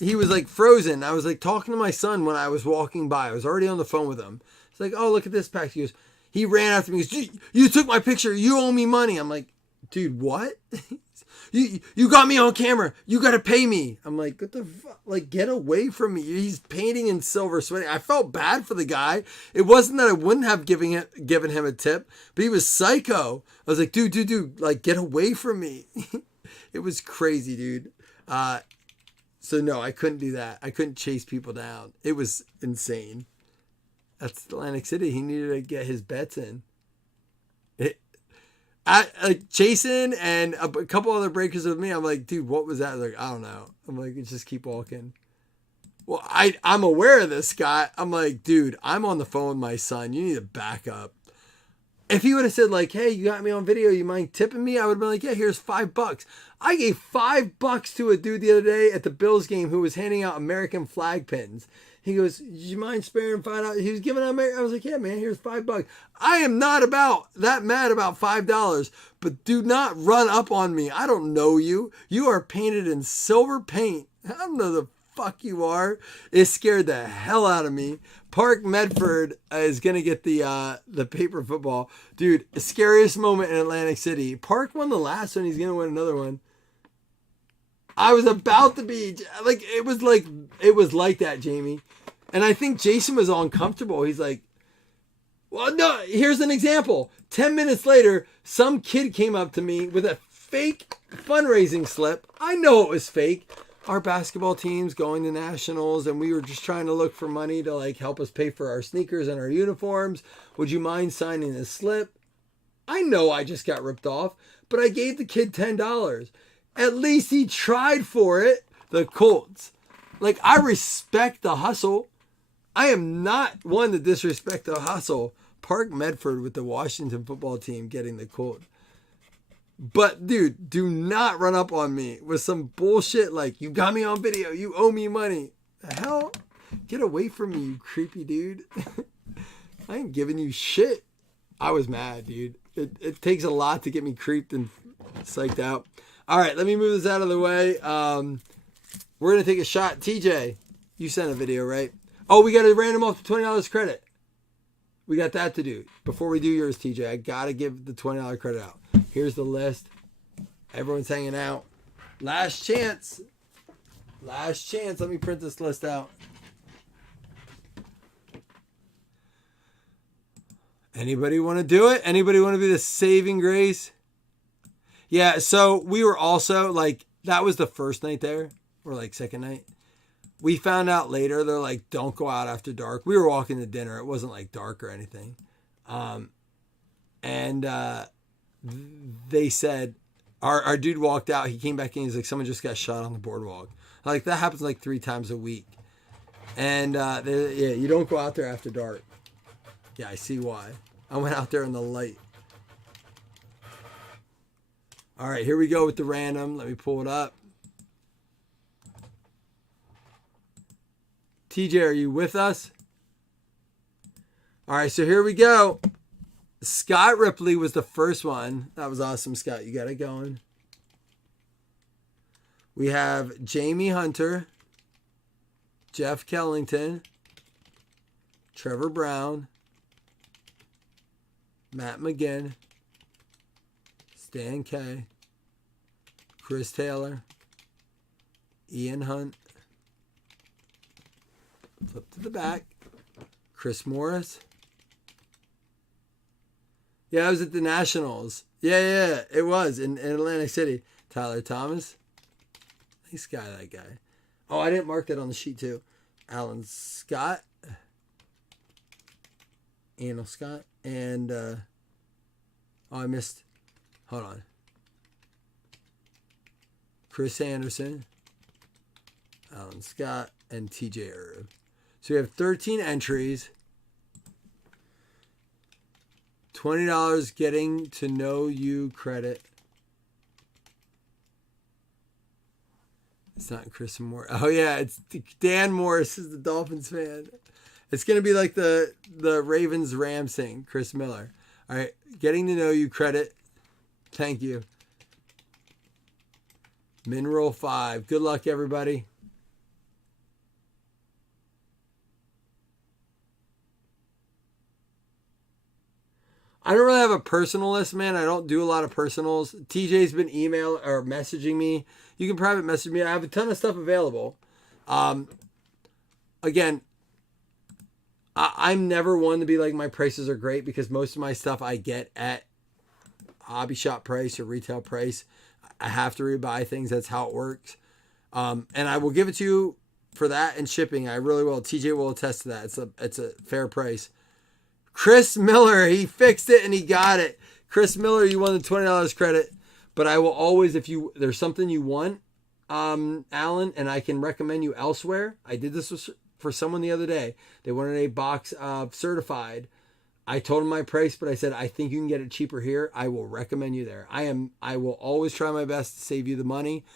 like frozen. I was like talking to my son when I was walking by. I was already on the phone with him. It's like, oh, look at this pack. He ran after me. He goes, you took my picture. You owe me money. I'm like, dude, what? You got me on camera. You got to pay me. I'm like, what the fuck? Like, get away from me. He's painting in silver, sweating. I felt bad for the guy. It wasn't that I wouldn't have given him a tip, but he was psycho. I was like, dude, like, get away from me. It was crazy, dude. So no, I couldn't do that. I couldn't chase people down. It was insane. That's Atlantic City. He needed to get his bets in. Jason and a couple other breakers with me, I'm like, dude, what was that? Like, I don't know. I'm like, just keep walking. Well, I'm aware of this, Scott. I'm like, dude, I'm on the phone with my son. You need to back up. If he would have said, like, hey, you got me on video, you mind tipping me? I would have been like, yeah, here's $5. I gave $5 to a dude the other day at the Bills game who was handing out American flag pins. He goes, do you mind sparing $5? He was giving out American. I was like, yeah, man, here's $5. I am not that mad about $5, but do not run up on me. I don't know you. You are painted in silver paint. I don't know the fuck you are. It scared the hell out of me. Park Medford is going to get the paper football. Dude, scariest moment in Atlantic City. Park won the last one. He's going to win another one. I was about to be like, it was like that, Jamie. And I think Jason was uncomfortable. He's like, well, no, here's an example. 10 minutes later, some kid came up to me with a fake fundraising slip. I know it was fake. Our basketball team's going to nationals, and we were just trying to look for money to like help us pay for our sneakers and our uniforms. Would you mind signing this slip? I know I just got ripped off, but I gave the kid $10. At least he tried for it. The Colts. Like, I respect the hustle. I am not one to disrespect the hustle. Park Medford with the Washington football team getting the Colt. But, dude, do not run up on me with some bullshit like, you got me on video, you owe me money. The hell? Get away from me, you creepy dude. I ain't giving you shit. I was mad, dude. It takes a lot to get me creeped and psyched out. All right, let me move this out of the way. We're going to take a shot. TJ, you sent a video, right? Oh, we got to random off the $20 credit. We got that to do. Before we do yours, TJ, I got to give the $20 credit out. Here's the list. Everyone's hanging out. Last chance. Last chance. Let me print this list out. Anybody want to do it? Anybody want to be the saving grace? Yeah, so we were also like, that was the first night there, or like second night. We found out later, they're like, don't go out after dark. We were walking to dinner. It wasn't like dark or anything. They said, our dude walked out. He came back in. He's like, someone just got shot on the boardwalk. Like, that happens like 3 times a week. And yeah, you don't go out there after dark. Yeah, I see why. I went out there in the light. All right, here we go with the random. Let me pull it up. TJ, are you with us? All right, so here we go. Scott Ripley was the first one. That was awesome, Scott. You got it going. We have Jamie Hunter, Jeff Kellington, Trevor Brown, Matt McGinn, Stan K, Chris Taylor, Ian Hunt, flip to the back, Chris Morris. Yeah, I was at the Nationals. Yeah, it was in Atlantic City. Tyler Thomas. Nice guy, that guy. Oh, I didn't mark that on the sheet too. Alan Scott. Anil Scott. And, I missed. Hold on. Chris Anderson. Alan Scott. And TJ Irv. So we have 13 entries. $20 getting to know you credit. It's not Chris Moore. Oh yeah, it's Dan Morris is the Dolphins fan. It's gonna be like the Ravens Rams thing. Chris Miller. All right, getting to know you credit. Thank you. Mineral 5. Good luck, everybody. I don't really have a personal list, man. I don't do a lot of personals. TJ's been email or messaging me. You can private message me. I have a ton of stuff available. Again, I'm never one to be like my prices are great because most of my stuff I get at hobby shop price or retail price. I have to rebuy things. That's how it works. And I will give it to you for that and shipping. I really will. TJ will attest to that. It's a fair price. Chris Miller, he fixed it and he got it. Chris Miller, you won the $20 credit. But I will always, if there's something you want, Alan, and I can recommend you elsewhere. I did this for someone the other day. They wanted a box of certified. I told them my price, but I said, I think you can get it cheaper here. I will recommend you there. I will always try my best to save you the money.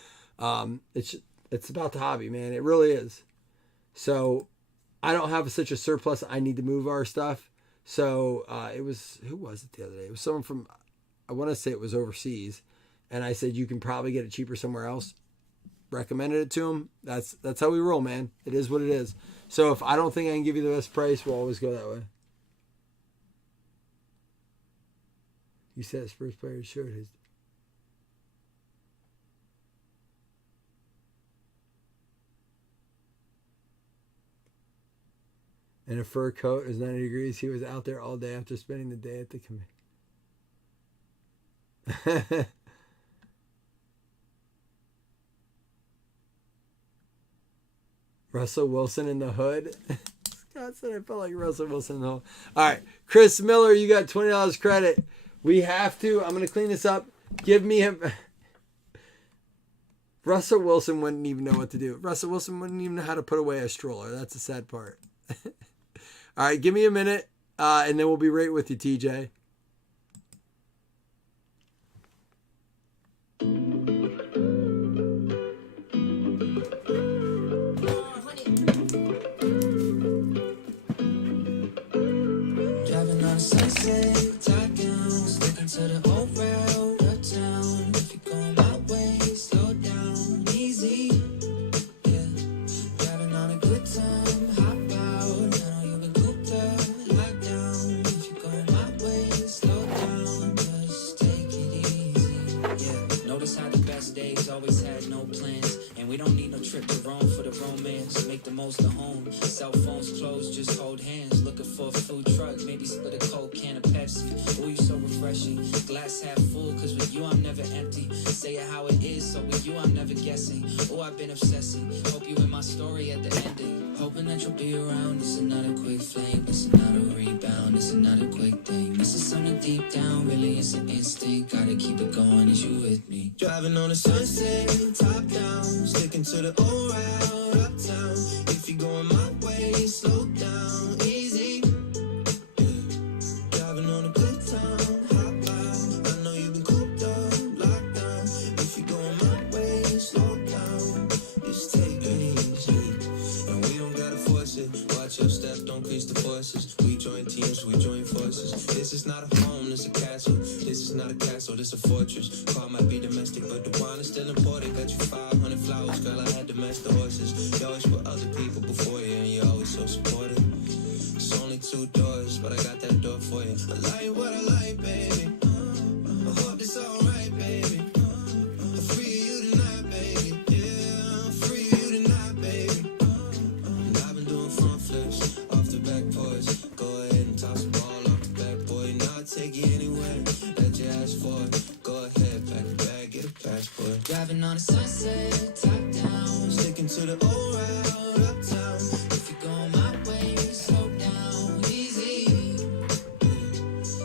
It's about the hobby, man. It really is. So I don't have such a surplus. I need to move our stuff. So who was it the other day? It was someone from, I want to say it was overseas. And I said, you can probably get it cheaper somewhere else. Recommended it to him. That's how we roll, man. It is what it is. So if I don't think I can give you the best price, we'll always go that way. You said Spurs player showed his. in a fur coat. It was 90 degrees. He was out there all day after spending the day at the command. Russell Wilson in the hood. Scott said I felt like Russell Wilson in the hood. All right, Chris Miller, you got $20 credit. We have to. I'm going to clean this up. Give me him. Russell Wilson wouldn't even know what to do. Russell Wilson wouldn't even know how to put away a stroller. That's the sad part. All right, give me a minute, and then we'll be right with you, TJ. Driving on sunset, top down, sticking to the old road uptown. If you're going my way, slow down, easy. Yeah, driving on a good time, hop out. I know you've been cooped up, locked down. If you're going my way, slow down, just take it easy. Yeah, notice how the best days always had no plans, and we don't need no trip to Rome for the romance. Make the most of home. Cell phones closed, just hold hands. Looking for a food truck, maybe split a cold can of Pepsi. Oh, you so refreshing. Glass half full, cause with you I'm never empty. Say it how it is, so with you I'm never guessing. Oh, I've been obsessing. Hope you in my story at the ending. Hoping that you'll be around. This is not a quick flame, this is not a rebound. This is not a quick thing. This is something deep down, really it's an instinct. Gotta keep it going, is you with me? Driving on a sunset, top down, sticking to the old route uptown. If you're going my way, slow down, easy. Yeah. Driving on a good time, hop out. I know you've been cooped up, locked down. If you're going my way, slow down, just take it easy. And we don't gotta force it. Watch your step, don't increase the forces. We join teams, we join forces. This is not a home, this is a castle. This is not a castle, this is a fortress. Car might be domestic, but the wine is still imported. Got you 500 flowers, girl, I had to match the horses. You always put other people before you, and you're always so supportive. It's only 2 doors, but I got that door for you. I like what I like, baby. I hope it's alright, baby. I'll free you tonight, baby. Yeah, I'll free you tonight, baby. And I've been doing front flips off the back porch. Go ahead and toss the ball off the back, boy. Now I'll take you anywhere that you ask for. Go ahead, pack a bag, get a passport. Driving on a sunset, top down, Sticking to the old route uptown. if you're going my way, slow down, easy.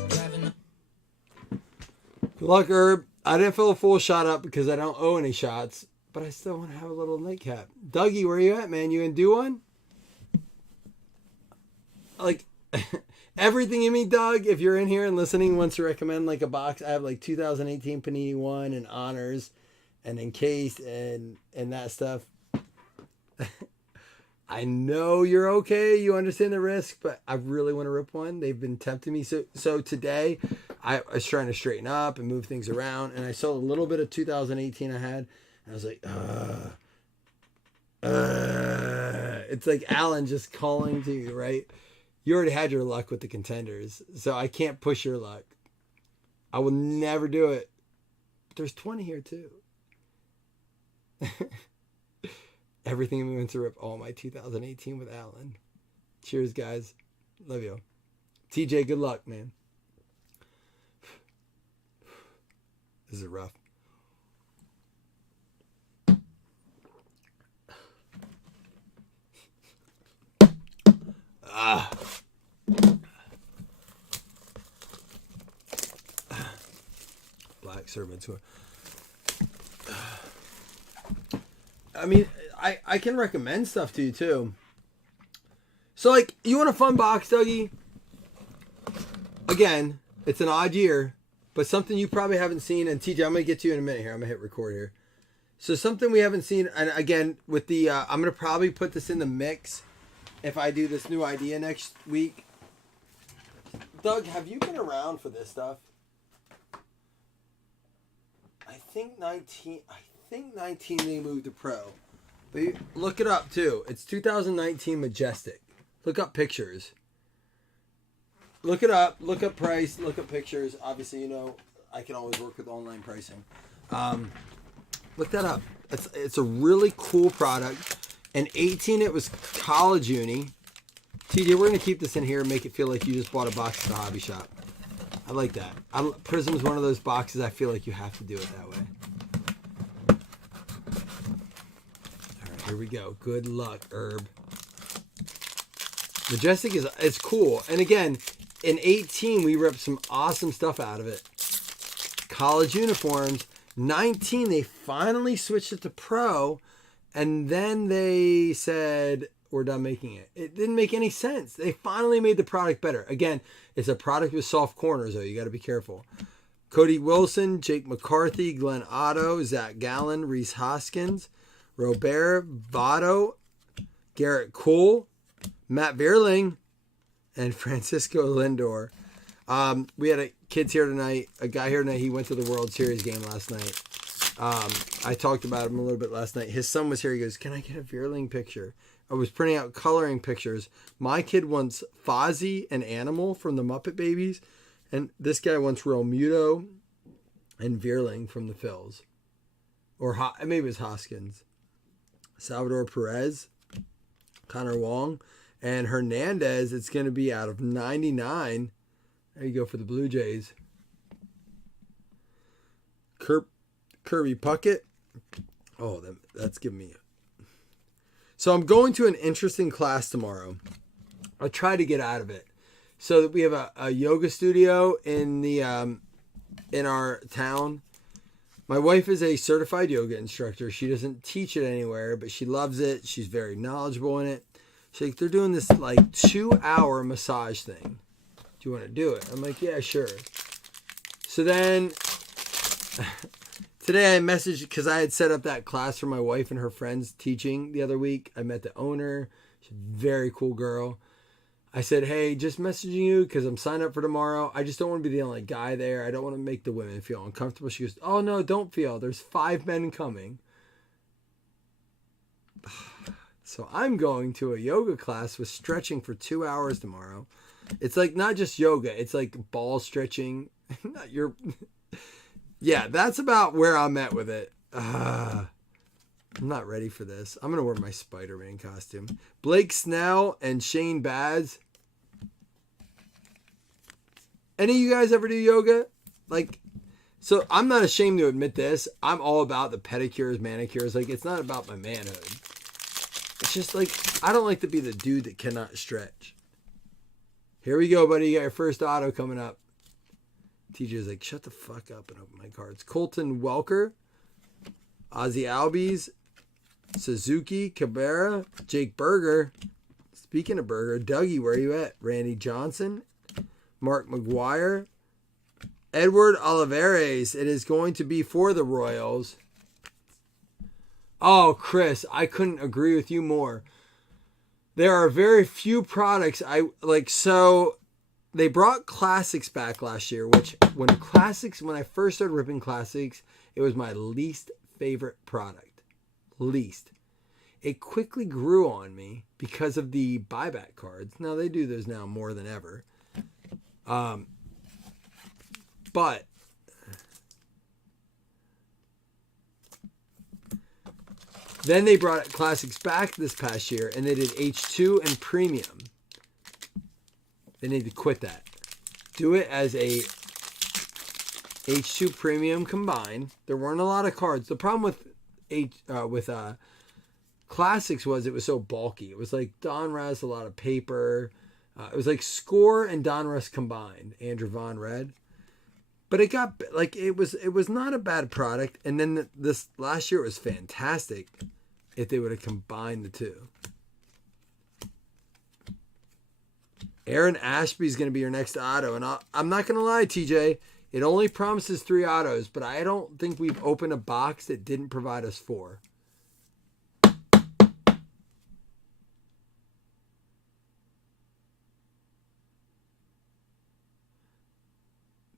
Driving on Good luck, Herb. I didn't fill a full shot up because I don't owe any shots, but I still want to have a little nightcap. Dougie, where you at, man? You gonna do one? Like, everything in me, Doug, if you're in here and listening, wants to recommend like a box. I have like 2018 Panini 1 and Honors and Encased and that stuff. I know you're okay. You understand the risk, but I really want to rip one. They've been tempting me. So today I was trying to straighten up and move things around, and I saw a little bit of 2018 I had, and I was like, it's like Alan just calling to you, right? You already had your luck with the contenders, so I can't push your luck. I will never do it. But there's 20 here too. Everything we went to rip all my 2018 with Alan. Cheers, guys. Love you. TJ, good luck, man. This is rough. Black Servant Tour. I mean, I can recommend stuff to you too. So like, you want a fun box, Dougie? Again, it's an odd year, but something you probably haven't seen. And TJ, I'm gonna get to you in a minute here. I'm gonna hit record here. So something we haven't seen, and again with the, I'm gonna probably put this in the mix if I do this new idea next week. Doug, have you been around for this stuff? I think 19 they moved to Pro. But you, look it up too. It's 2019 Majestic. Look up pictures. Look it up. Look up price. Look up pictures. Obviously, you know, I can always work with online pricing. Look that up. It's a really cool product. And 18, it was College Uni. TJ, we're going to keep this in here and make it feel like you just bought a box at the hobby shop. I like that. Prism's one of those boxes I feel like you have to do it that way. All right, here we go. Good luck, Herb. Majestic is cool. And again, in 18, we ripped some awesome stuff out of it. College uniforms. 19, they finally switched it to Pro. And then they said, we're done making it. It didn't make any sense. They finally made the product better. Again, it's a product with soft corners, though. You got to be careful. Cody Wilson, Jake McCarthy, Glenn Otto, Zach Gallen, Reese Hoskins, Robert Votto, Garrett Cole, Matt Vierling, and Francisco Lindor. We had a guy here tonight. He went to the World Series game last night. I talked about him a little bit last night. His son was here. He goes, can I get a Vierling picture? I was printing out coloring pictures. My kid wants Fozzie and Animal from the Muppet Babies. And this guy wants Realmuto and Vierling from the Phils. Or maybe it was Hoskins. Salvador Perez, Connor Wong, and Hernandez. It's going to be out of 99. There you go for the Blue Jays. Kirby Puckett. Oh, that's giving me. So I'm going to an interesting class tomorrow. I'll try to get out of it. So we have a yoga studio in our town. My wife is a certified yoga instructor. She doesn't teach it anywhere, but she loves it. She's very knowledgeable in it. She's like, they're doing this like 2-hour massage thing. Do you want to do it? I'm like, yeah, sure. So then today I messaged because I had set up that class for my wife and her friends teaching the other week. I met the owner. She's a very cool girl. I said, hey, just messaging you because I'm signed up for tomorrow. I just don't want to be the only guy there. I don't want to make the women feel uncomfortable. She goes, oh, no, don't feel. There's 5 men coming. So I'm going to a yoga class with stretching for 2 hours tomorrow. It's like not just yoga. It's like ball stretching. Not your... Yeah, that's about where I'm at with it. I'm not ready for this. I'm going to wear my Spider-Man costume. Blake Snell and Shane Baz. Any of you guys ever do yoga? Like, so I'm not ashamed to admit this. I'm all about the pedicures, manicures. Like, it's not about my manhood. It's just like, I don't like to be the dude that cannot stretch. Here we go, buddy. You got your first auto coming up. TJ's like, shut the fuck up and open my cards. Colton Welker, Ozzy Albies, Suzuki, Cabrera, Jake Berger. Speaking of Berger, Dougie, where are you at? Randy Johnson, Mark McGuire, Edward Olivares. It is going to be for the Royals. Oh, Chris, I couldn't agree with you more. There are very few products I like. So they brought Classics back last year, which when I first started ripping Classics, it was my least favorite product. Least. It quickly grew on me because of the buyback cards. Now they do those now more than ever. But then they brought Classics back this past year and they did H2 and Premium. They need to quit that. Do it as a H2 Premium combined. There weren't a lot of cards. The problem with Classics was it was so bulky. It was like Donruss, a lot of paper. It was like Score and Donruss combined. Andrew Vaughn Red. But it got like it was not a bad product. And then this last year it was fantastic if they would have combined the two. Aaron Ashby is going to be your next auto. And I'm not going to lie, TJ. It only promises 3 autos, but I don't think we've opened a box that didn't provide us 4.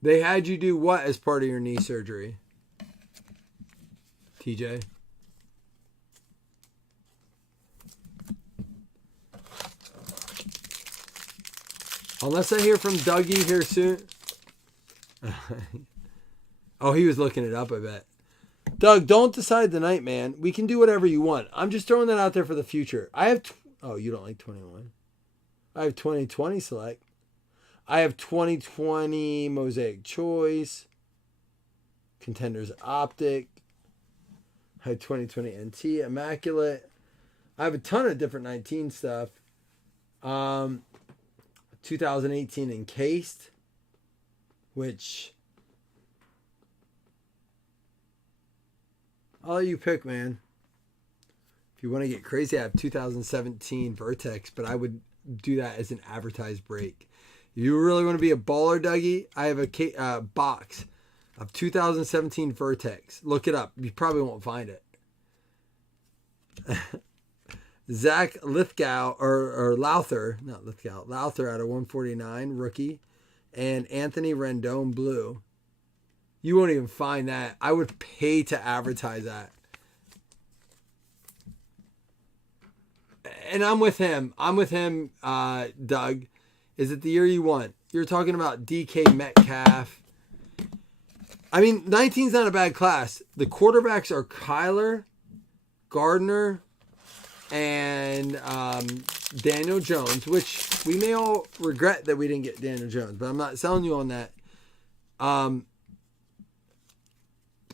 They had you do what as part of your knee surgery, TJ? Unless I hear from Dougie here soon. Oh, he was looking it up, I bet. Doug, don't decide tonight, man. We can do whatever you want. I'm just throwing that out there for the future. I have... Oh, you don't like 21? I have 2020 Select. I have 2020 Mosaic Choice. Contenders Optic. I have 2020 NT Immaculate. I have a ton of different 19 stuff. 2018 Encased, which I'll let you pick, man. If you want to get crazy, I have 2017 Vertex, but I would do that as an advertised break. If you really want to be a baller, Dougie, I have a box of 2017 Vertex. Look it up. You probably won't find it. Zach Lithgow, or Lowther, not Lithgow, Lowther out of 149, rookie, and Anthony Rendon blue. You won't even find that. I would pay to advertise that. And I'm with him. Doug. Is it the year you want? You're talking about DK Metcalf. I mean, 19's not a bad class. The quarterbacks are Kyler, Gardner, and Daniel Jones, which we may all regret that we didn't get Daniel Jones, but I'm not selling you on that.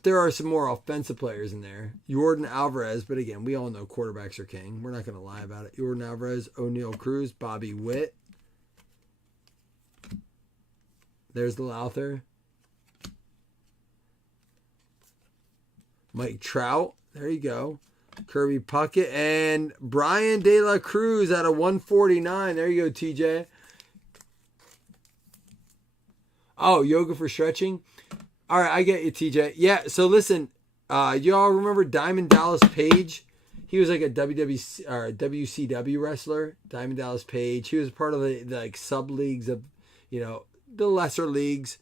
There are some more offensive players in there. Jordan Alvarez, but again, we all know quarterbacks are king. We're not going to lie about it. Jordan Alvarez, O'Neal Cruz, Bobby Witt. There's the Lowther. Mike Trout. There you go. Kirby Puckett and Brian De La Cruz out of 149. There you go, TJ. Oh, yoga for stretching. All right, I get you, TJ. Yeah, so listen, y'all remember Diamond Dallas Page? He was like a WCW wrestler, Diamond Dallas Page. He was part of the like sub leagues of, the lesser leagues.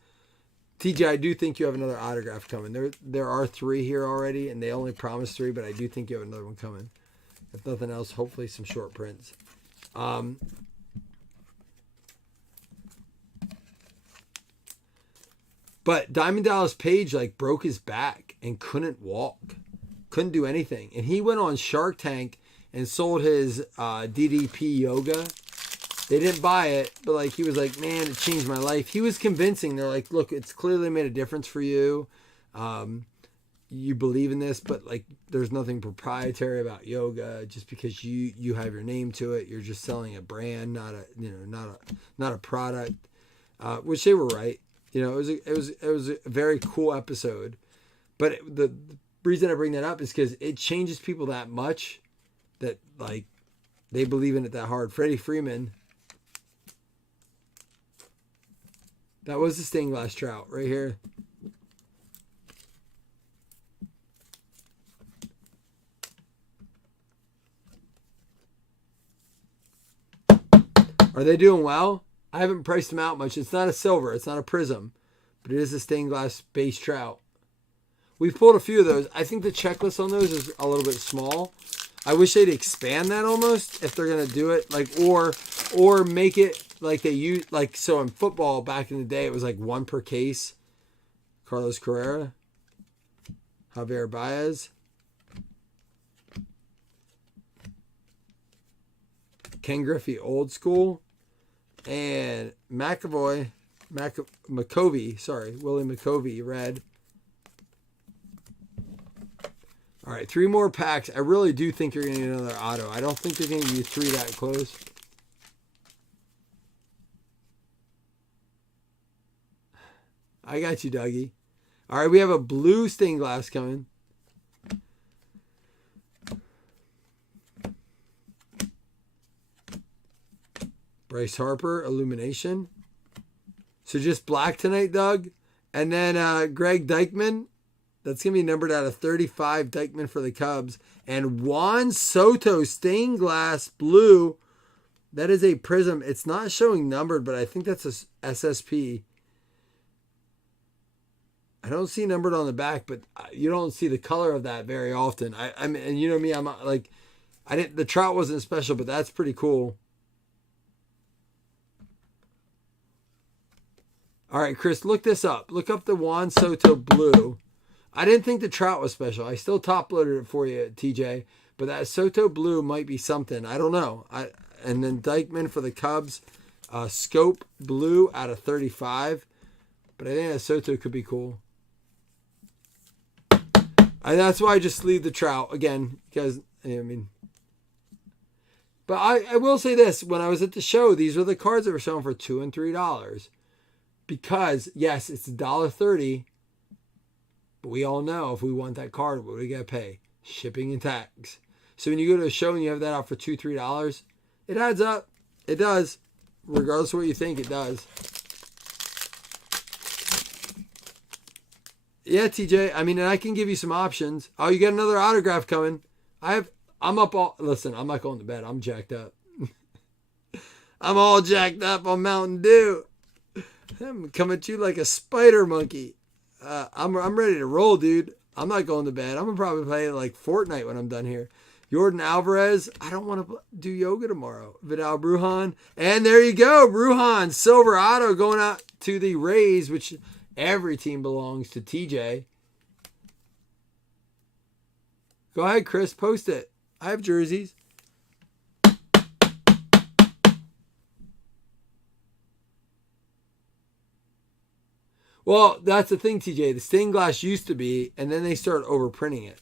TJ, I do think you have another autograph coming. There are 3 here already, and they only promised 3, but I do think you have another one coming. If nothing else, hopefully some short prints. But Diamond Dallas Page broke his back and couldn't walk, couldn't do anything, and he went on Shark Tank and sold his DDP yoga. They didn't buy it, but he was like, man, it changed my life. He was convincing. They're like, look, it's clearly made a difference for you. You believe in this, but there's nothing proprietary about yoga. Just because you have your name to it, you're just selling a brand, not a product. Which they were right. It was a very cool episode. But the reason I bring that up is because it changes people that much that they believe in it that hard. Freddie Freeman. That was the stained glass Trout right here. Are they doing well? I haven't priced them out much. It's not a silver. It's not a prism. But it is a stained glass base Trout. We've pulled a few of those. I think the checklist on those is a little bit small. I wish they'd expand that almost if they're going to do it. Or make it like they use, so in football back in the day, it was 1 per case. Carlos Carrera. Javier Baez. Ken Griffey old school. And Willie McCovey red. All right, 3 more packs. I really do think you're going to need another auto. I don't think they're going to give you 3 that close. I got you, Dougie. All right, we have a blue stained glass coming. Bryce Harper, Illumination. So just black tonight, Doug. And then Greg Dykman. That's going to be numbered out of 35, Dykman for the Cubs. And Juan Soto, stained glass blue. That is a prism. It's not showing numbered, but I think that's a SSP. I don't see numbered on the back, but you don't see the color of that very often. I mean, and you know me, I'm the Trout wasn't special, but that's pretty cool. All right, Chris, look this up. Look up the Juan Soto blue. I didn't think the Trout was special. I still top loaded it for you, TJ. But that Soto blue might be something. I don't know. And then Dykeman for the Cubs. Scope blue out of 35. But I think that Soto could be cool. And that's why I just leave the Trout. Again, because, I mean... But I will say this. When I was at the show, these were the cards that were selling for $2 and $3. Because, yes, it's $1.30. But we all know if we want that card, what do we got to pay? Shipping and tax. So when you go to a show and you have that out for $2, $3, it adds up. It does. Regardless of what you think, it does. Yeah, TJ. I mean, and I can give you some options. Oh, you got another autograph coming. I'm up all... Listen, I'm not going to bed. I'm jacked up. I'm all jacked up on Mountain Dew. I'm coming at you like a spider monkey. I'm ready to roll, dude. I'm not going to bed. I'm going to probably play like Fortnite when I'm done here. Jordan Alvarez. I don't want to do yoga tomorrow. Vidal Brujan. And there you go. Brujan. Silver auto going out to the Rays, which every team belongs to TJ. Go ahead, Chris. Post it. I have jerseys. Well, that's the thing, TJ. The stained glass used to be, and then they started overprinting it.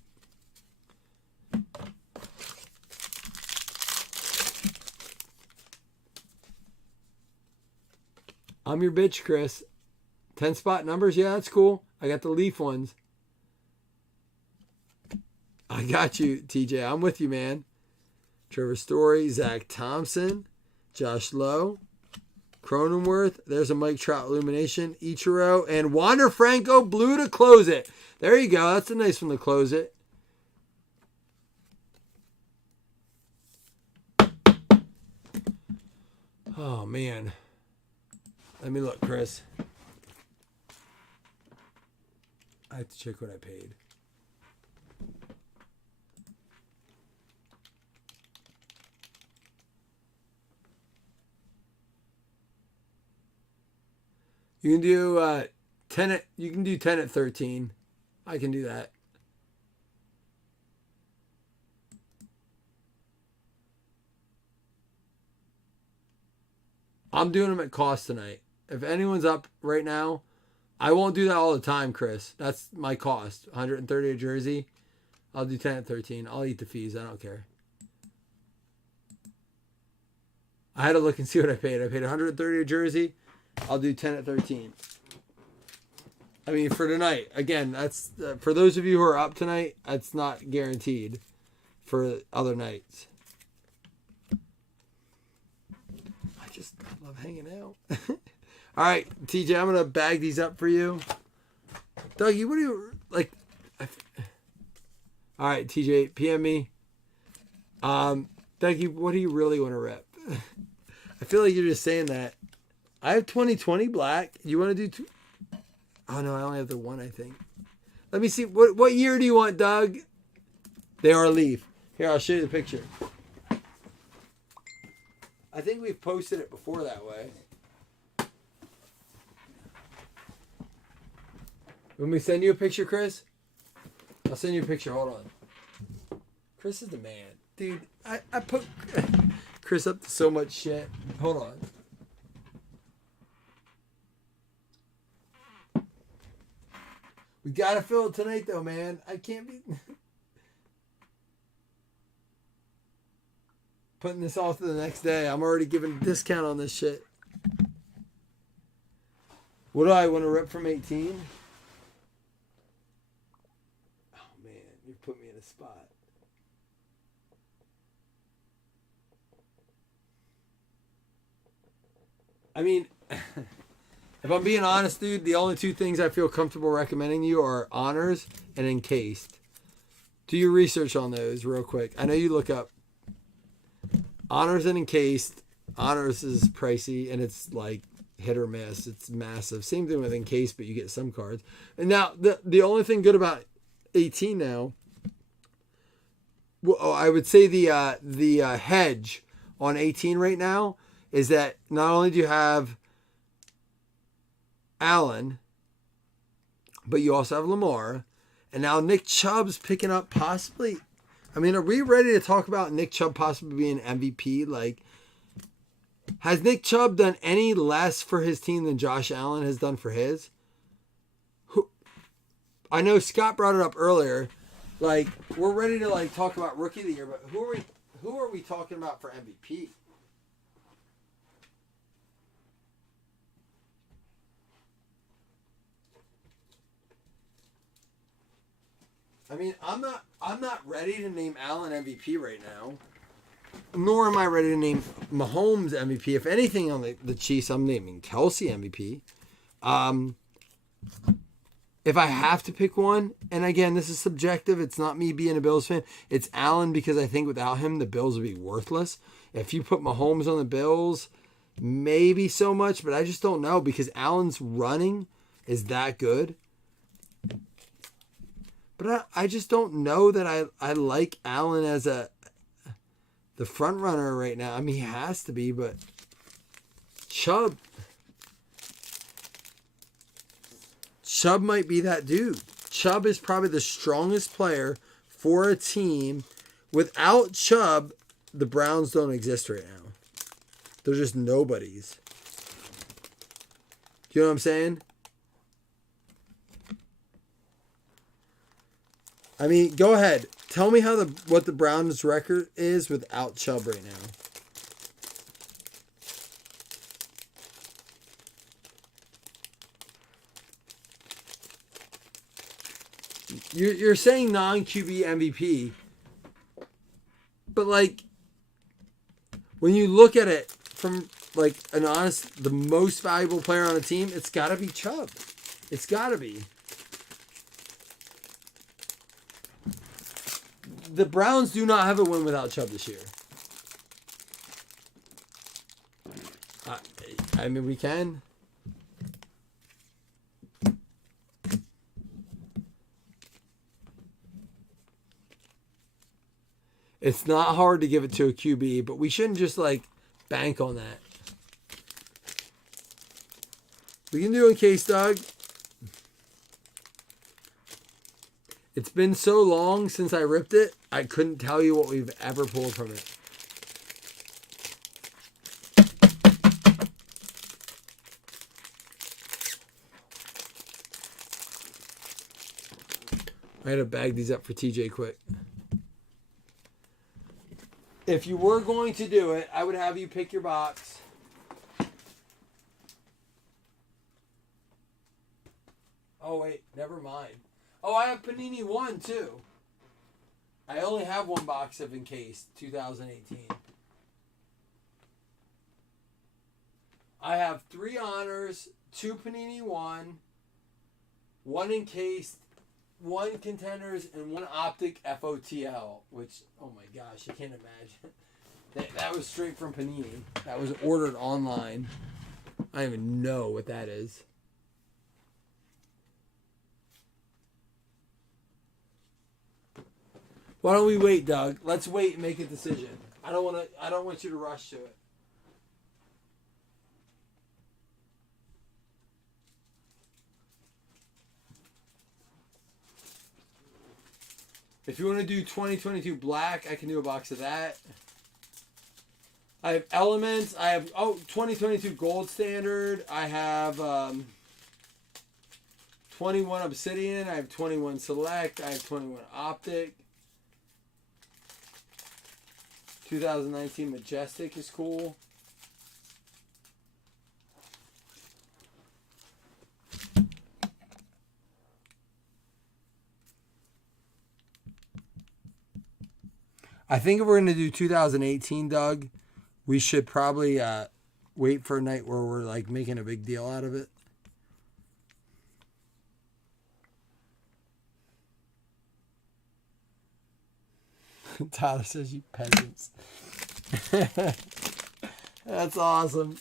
I'm your bitch, Chris. 10 spot numbers? Yeah, that's cool. I got the Leaf ones. I got you, TJ. I'm with you, man. Trevor Story, Zach Thompson, Josh Lowe, Cronenworth. There's a Mike Trout illumination. Ichiro and Wander Franco blue to close it. There you go. That's a nice one to close it. Oh, man. Let me look, Chris. I have to check what I paid. You can do 10 at, you can do 10 at 13. I can do that. I'm doing them at cost tonight. If anyone's up right now, I won't do that all the time, Chris. That's my cost. 130 a jersey. I'll do 10 at 13. I'll eat the fees. I don't care. I had to look and see what I paid. I paid 130 a jersey. I'll do 10 at 13. I mean, for tonight. Again, that's for those of you who are up tonight, that's not guaranteed for other nights. I love hanging out. All right, TJ, I'm going to bag these up for you. Dougie, what do you, like... All right, TJ, PM me. Dougie, what do you really want to rep? I feel like you're just saying that. I have 2020 black. You want to do two? Oh, no, I only have the one, I think. Let me see. What year do you want, Doug? They are a Leaf. Here, I'll show you the picture. I think we've posted it before that way. When we send you a picture, Chris? I'll send you a picture. Hold on. Chris is the man. Dude, I put Chris up to so much shit. Hold on. We gotta fill it tonight, though, man. I can't be putting this off to the next day. I'm already giving a discount on this shit. What do I want to rep from 18? Oh, man. You put me in a spot. I mean... If I'm being honest, dude, the only two things I feel comfortable recommending you are honors and encased. Do your research on those real quick. I know you look up honors and encased. Honors is pricey and it's like hit or miss. It's massive. Same thing with encased, but you get some cards. And now the only thing good about 18 now, well, I would say the hedge on 18 right now is that not only do you have Allen, but you also have Lamar, and now Nick Chubb's picking up possibly. I mean, are we ready to talk about Nick Chubb possibly being MVP? Like, Has Nick Chubb done any less for his team than Josh Allen has done for his? I know Scott brought it up earlier. Like, we're ready to like talk about rookie of the year, but who are we talking about for MVP? I mean, I'm not ready to name Allen MVP right now. Nor am I ready to name Mahomes MVP. If anything on the Chiefs, I'm naming Kelsey MVP. If I have to pick one, and again, this is subjective. It's not me being a Bills fan. It's Allen because I think without him, the Bills would be worthless. If you put Mahomes on the Bills, maybe so much, but I just don't know because Allen's running is that good. But I just don't know that I like Allen as the front runner right now. I mean, he has to be, but Chubb might be that dude. Chubb is probably the strongest player for a team. Without Chubb, the Browns don't exist right now. They're just nobodies. You know what I'm saying? I mean, go ahead. Tell me what the Browns' record is without Chubb right now. You're saying non-QB MVP, but like when you look at it from like an honest, the most valuable player on a team, it's got to be Chubb. It's got to be. The Browns do not have a win without Chubb this year. I mean, we can. It's not hard to give it to a QB, but we shouldn't just like bank on that. We can do in case, Doug. It's been so long since I ripped it, I couldn't tell you what we've ever pulled from it. I had to bag these up for TJ quick. If you were going to do it, I would have you pick your box. Oh, wait. Never mind. Oh, I have Panini 1, too. I only have one box of Encased 2018. I have 3 honors, 2 Panini 1 Encased, 1 Contenders, and 1 Optic FOTL, which, oh my gosh, I can't imagine. That was straight from Panini. That was ordered online. I don't even know what that is. Why don't we wait, Doug? Let's wait and make a decision. I don't want you to rush to it. If you want to do 2022 black, I can do a box of that. I have Elements. I have 2022 gold standard. I have 21 Obsidian. I have 21 select. I have 21 optic. 2019 Majestic is cool. I think if we're going to do 2018, Doug, we should probably wait for a night where we're like making a big deal out of it. Tyler says, you peasants. That's awesome.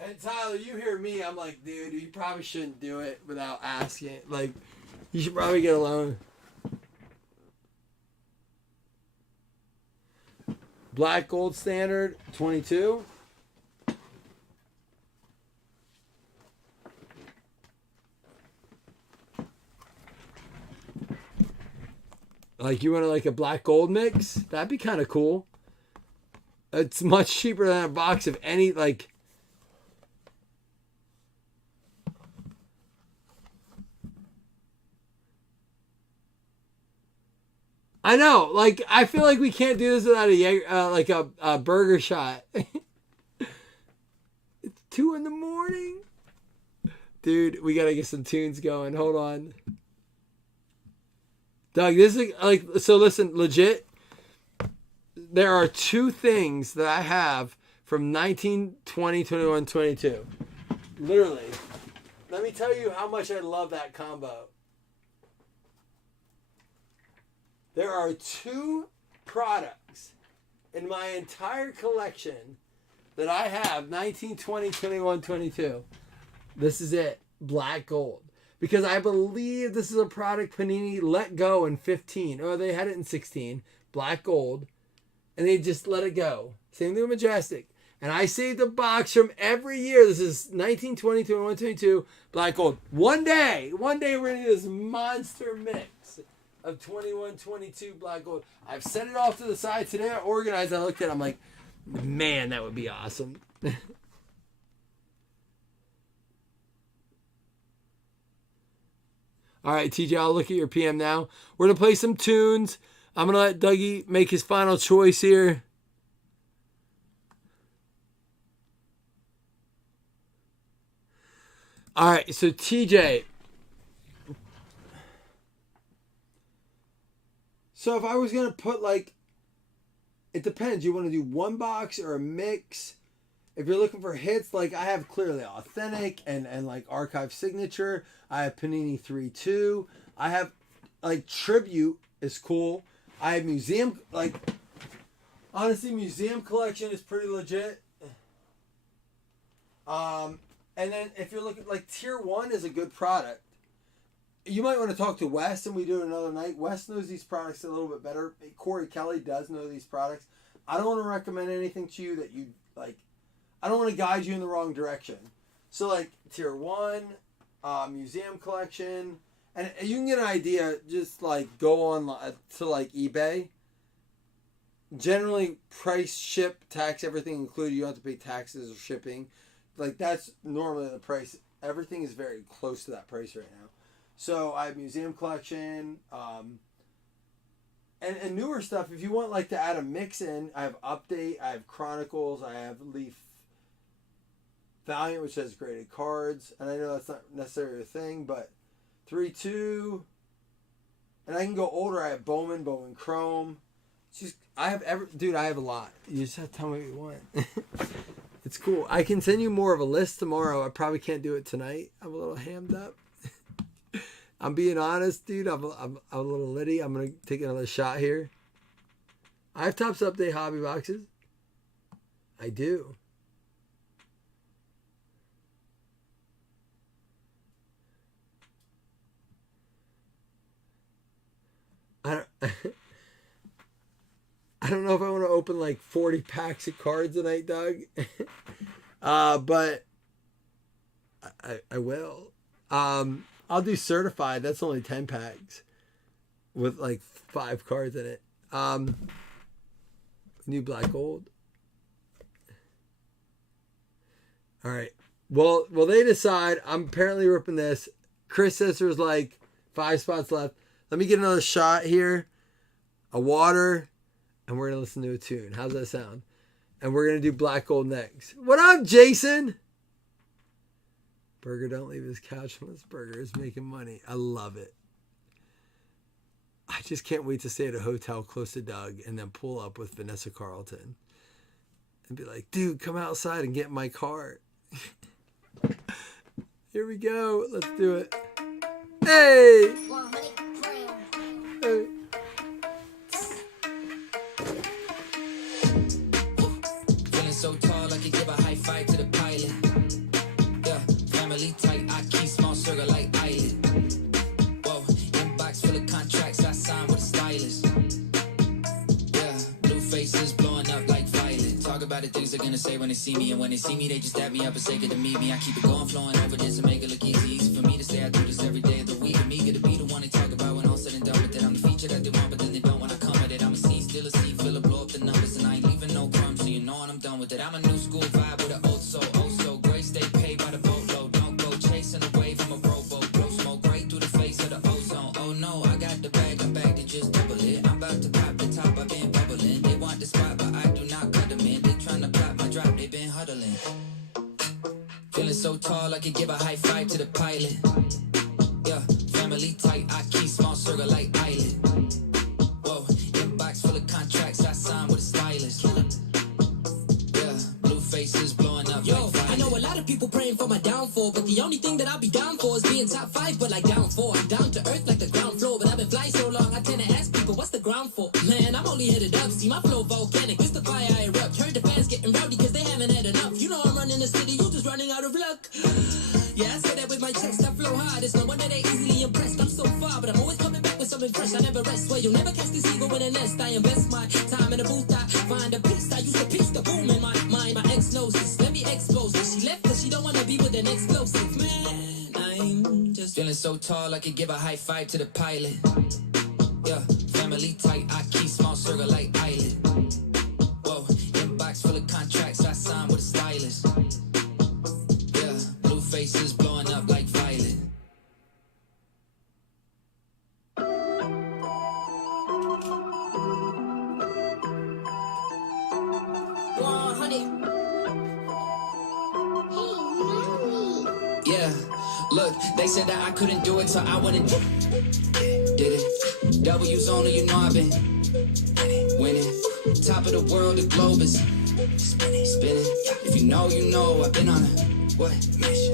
And Tyler, you hear me, I'm like, dude, you probably shouldn't do it without asking. Like, you should probably get a loan. Black Gold Standard, 22. Like, you want like a black gold mix? That'd be kind of cool. It's much cheaper than a box of any, like... I know, like, I feel like we can't do this without a burger shot. It's 2 a.m. Dude, we gotta get some tunes going. Hold on. Doug, this is like, so listen, legit. There are 2 things that I have from 19, 20, 21, 22. Literally. Let me tell you how much I love that combo. There are 2 products in my entire collection that I have, 19, 20, 21, 22. This is it, black gold. Because I believe this is a product Panini let go in 15. Or they had it in 16, black gold. And they just let it go. Same thing with Majestic. And I saved a box from every year. This is 19, 20, 21, 22, black gold. One day we're going to do this monster mix of 21, 22 black gold. I've set it off to the side. Today I organized. I looked at it. I'm like, man, that would be awesome. All right, TJ, I'll look at your PM now. We're going to play some tunes. I'm going to let Dougie make his final choice here. All right, so TJ. So if I was going to put like, it depends. You want to do one box or a mix? If you're looking for hits, like I have Clearly Authentic and like Archive Signature. I have Panini 3-2. I have like Tribute is cool. I have Museum, like honestly, Museum Collection is pretty legit. And then if you're looking, like Tier 1 is a good product. You might want to talk to Wes and we do it another night. Wes knows these products a little bit better. Corey Kelly does know these products. I don't want to recommend anything to you that you like. I don't want to guide you in the wrong direction. So like Tier 1, Museum Collection, and you can get an idea, just like go on to like eBay. Generally price, ship, tax, everything included. You don't have to pay taxes or shipping. Like that's normally the price. Everything is very close to that price right now. So I have Museum Collection, and newer stuff. If you want like to add a mix in, I have Update, I have Chronicles, I have Leaf Valiant, which has graded cards, and I know that's not necessarily a thing, but 3-2, and I can go older. I have Bowman Chrome. It's just I have I have a lot. You just have to tell me what you want. It's cool. I can send you more of a list tomorrow. I probably can't do it tonight. I'm a little hammed up. I'm being honest, dude. I'm a little litty. I'm gonna take another shot here. I have Topps Update hobby boxes. I do. I don't know if I want to open like 40 packs of cards tonight, Doug. But I will. I'll do certified. That's only 10 packs with like 5 cards in it. New black gold. All right. Well, they decide. I'm apparently ripping this. Chris says there's like 5 spots left. Let me get another shot here. A water. And we're going to listen to a tune. How's that sound? And we're going to do black gold next. What up, Jason? Burger don't leave his couch unless Burger is making money. I love it. I just can't wait to stay at a hotel close to Doug and then pull up with Vanessa Carlton and be like, dude, come outside and get in my car. Here we go. Let's do it. Hey! 100 grams. Hey. Feeling so tall, I could give a high five to the pilot. Yeah, family tight, I keep small circle like island. Whoa, inbox full of contracts, I signed with a stylist. Yeah, blue faces blowing up like violet. Talk about the things they're gonna say when they see me, and when they see me, they just dab me up and say good to meet me. I keep it going, flowing over this and make it look easy. Easy for me to say I do this every day of the week. I'm eager to be the one they talk about when all said and done with it. I'm the feature that they want, but then they could give a high five to the pilot. Yeah, family tight, I keep small circle like island. Whoa, inbox full of contracts I signed with a stylist. Yeah, blue faces blowing up. Yo, like I know a lot of people praying for my downfall, but the only thing that I'll be down for is being top 5, but like down 4. I'm down to earth like the ground floor, but I've been flying so long, I tend to ask people, what's the ground for? Man, I'm only headed up, see my flow volcanic, it's the fire I erupt. Heard the fans getting rowdy cause they haven't had enough. You know I'm running the city, you just running out of luck. Yeah, I say that with my chest, I flow hard, it's no wonder they easily impressed. I'm so far, but I'm always coming back with something fresh, I never rest. Swear you'll never catch this eagle in a nest. I invest my time in the booth, I find a piece, I use to piece the boom in my mind. My ex knows this, let me expose this. She left cause she don't wanna be with an explosive. Man, I'm just feeling so tall I could give a high five to the pilot. Yeah, family tight, I keep small circle like island. Whoa, inbox full of contracts I signed with a stylist. Yeah, blue faces blowing up like violet. 100. Hey, mommy. Yeah, look, they said that I couldn't do it, so I went and did it. W's only, you know I've been winning. Top of the world, the globe is spinning. If you know, you know I've been on a what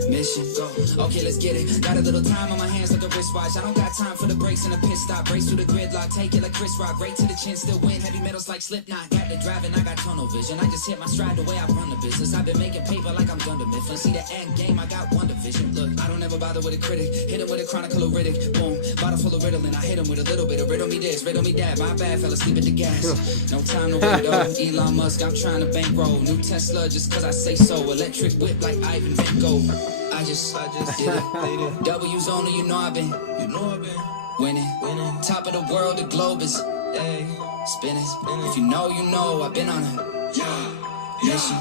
mission? Go. Okay, let's get it. Got a little time on my hands like a wristwatch. I don't got time for the brakes and the pit stop. Brace through the gridlock, take it like Chris Rock. Right to the chin, still win. Heavy metals like Slipknot. Got the driving, I got tunnel vision. I just hit my stride the way I run the business. I've been making paper like I'm Dunder Mifflin. See the end game, I got one division. Look, I don't ever bother with a critic. Hit him with a chronicle of Riddick. Boom, bottle full of Ritalin. I hit him with a little bit of riddle me this, riddle me that. My bad, fell asleep at the gas. No time to wait though. Elon Musk, I'm trying to bankroll. New Tesla just cause I say so. Electric whip like Ivan Van Gogh. I just did it. W's only, you know I've been winning. Top of the world, the globe is spinning. If you know, you know I've been on a mission.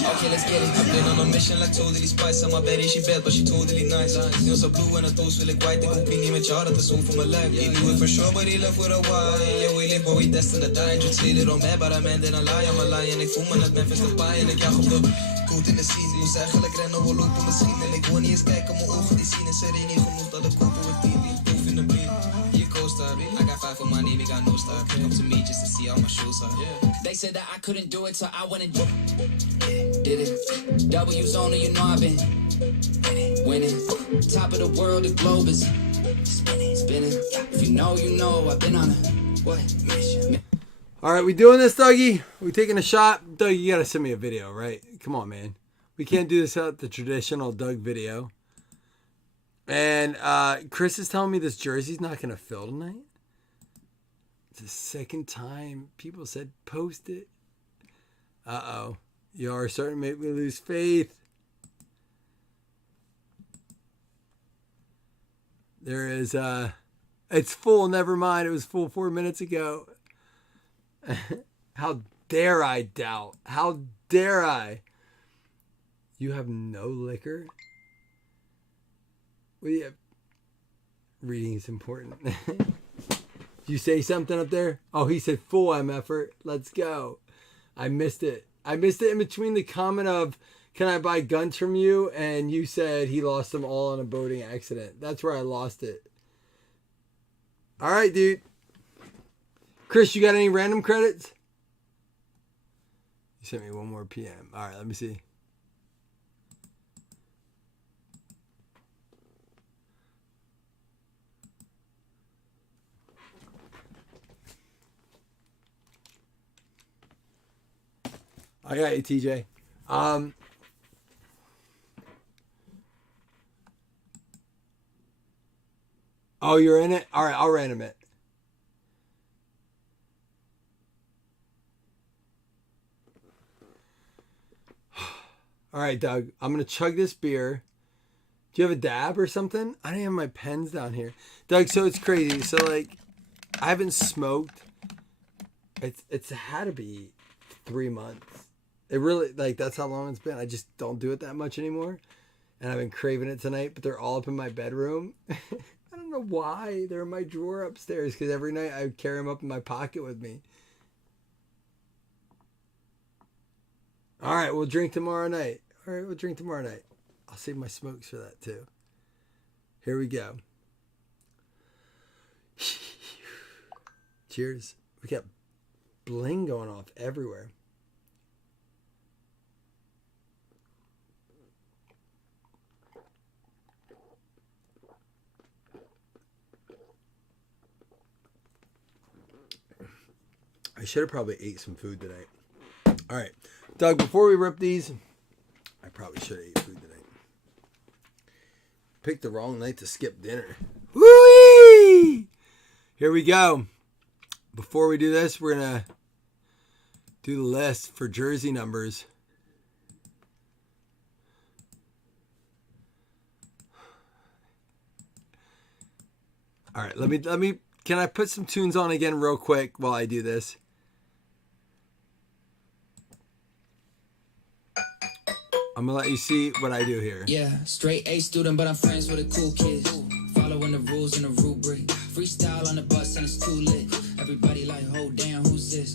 Okay, let's get it. I've been on a mission like totally spice. I'm bad she bad, but she totally nice. Heel zo blue en het toes wil ik white. Ik hoef niet met jou, dat is zo voor mijn life. You knew it for sure, but he left with a why. Yeah, we live, but we destined to die. Just feel it on me, but I'm man, then I lie. I'm a lie. En ik voel me net Memphis de paai. En ik jag op de goed in de scene. Moest eigenlijk rennen, we lopen misschien. En ik wil niet eens kijken, mijn ogen die zien. Is er niet genoeg dat ik kopen with TV. Proof in the beat. Hier co-star. I got 5 for my name, we got no star. Come to me just to see how my shoes are. They said that I couldn't do it, so I went and did it. W's only, you know I've been winning. Top of the world, the globe is spinning. If you know I've been on a what mission? All right, we doing this, Dougie? We taking a shot? Doug, you gotta send me a video, right? Come on, man. We can't do this without the traditional Doug video. And Chris is telling me this jersey's not gonna fill tonight. It's the second time people said post it. Uh-oh. You are starting to make me lose faith. There is, it's full, never mind. It was full 4 minutes ago. How dare I doubt? How dare I? You have no liquor? Well, yeah. Reading is important. You say something up there? Oh, he said full MFer. Let's go. I missed it. I missed it in between the comment of, can I buy guns from you? And you said he lost them all in a boating accident. That's where I lost it. All right, dude. Chris, you got any random credits? You sent me one more PM. All right, let me see. I got you, TJ. Oh, you're in it? All right, I'll random it. All right, Doug, I'm going to chug this beer. Do you have a dab or something? I don't have my pens down here. Doug, so it's crazy. So, like, I haven't smoked. It's had to be 3 months. It really, like, that's how long it's been. I just don't do it that much anymore. And I've been craving it tonight, but they're all up in my bedroom. I don't know why. They're in my drawer upstairs because every night I carry them up in my pocket with me. All right, we'll drink tomorrow night. I'll save my smokes for that too. Here we go. Cheers. We got bling going off everywhere. I should have probably ate some food tonight. All right, Doug, before we rip these, I probably should have ate food tonight. Picked the wrong night to skip dinner. Woo-wee! Here we go. Before we do this, we're going to do the list for jersey numbers. All right, let me can I put some tunes on again real quick while I do this? I'm gonna let you see what I do here. Yeah, straight A student, but I'm friends with the cool kids. Following the rules and the rubric. Freestyle on the bus and it's too lit. Everybody like, hold down, who's this?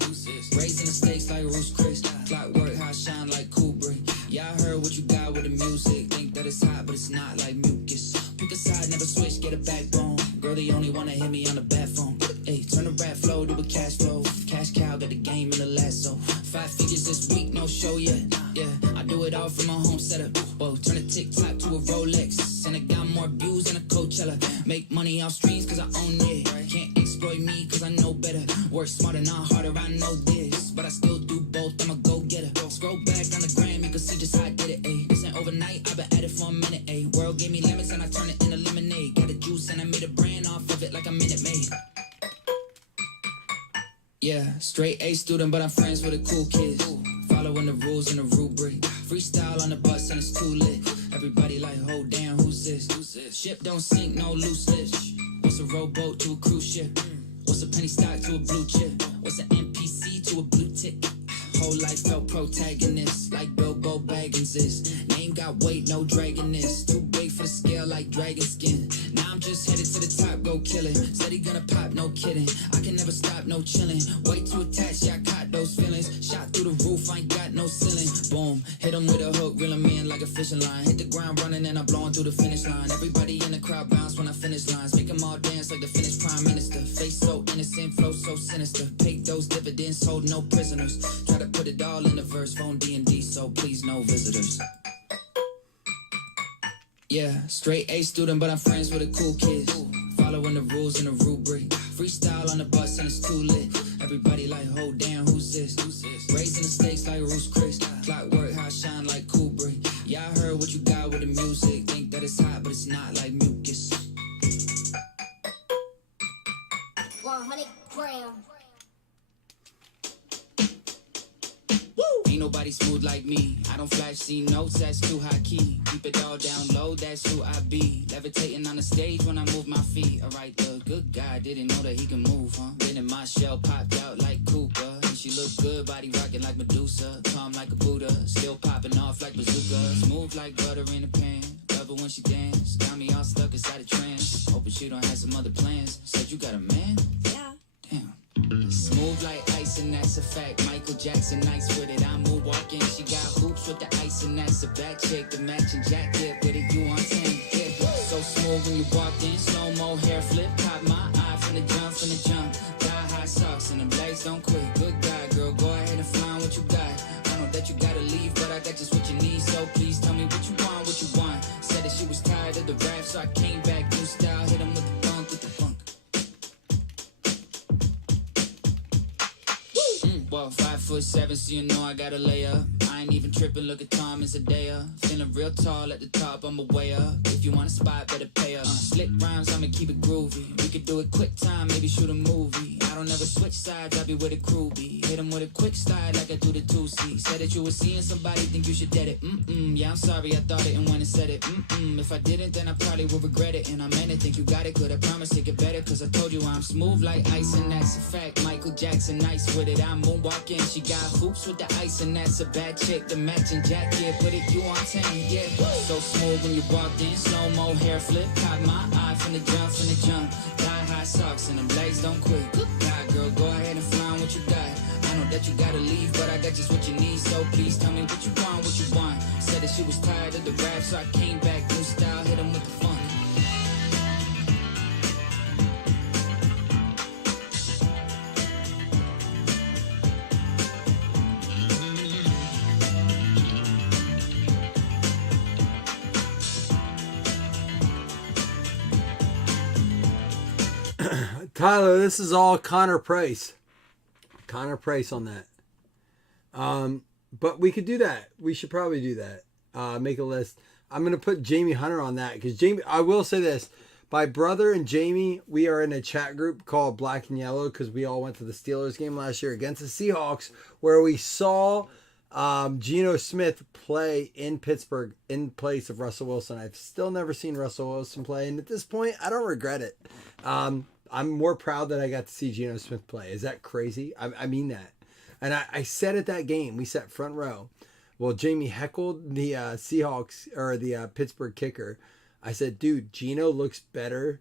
Raising the stakes like Ruth's Chris. Clockwork, how I shine like Kubrick. Yeah, I heard what you got with the music. Think that it's hot, but it's not like mucus. Pick a side, never switch, get a backbone. Girl, the only one that hit me on the bat phone. Hey, turn the rap flow to a cash flow. Cash cow, got the game in the lasso. 5 figures this week, no show yet. Yeah, I do it all from my home setup. Whoa, turn a TikTok to a Rolex. And I got more views than a Coachella. Make money off streams cause I own it. Can't exploit me cause I know better. Work smarter, not harder, I know this. But I still do both, I'm a go-getter. Scroll back on the gram, you can see just how I did it, ayy. This ain't overnight, I've been at it for a minute, ayy. World gave me lemons and I turned it into lemonade. Got the juice and I made a brand off of it like a Minute Maid. Yeah, straight A student, but I'm friends with the cool kids. Following the rules and the rubric. Freestyle on the bus and it's too lit. Everybody like, hold down, who's this? Ship don't sink, no loose lips. What's a rowboat to a cruise ship? What's a penny stock to a blue chip? What's an NPC to a blue tick? Whole life felt protagonist, like Bilbo Baggins is. Name got weight, no dragon is. Too big for the scale like dragon skin. Now I'm just headed to the top, go kill it. Said he gonna pop, no kidding. I can never stop, no chilling. Way too attached, yeah, I caught those feelings. Shot through the roof, I ain't got no ceiling. Boom, hit him with a hook, reel him in like a fishing line. Hit the ground running and I'm blowing through the finish line. Everybody in the crowd bounce when I finish lines. Make them all dance like the Finnish prime minister. Face so innocent, flow so sinister. Pay those dividends, hold no prisoners. Try to put it all in the verse, phone D&D, so please no visitors. Yeah, straight A student, but I'm friends with the cool kids. Following the rules and the rubric. Freestyle on the bus and it's too lit. Everybody like, hold down, who's this? Raising the stakes like Ruth's Chris. Clockwork, how I shine like Kubrick. Yeah, I heard what you got with the music. Think that it's hot, but it's not like mucus. 100 grams. Ain't nobody smooth like me. I don't flash C notes, that's too high key. Keep it all down low, that's who I be. Levitating on the stage when I move my feet. Alright, the good guy didn't know that he can move, huh? Been in my shell, popped out like Cooper. And she look good, body rocking like Medusa. Calm like a Buddha, still popping off like bazooka. Smooth like butter in a pan. Love her when she dance. Got me all stuck inside a trance. Hoping she don't have some other plans. Said you got a man? Yeah. Damn. Smooth like ice and that's a fact. Michael Jackson, nice with it. I'm moonwalking. She got hoops with the ice and that's a bad chick. The matching jacket with it, you on 10. Yeah. So smooth when you walked in. Slow-mo hair flip. Caught my eye from the jump. Thigh-high socks and the blades don't quit. Good guy, girl. Go ahead and find what you got. I know that you gotta leave, but I got just what you need. So please tell me what you want, what you want. Said that she was tired of the rap, so I came back. New style, hit him with the funk, with the funk. Well, 5'7", so you know I gotta lay up. I ain't even tripping, look at Tom and Zendaya. Feeling real tall at the top, I'm way up. If you want a spot, better pay up. Slick rhymes, I'ma keep it groovy. We could do it quick time, maybe shoot a movie. I don't ever switch sides, I be where the crew be. Hit 'em with a quick slide like I do the 2C. Said that you was seeing somebody, think you should dead it. Yeah, I'm sorry, I thought it and went and said it. If I didn't, then I probably would regret it. And I meant to think you got it good, I promise to get better. Cause I told you I'm smooth like ice and that's a fact. Michael Jackson, nice with it, I'm moonwalking. She got hoops with the ice and that's a bad chick. The matching jacket, put it you on 10, yeah. So smooth when you walked in, slow-mo hair flip. Caught my eye from the jump. Thigh-high socks and the blades don't quit. Good guy, girl, go ahead and find what you got. I know that you gotta leave, but I got just what you need. So please tell me what you want, what you want. Said that she was tired of the rap, so I came Tyler, this is all Connor Price. Connor Price on that. But we could do that. We should probably do that. Make a list. I'm going to put Jamie Hunter on that because Jamie, I will say this. My brother and Jamie, we are in a chat group called Black and Yellow because we all went to the Steelers game last year against the Seahawks where we saw Geno Smith play in Pittsburgh in place of Russell Wilson. I've still never seen Russell Wilson play, and at this point, I don't regret it. I'm more proud that I got to see Geno Smith play. Is that crazy? I mean that. And I said at that game, we sat front row. Well, Jamie heckled the Seahawks or the Pittsburgh kicker. I said, dude, Geno looks better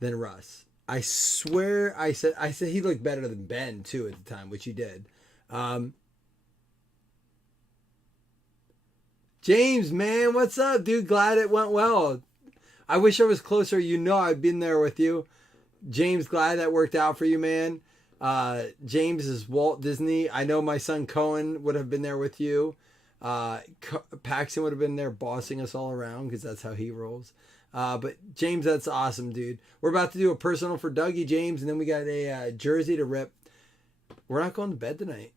than Russ. I swear, I said he looked better than Ben too at the time, which he did. James, man, what's up, dude? Glad it went well. I wish I was closer. You know, I've been there with you. James, glad that worked out for you, man. James is Walt Disney. I know my son Cohen would have been there with you. Paxton would have been there bossing us all around because that's how he rolls. But James, that's awesome, dude. We're about to do a personal for Dougie, James, and then we got a jersey to rip. We're not going to bed tonight.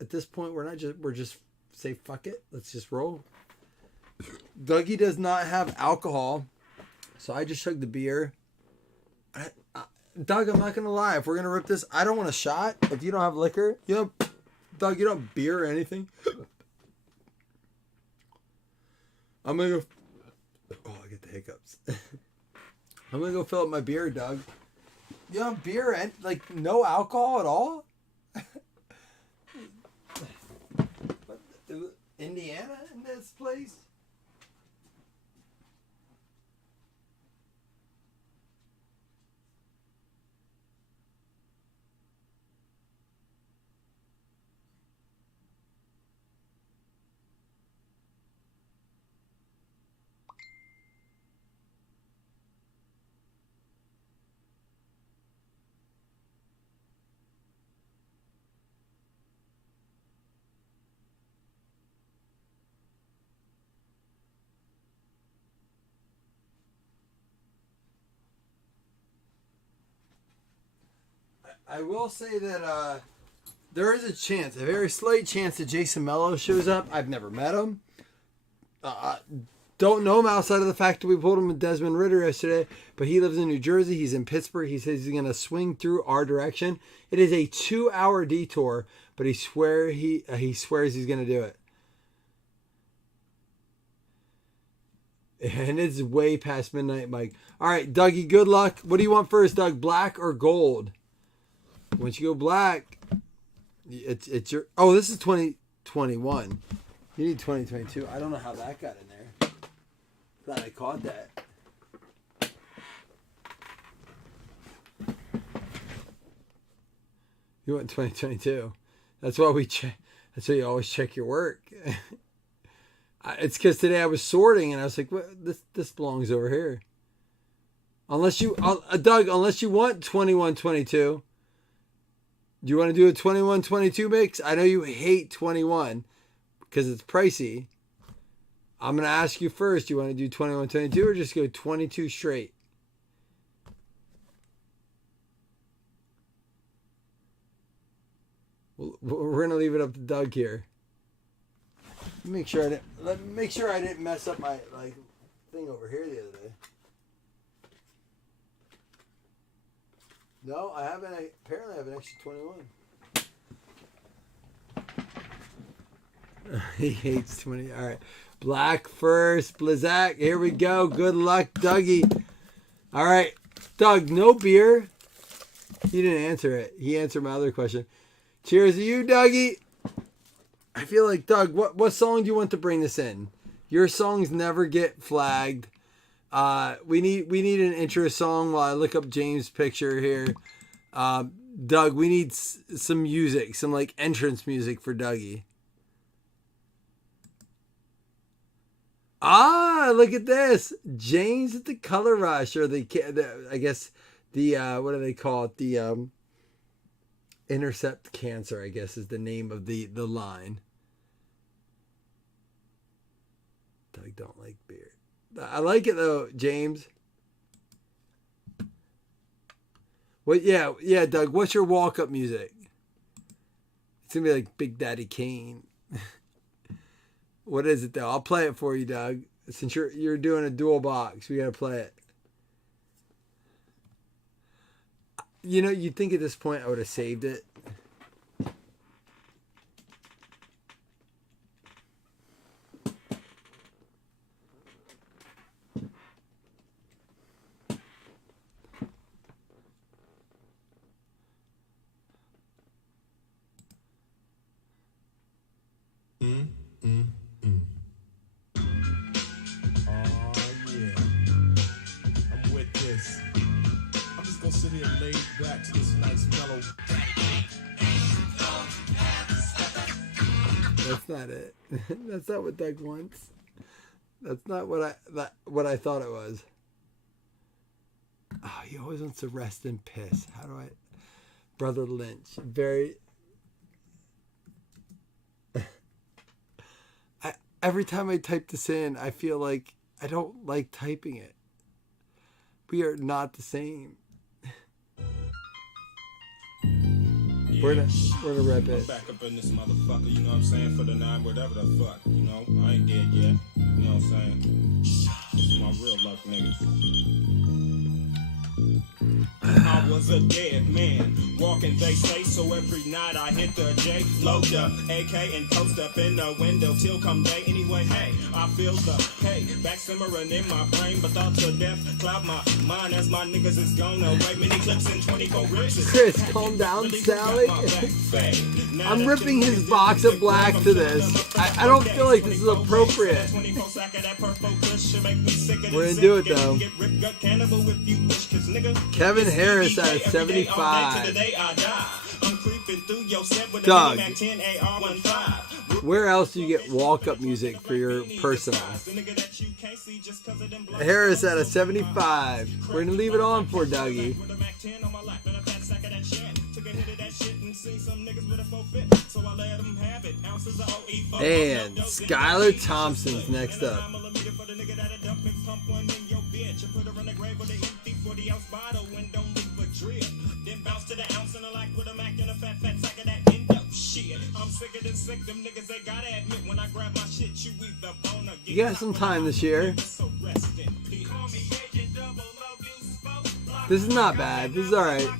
At this point, we're just say fuck it. Let's just roll. Dougie does not have alcohol, so I just chugged the beer. Doug, I'm not gonna lie. If we're gonna rip this, I don't want a shot. If you don't have liquor, Doug, you don't have beer or anything. I'm gonna go. Oh, I get the hiccups. I'm gonna go fill up my beer, Doug. You have beer and like no alcohol at all? Indiana in this place? I will say that there is a chance, a very slight chance that Jason Mello shows up. I've never met him. Don't know him outside of the fact that we pulled him with Desmond Ritter yesterday, but he lives in New Jersey. He's in Pittsburgh. He says he's going to swing through our direction. It is a 2-hour detour, but he swears he's going to do it. And it's way past midnight, Mike. All right, Dougie, good luck. What do you want first, Doug? Black or gold? Once you go black, it's your... Oh, this is 2021. You need 2022. I don't know how that got in there. Glad I caught that. You want 2022. That's why we check. That's why you always check your work. It's because today I was sorting and I was like, "What? This belongs over here." Unless you, Doug, unless you want 21-22. Do you want to do a 21-22 mix? I know you hate 21 because it's pricey. I'm going to ask you first. Do you want to do 21-22 or just go 22 straight? We're going to leave it up to Doug here. Make sure I didn't mess up my thing over here the other day. No, I haven't. Apparently, I have an extra 21. He hates 20. All right. Black first. Blizzak. Here we go. Good luck, Dougie. All right. Doug, no beer. He didn't answer it. He answered my other question. Cheers to you, Dougie. I feel like, Doug, what song do you want to bring this in? Your songs never get flagged. We need an intro song while I look up James' picture here. Doug, we need some music, some like entrance music for Dougie. Look at this. James at the Color Rush, or I guess the what do they call it? The Intercept Cancer, I guess, is the name of the line. Doug don't like beer. I like it though, James. What? Yeah, Doug. What's your walk-up music? It's gonna be like Big Daddy Kane. What is it though? I'll play it for you, Doug. Since you're doing a dual box, we gotta play it. You know, you'd think at this point I would have saved it. That's not it. That's not what Doug wants. That's not what I thought it was. Oh, he always wants to rest and piss. How do I? Brother Lynch. Very. Every time I type this in, I feel like I don't like typing it. We are not the same. Where to rep it? Back up in this motherfucker, you know what I'm saying? For the 9, whatever the fuck, you know? I ain't dead yet, you know what I'm saying? This is my real luck niggas. I was a dead man, walking they say, so every night I hit the J, load up, AK and post up in the window till come day. Anyway, hey, I feel the back simmering in my brain, but thoughts of death cloud my mind as my niggas is gone away. Many clips and 24 rips. Chris, calm down, Sally. I'm ripping his box of black to this. I don't feel like this is appropriate. We're gonna do it though. Kevin Harris at 75. Doug, where else do you get walk-up music for your personal? Harris at a 75. We're gonna leave it on for Dougie. And Skylar Thompson's next up. You got some time this year. This is not bad. This is alright.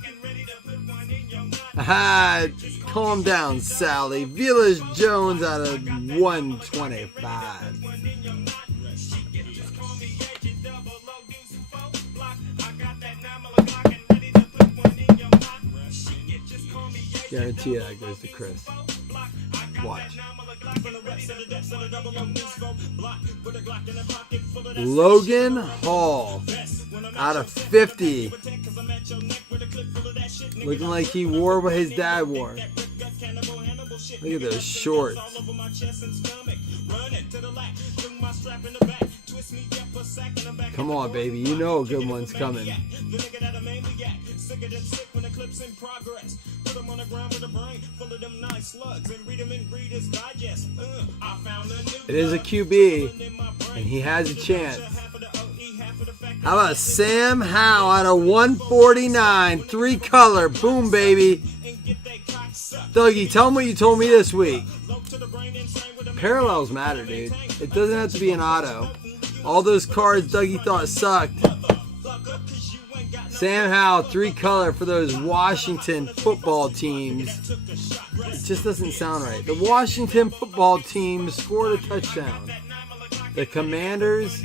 Calm down, Sally. Vilas Jones out of 125. Guarantee you that goes to Chris. Watch. Logan Hall out of 50. Looking like he wore what his dad wore. Look at those shorts. Come on, baby. You know a good one's coming. It is a QB, and he has a chance. How about Sam Howell out of 149, 3-color, boom, baby. Dougie, tell him what you told me this week. Parallels matter, dude. It doesn't have to be an auto. All those cards Dougie thought sucked. Sam Howell, 3-color for those Washington football teams. It just doesn't sound right. The Washington football team scored a touchdown. The Commanders,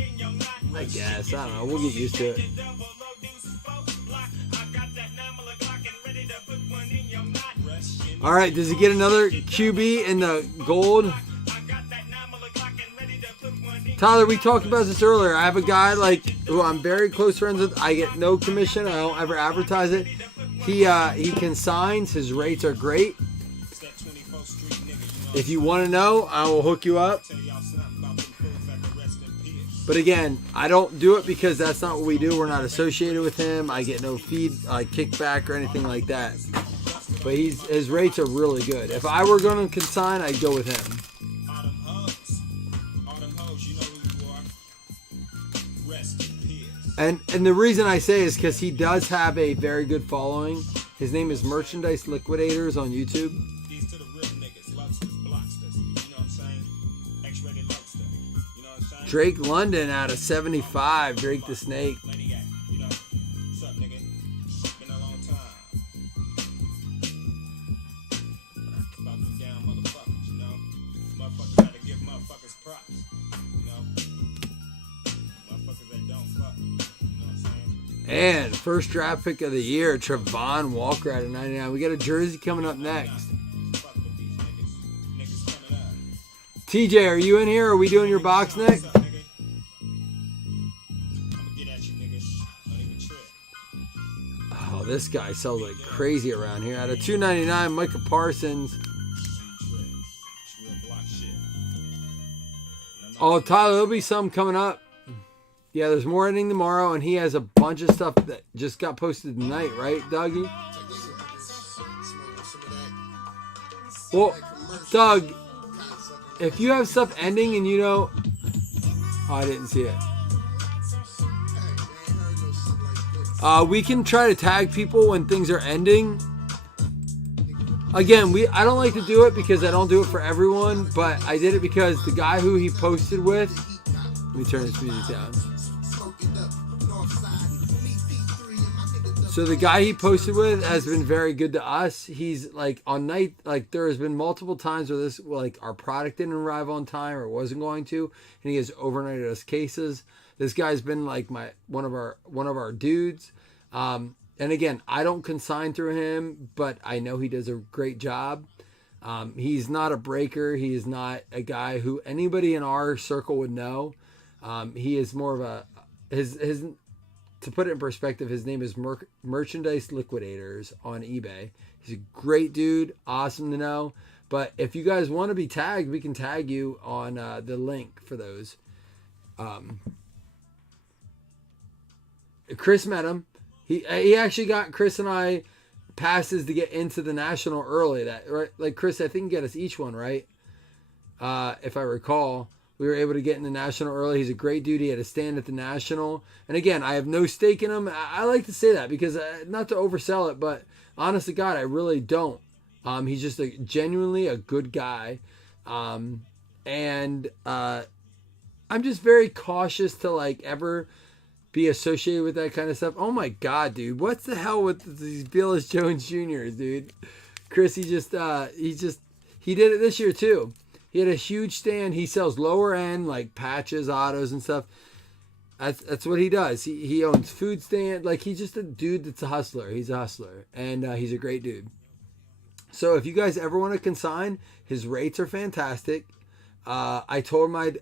I guess. I don't know. We'll get used to it. All right. Does he get another QB in the gold? Tyler, we talked about this earlier. I have a guy who I'm very close friends with. I get no commission. I don't ever advertise it. He consigns. His rates are great. If you want to know, I will hook you up. But again, I don't do it because that's not what we do. We're not associated with him. I get no feed, kickback or anything like that. But his rates are really good. If I were going to consign, I'd go with him. And the reason I say is because he does have a very good following. His name is Merchandise Liquidators on YouTube. These to the real niggas, lobsters, blocksters. You know what I'm saying? X-rated lobster. You know what I'm saying? Drake London out of 75. Drake the Snake. Maniac. You know, what's up, nigga? Been a long time. About them down motherfuckers, you know? Motherfuckers gotta give motherfuckers props. You know? Motherfuckers that don't fuck. You know what I'm saying? And first draft pick of the year, Trevon Walker out of 99. We got a jersey coming up next. Fuck with these niggas. Niggas coming up. TJ, are you in here? Are we doing your box, Nick? What's up, nigga? I'ma get at you, niggas. Don't even trip. Oh, this guy sells like crazy around here. Out of 299, Micah Parsons. Trip. It's real block shit. Oh, Tyler, there'll be some coming up. Yeah, there's more ending tomorrow, and he has a bunch of stuff that just got posted tonight, right, Dougie? Well, Doug, if you have stuff ending and you know... Oh, I didn't see it. We can try to tag people when things are ending. Again, I don't like to do it because I don't do it for everyone, but I did it because the guy who he posted with... Let me turn this music down. So the guy he posted with has been very good to us. He's like on night, like there has been multiple times where this, like our product didn't arrive on time or wasn't going to, and he has overnighted us cases. This guy's been like one of our dudes. And again, I don't consign through him, but I know he does a great job. He's not a breaker. He is not a guy who anybody in our circle would know. He is more of his to put it in perspective, his name is Merchandise Liquidators on eBay. He's a great dude, awesome to know. But if you guys want to be tagged, we can tag you on the link for those. Chris met him. He actually got Chris and I passes to get into the National early. That right, like Chris, I think get us each one, right? If I recall. We were able to get in the National early. He's a great dude. He had a stand at the National. And again, I have no stake in him. I like to say that because not to oversell it, but honest to God, I really don't. He's just genuinely a good guy. And I'm just very cautious to like ever be associated with that kind of stuff. Oh my God, dude. What the hell with these Billis Jones Jr.'s, dude? Chris, he did it this year too. He had a huge stand. He sells lower end like patches, autos, and stuff. That's what he does. He owns food stand. Like he's just a dude that's a hustler. He's a hustler, and he's a great dude. So if you guys ever want to consign, his rates are fantastic. I told him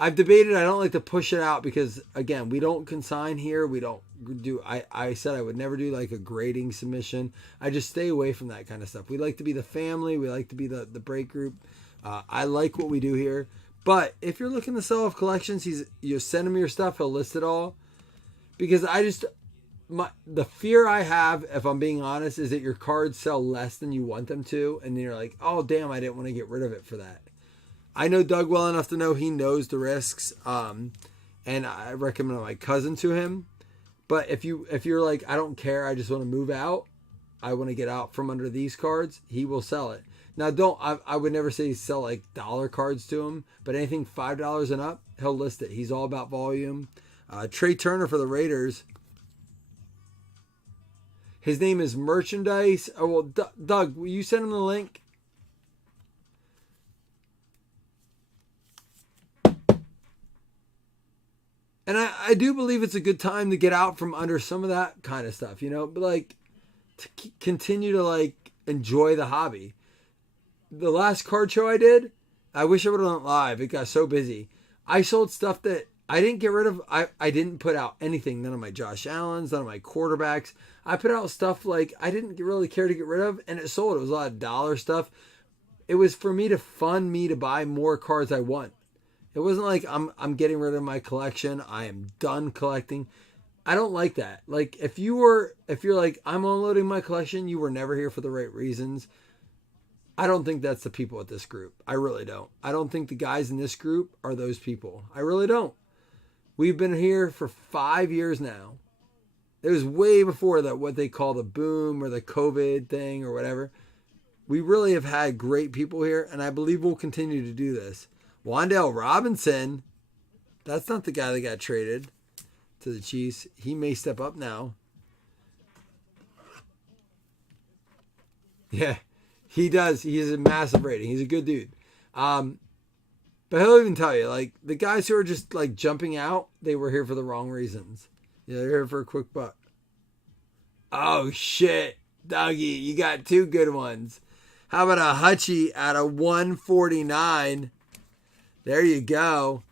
I've debated. I don't like to push it out because again, we don't consign here. We don't do. I said I would never do like a grading submission. I just stay away from that kind of stuff. We like to be the family. We like to be the break group. I like what we do here, but if you're looking to sell off collections, you send him your stuff. He'll list it all because the fear I have, if I'm being honest, is that your cards sell less than you want them to. And then you're like, oh damn, I didn't want to get rid of it for that. I know Doug well enough to know he knows the risks. And I recommend my cousin to him, but if you're like, I don't care. I just want to move out. I want to get out from under these cards. He will sell it. Now, I would never say sell like dollar cards to him, but anything $5 and up, he'll list it. He's all about volume. Trey Turner for the Raiders. His name is Merchandise. Oh, well, Doug, will you send him the link? And I do believe it's a good time to get out from under some of that kind of stuff, but like to continue to like enjoy the hobby. The last card show I did, I wish I would have went live. It got so busy. I sold stuff that I didn't get rid of. I didn't put out anything. None of my Josh Allens, none of my quarterbacks. I put out stuff like I didn't really care to get rid of, and it sold. It was a lot of dollar stuff. It was for me to fund me to buy more cards I want. It wasn't like I'm getting rid of my collection. I am done collecting. I don't like that. Like if you're like I'm unloading my collection, you were never here for the right reasons. I don't think that's the people at this group. I really don't. I don't think the guys in this group are those people. I really don't. We've been here for 5 years now. It was way before that, what they call the boom or the COVID thing or whatever. We really have had great people here, and I believe we'll continue to do this. Wan'Dale Robinson, that's not the guy that got traded to the Chiefs. He may step up now. Yeah, he does. He has a massive rating. He's a good dude. But he'll even tell you, like, the guys who are just, like, jumping out, they were here for the wrong reasons. Yeah, they're here for a quick buck. Oh, shit. Dougie, you got two good ones. How about a Hutchie at a 149? There you go.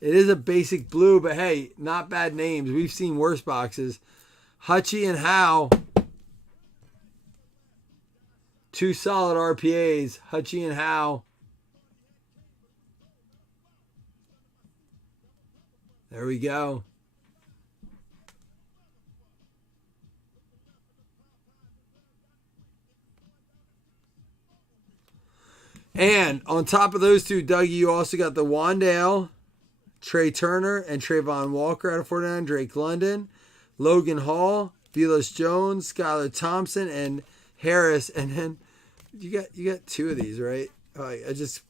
It is a basic blue, but hey, not bad names. We've seen worse boxes. Hutchie and Howe. Two solid RPAs. Hutchie and Howe. There we go. And on top of those two, Dougie, you also got the Wan'Dale, Trey Turner, and Trayvon Walker out of 49, Drake London, Logan Hall, Velus Jones, Skylar Thompson, and Harris. And then you got two of these, right? I just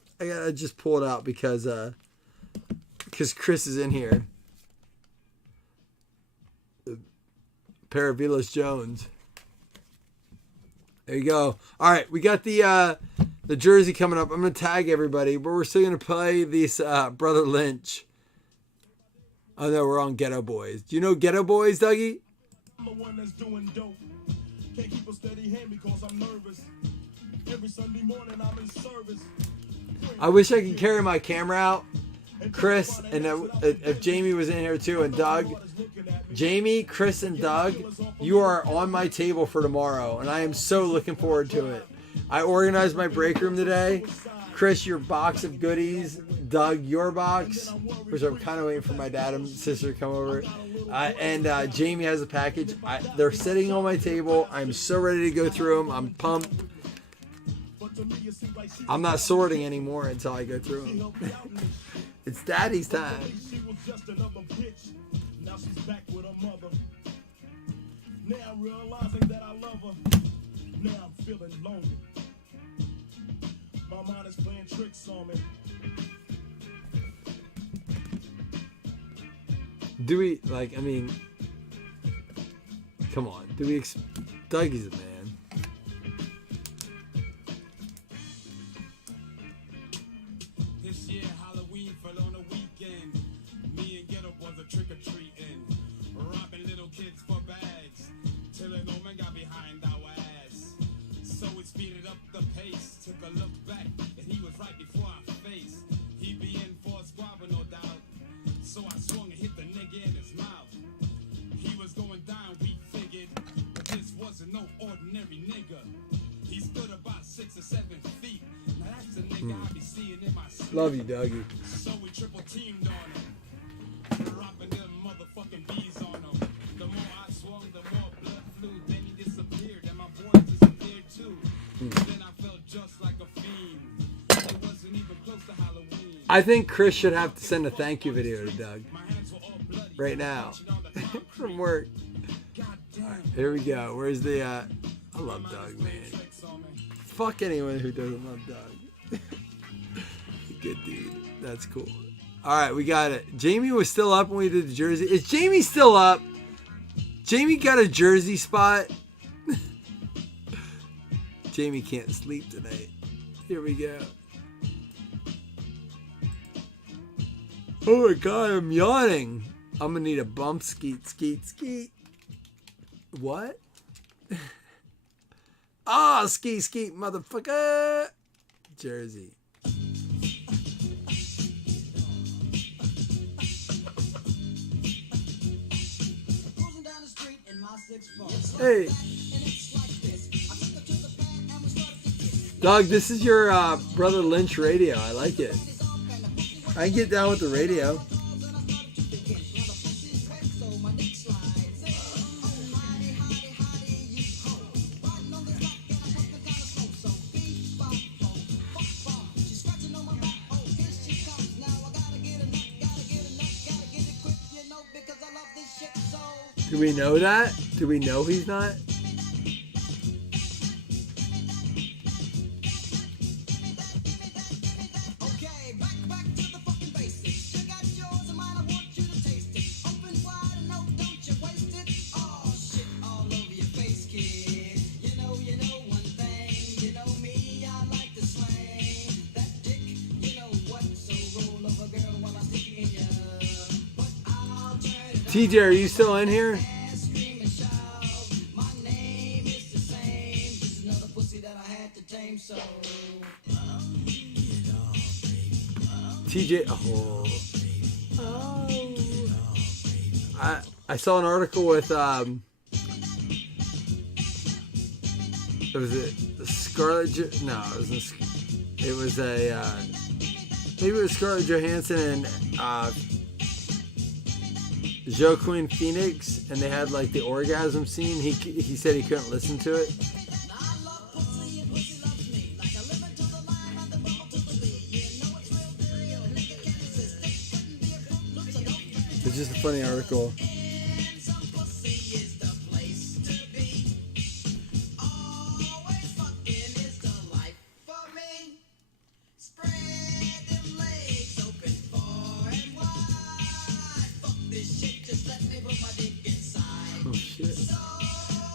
pull it out because Chris is in here. A pair of Velus Jones. There you go. All right, we got the jersey coming up. I'm going to tag everybody, but we're still going to play these Brother Lynch. Oh, no, we're on Ghetto Boys. Do you know Ghetto Boys, Dougie? I'm the one that's doing dope. Can't keep a steady hand because I'm nervous. Every Sunday morning I'm in service. I wish I could carry my camera out. Chris, and if Jamie was in here too, and Doug. Jamie, Chris, and Doug, you are on my table for tomorrow, and I am so looking forward to it. I organized my break room today. Chris, your box of goodies. Doug, your box, which I'm kind of waiting for my dad and sister to come over. And Jamie has a package. They're sitting on my table. I'm so ready to go through them. I'm pumped. I'm not sorting anymore until I go through them. It's daddy's time. Now she's back with her mother. Now I'm realizing that I love her. Now I'm feeling lonely. My mind is playing tricks on me. Do we, like, I mean, come on. Do we, Dougie's a man. This year Halloween fell on a weekend. Me and Get Up was a trick-or-treating. Robbing little kids for bags. Till an old man got behind our ass. So we speeded up the pace. Took a look back and he was right before our face. He be in for a squabble, no doubt. So I swung and hit the nigga in his mouth. He was going down, we figured. But this wasn't no ordinary nigga. He stood about 6 or 7 feet. Now that's the nigga I be seeing in my sleep. Love you, Dougie. So we triple teamed on him. Dropping them motherfucking bees on him. The more I swung, the more blood flew. Then he disappeared and my boy disappeared too. Then I felt just like a fiend. It wasn't even close to Halloween. I think Chris should have to send a thank you video to Doug. Right now. From work. Right, here we go. Where's the, I love Doug, man. Fuck anyone who doesn't love Doug. Good dude. That's cool. All right, we got it. Jamie was still up when we did the jersey. Is Jamie still up? Jamie got a jersey spot. Jamie can't sleep tonight. Here we go. Oh my god, I'm yawning. I'm gonna need a bump. Skeet, skeet, skeet. What? Ah, skeet, skeet, motherfucker. Jersey. Hey. Doug, this is your Brother Lynch radio. I like it. I can get down with the radio. Do we know that? Do we know he's not? TJ, are you still in here? TJ, I saw an article with was it Scarlett? No, it wasn't. It was maybe it was Scarlett Johansson and Joaquin Phoenix, and they had like the orgasm scene. He said he couldn't listen to it. It's just a funny article. Oh shit.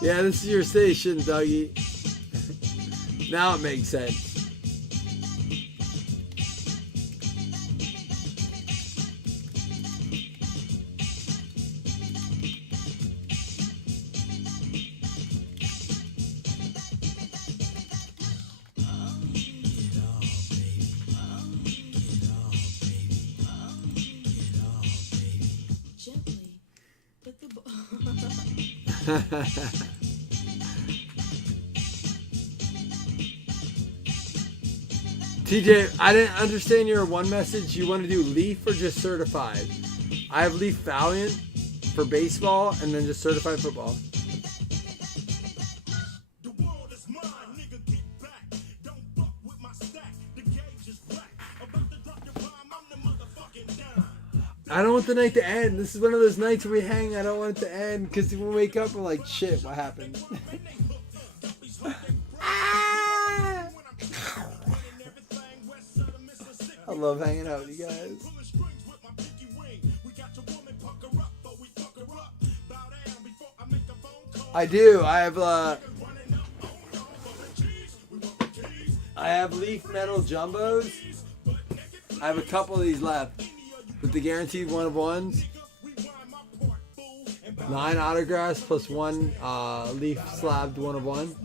Yeah, this is your station, Dougie. Now it makes sense. TJ, I didn't understand your one message. You want to do Leaf or just certified? I have Leaf Valiant for baseball and then just certified football. I don't want the night to end. This is one of those nights where we hang. I don't want it to end because we wake up and we're like, shit, what happened? I love hanging out with you guys. I do. I have Leaf Metal Jumbos. I have a couple of these left. With the guaranteed 1-of-1s. 9 autographs plus 1 Leaf slabbed 1-of-1.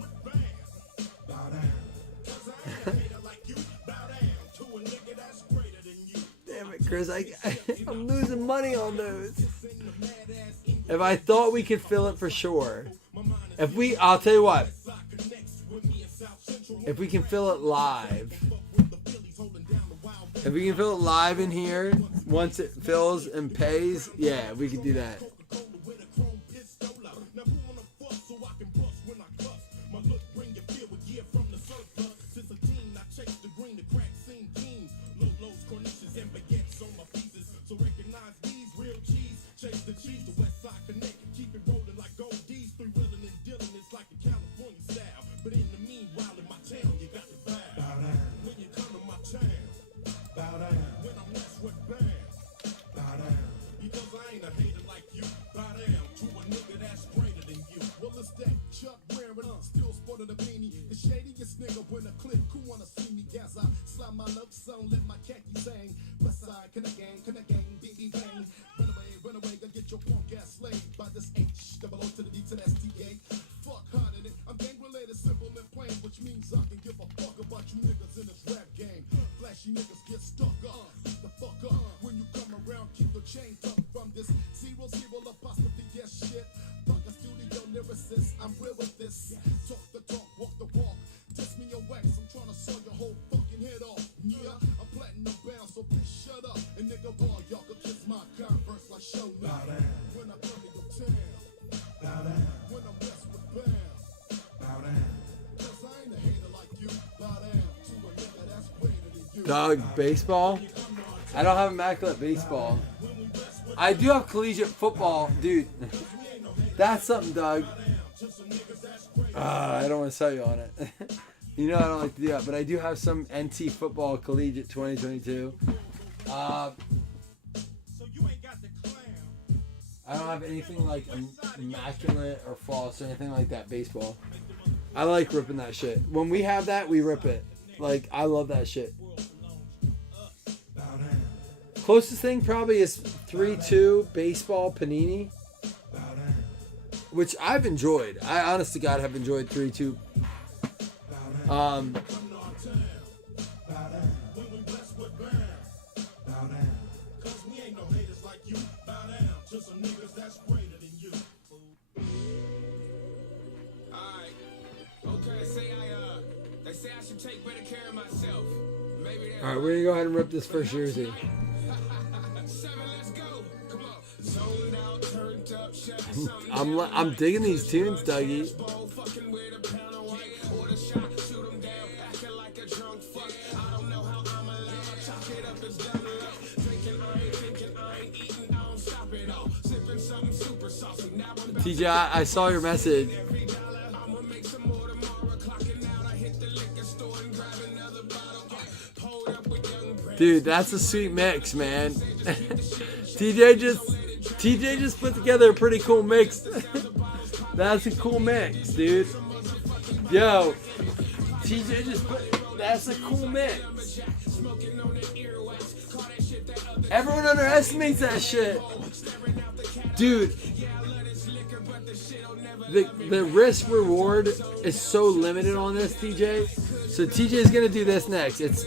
Damn it, Chris. I'm losing money on those. If I thought we could fill it for sure. I'll tell you what. If we can fill it live. If we can fill it live in here, once it fills and pays, yeah, we can do that. Dog, baseball? I don't have immaculate baseball. I do have collegiate football, dude. That's something, Doug. I don't want to sell you on it. You know I don't like to do that, but I do have some NT Football Collegiate 2022. I don't have anything like immaculate or false or anything like that baseball. I like ripping that shit. When we have that, we rip it. Like, I love that shit. Closest thing probably is 3-2 baseball Panini, which I've enjoyed. I honest to God have enjoyed 3-2. All right, we're gonna go ahead and rip this first jersey. I'm digging these tunes, Dougie. TJ, I saw your message. Dude, that's a sweet mix, man. TJ just put together a pretty cool mix. That's a cool mix, dude. Yo, TJ just put, that's a cool mix. Everyone underestimates that shit. Dude, the risk reward is so limited on this, TJ. So TJ is going to do this next. It's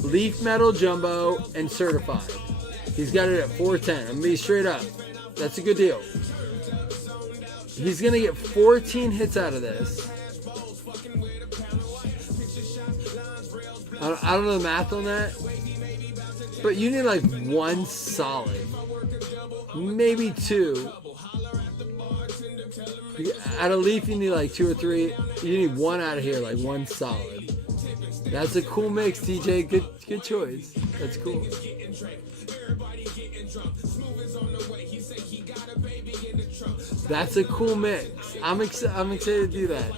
Leaf Metal Jumbo and Certified. He's got it at 410. I'm going to be straight up. That's a good deal. He's going to get 14 hits out of this. I don't know the math on that. But you need like one solid. Maybe two. Out of Leaf, you need like 2 or 3. You need one out of here, like one solid. That's a cool mix, TJ. Good choice. That's cool. That's a cool mix. I'm excited to do that.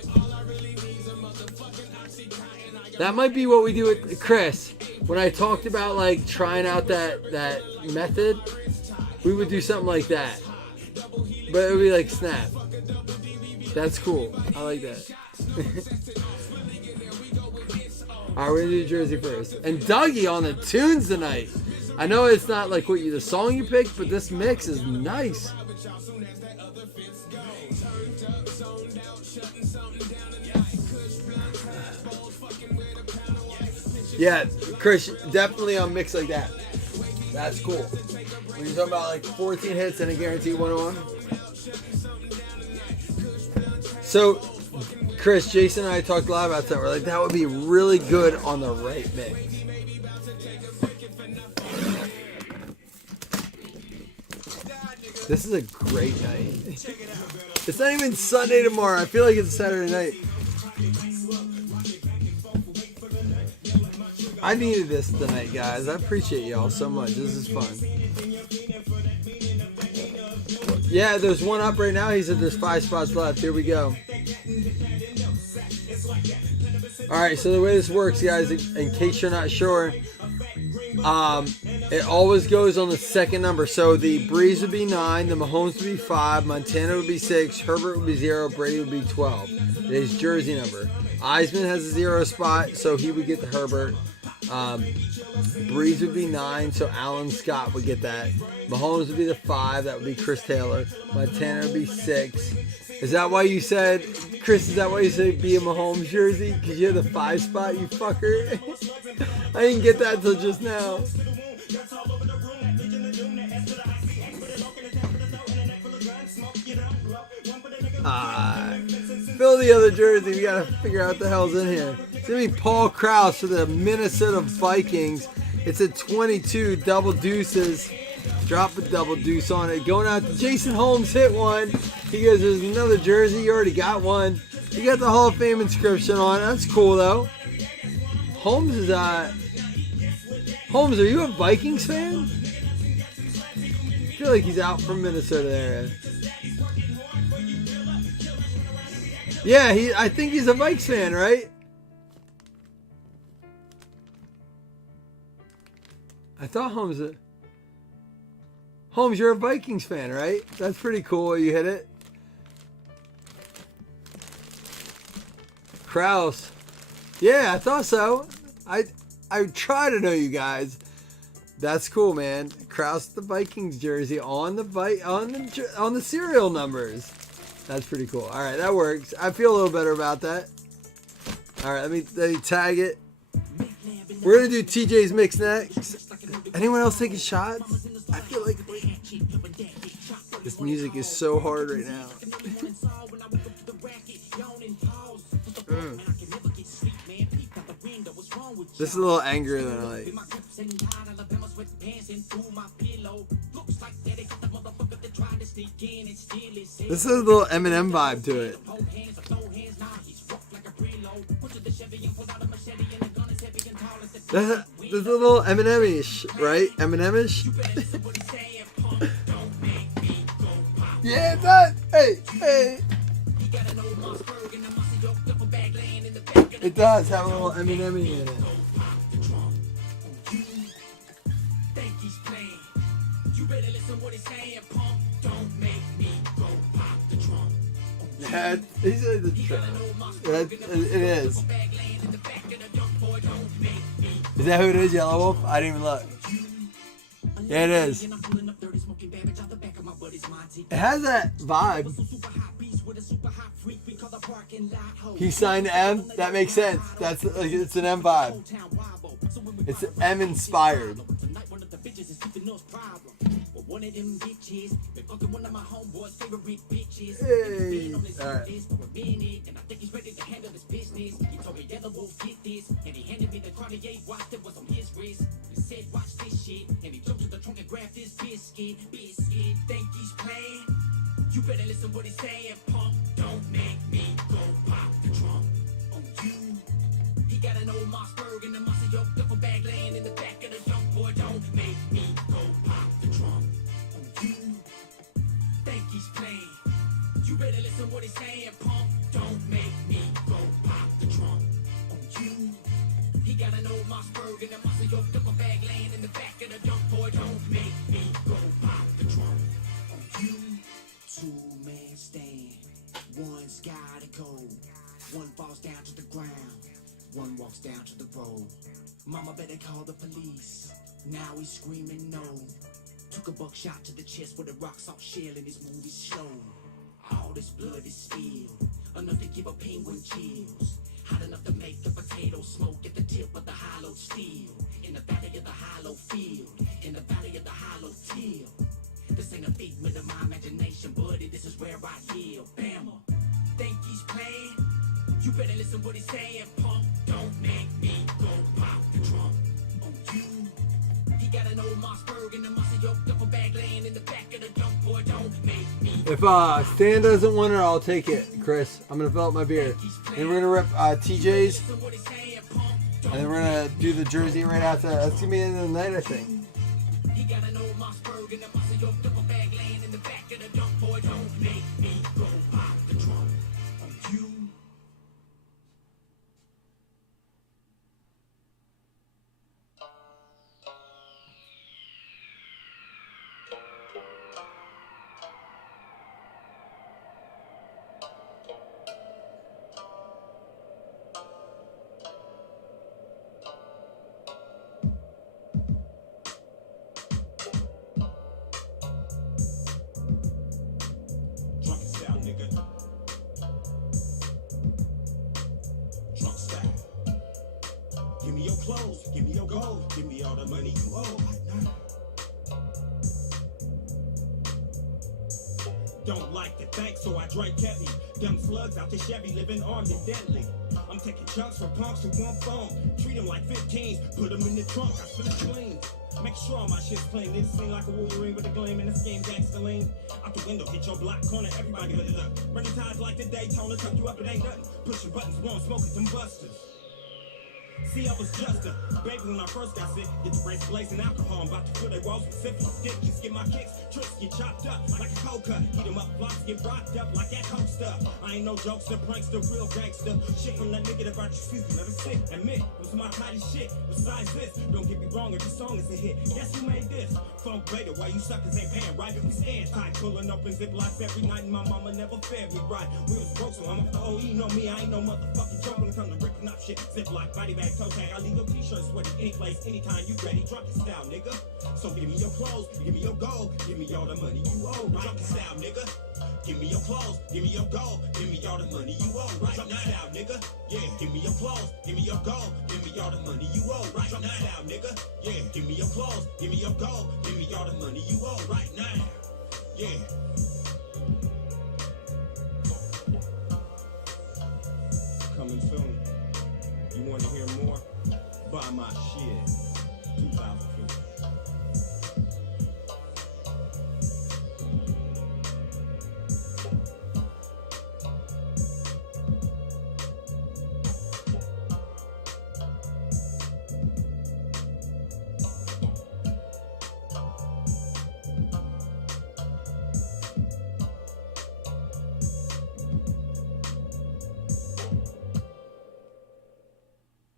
That might be what we do with Chris. When I talked about like trying out that method, we would do something like that. But it would be like Snap. That's cool. I like that. Alright, we're gonna do Jersey first. And Dougie on the tunes tonight. I know it's not like the song you picked, but this mix is nice. Yeah, Chris, definitely on mix like that. That's cool. When you're talking about like 14 hits and a guaranteed 101. So, Chris, Jason and I talked a lot about that. We're like, that would be really good on the right mix. This is a great night. It's not even Sunday tomorrow. I feel like it's Saturday night. I needed this tonight, guys. I appreciate y'all so much. This is fun. Yeah, there's one up right now. He said there's 5 spots left. Here we go. Alright, so the way this works, guys, in case you're not sure, it always goes on the second number. So the Breeze would be 9, the Mahomes would be 5, Montana would be 6, Herbert would be 0, Brady would be 12. It is jersey number. Eisman has a 0 spot, so he would get the Herbert. Breeze would be 9, so Alan Scott would get that. Mahomes would be the 5, that would be Chris Taylor. Montana would be 6. Is that why you said, Chris, is that why you said be a Mahomes jersey? Because you have the 5 spot, you fucker? I didn't get that till just now. Fill the other jersey. We gotta figure out what the hell's in here. It's gonna be Paul Krause for the Minnesota Vikings. It's a 22 double deuces. Drop a double deuce on it. Going out to Jason Holmes, hit one. He goes, there's another jersey. You already got one. You got the Hall of Fame inscription on it. That's cool though. Holmes is Holmes, are you a Vikings fan? I feel like he's out from Minnesota area. Yeah, I think he's a Vikes fan, right? I thought Holmes. Holmes, you're a Vikings fan, right? That's pretty cool. You hit it. Kraus. Yeah, I thought so. I try to know you guys. That's cool, man. Kraus the Vikings jersey on the serial numbers. That's pretty cool. All right, that works. I feel a little better about that. All right, let me tag it. We're gonna do TJ's mix next. Anyone else taking shots? I feel like this music is so hard right now. This is a little angrier than I like. This is a little Eminem vibe to it. This is a little Eminem-ish, right? Eminem-ish? Yeah, it does. Hey. It does have a little Eminem in it. Yeah, he's in the trunk. It is. Is that who it is, Yellow Wolf? I didn't even look. Yeah, it is. It has that vibe. He signed M. That makes sense. That's like it's an M vibe. It's M inspired. Hey. All right. You better listen what he's saying, punk. Don't make me go pop the trunk on you. He got an old Mossberg and a Mossy Oak duffel bag laying in the back of the young boy. Don't make me go pop the trunk on you. Think he's playing. You better listen what he's saying, punk. Don't make me go pop the trunk on you. He got an old Mossberg and a Mossy Oak duffel bag laying in the back of the young boy. Don't make me go pop the trunk on you. Two-man stand, one's gotta go. One falls down to the ground, one walks down to the road. Mama better call the police, now he's screaming no. Took a buckshot to the chest with a rock salt shell and his movie slow. All this blood is spilled, enough to give a penguin chills. Hot enough to make a potato smoke at the tip of the hollow steel. In the valley of the hollow field, in the valley of the hollow till. This ain't a figment of my imagination, buddy. This is where I heal. Bama, think he's playing? You better listen what he's saying, punk. Don't make me go pop the trunk on you. He got an old Mossberg and a Mossy Oak duffel bag laying in the back of the young boy. Don't make me. If Stan doesn't want it, I'll take it, Chris. I'm gonna fill up my beer, and we're gonna rip TJ's, and then we're gonna do the jersey right after that. That's gonna be the end of the night, I think. He got an old Mossberg and a Mossy Oak duffel bag laying in the back of the young boy. Don't make me go pop the trunk on you. Drunk style, nigga. Drunk style. Give me your clothes, give me your gold, give me all the money you owe. Don't like to think, so I drank heavy. Dumb slugs out the Chevy, living armed and deadly. I'm taking chunks from punks who want phone. Treat them like 15s, put them in the trunk, I spit it clean. Make sure all my shit's clean. This seem like a Wolverine with a gleam and a scheme gangster lean. Out the window, hit your block corner, everybody lit it up. Running tides like the Daytona, tuck you up, it ain't nothing. Push your buttons, warm, smoking some busters. See, I was just a baby when I first got sick. Get the brains blazing alcohol. I'm about to fill their walls with syphilis. Stick, just get my kicks. Trips get chopped up like a cold cut. Eat 'em up, blocks get rocked up like that coke stuff. I ain't no jokester, prankster, real gangster. Shit from that nigga that brought you season. Let it sit, admit, it was my tightest shit. Besides this, don't get me wrong, every song is a hit. Guess who made this? Funk Raider, why you suckers ain't paying right? We stand tight, pulling up in zip lines every night, and my mama never fed me right. We was broke, so I'm off the OE, know me, I ain't no motherfucking joke when it come to ripping up shit. Zip like body bag, toe tag, I leave your t-shirt sweaty any place, anytime you ready. Drop your style, nigga. So give me your clothes, give me your gold, give me all the money you owe. Right? Drop your style, nigga. Give me your clothes, give me your gold, give me all the money you owe. Right? Drop your style, nigga. Yeah, give me your clothes, give me your gold, give me all the money you owe. Right? Drop your style, nigga. Yeah, give me your clothes, give me your gold, give me all the money you owe. Right now. Yeah. Coming soon. You want to hear more? Buy my shit. 2002.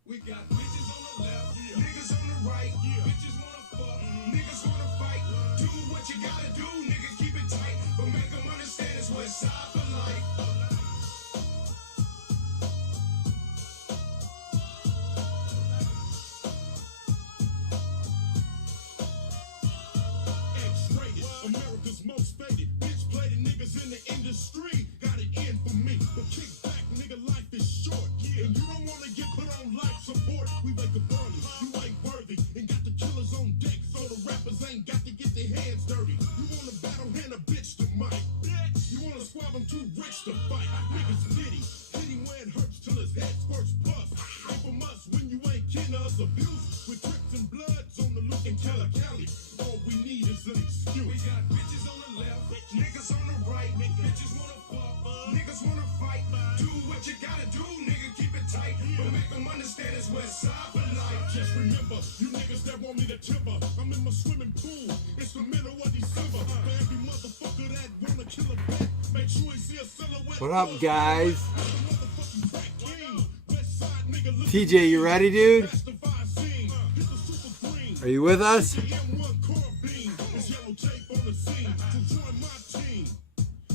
We got bitches on the left, niggas on the right, bitches wanna fuck, niggas wanna fight. Do what you gotta do, niggas keep it tight, but make them understand it's West Side for life. X-rated, America's most faded, bitch played niggas in the industry, got it in for me, but kick back, nigga, life is short, and you don't wanna get put on life support. We make a burn you ain't worthy, and got the killers on deck, so the rappers ain't got to get their hands dirty. You wanna battle, hand a bitch to Mike, bitch. You wanna squab him too rich to fight. Niggas hit him where it hurts till his head squirts pus. And from us, when you ain't kin of us abuse, with Crips and Bloods on the look in Keller County, all we need is an excuse. We got bitches on the left, niggas on the right, bitches wanna fuck, niggas wanna fight. Do what you gotta do, nigga, keep it tight, but make them understand it's West Side for life. Just remember, you niggas that want me to timber, I'm in my swimming pool, it's the middle of December. For every motherfucker that wanna kill a bat, make sure he see a silhouette. What up, guys? TJ, you ready, dude? Are you with us?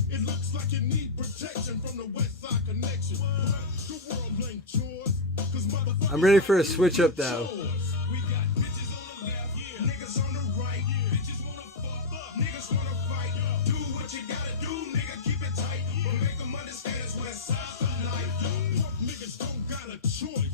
It looks like you need protection from the West Side connection. The world ain't yours, 'cause motherfuckers I'm ready for a switch up, though. we got bitches on the left, niggas on the right, bitches wanna fuck, niggas wanna fight. Do what you gotta do, nigga, keep it tight, but make them understand it's West Side for life. Punk niggas don't got a choice.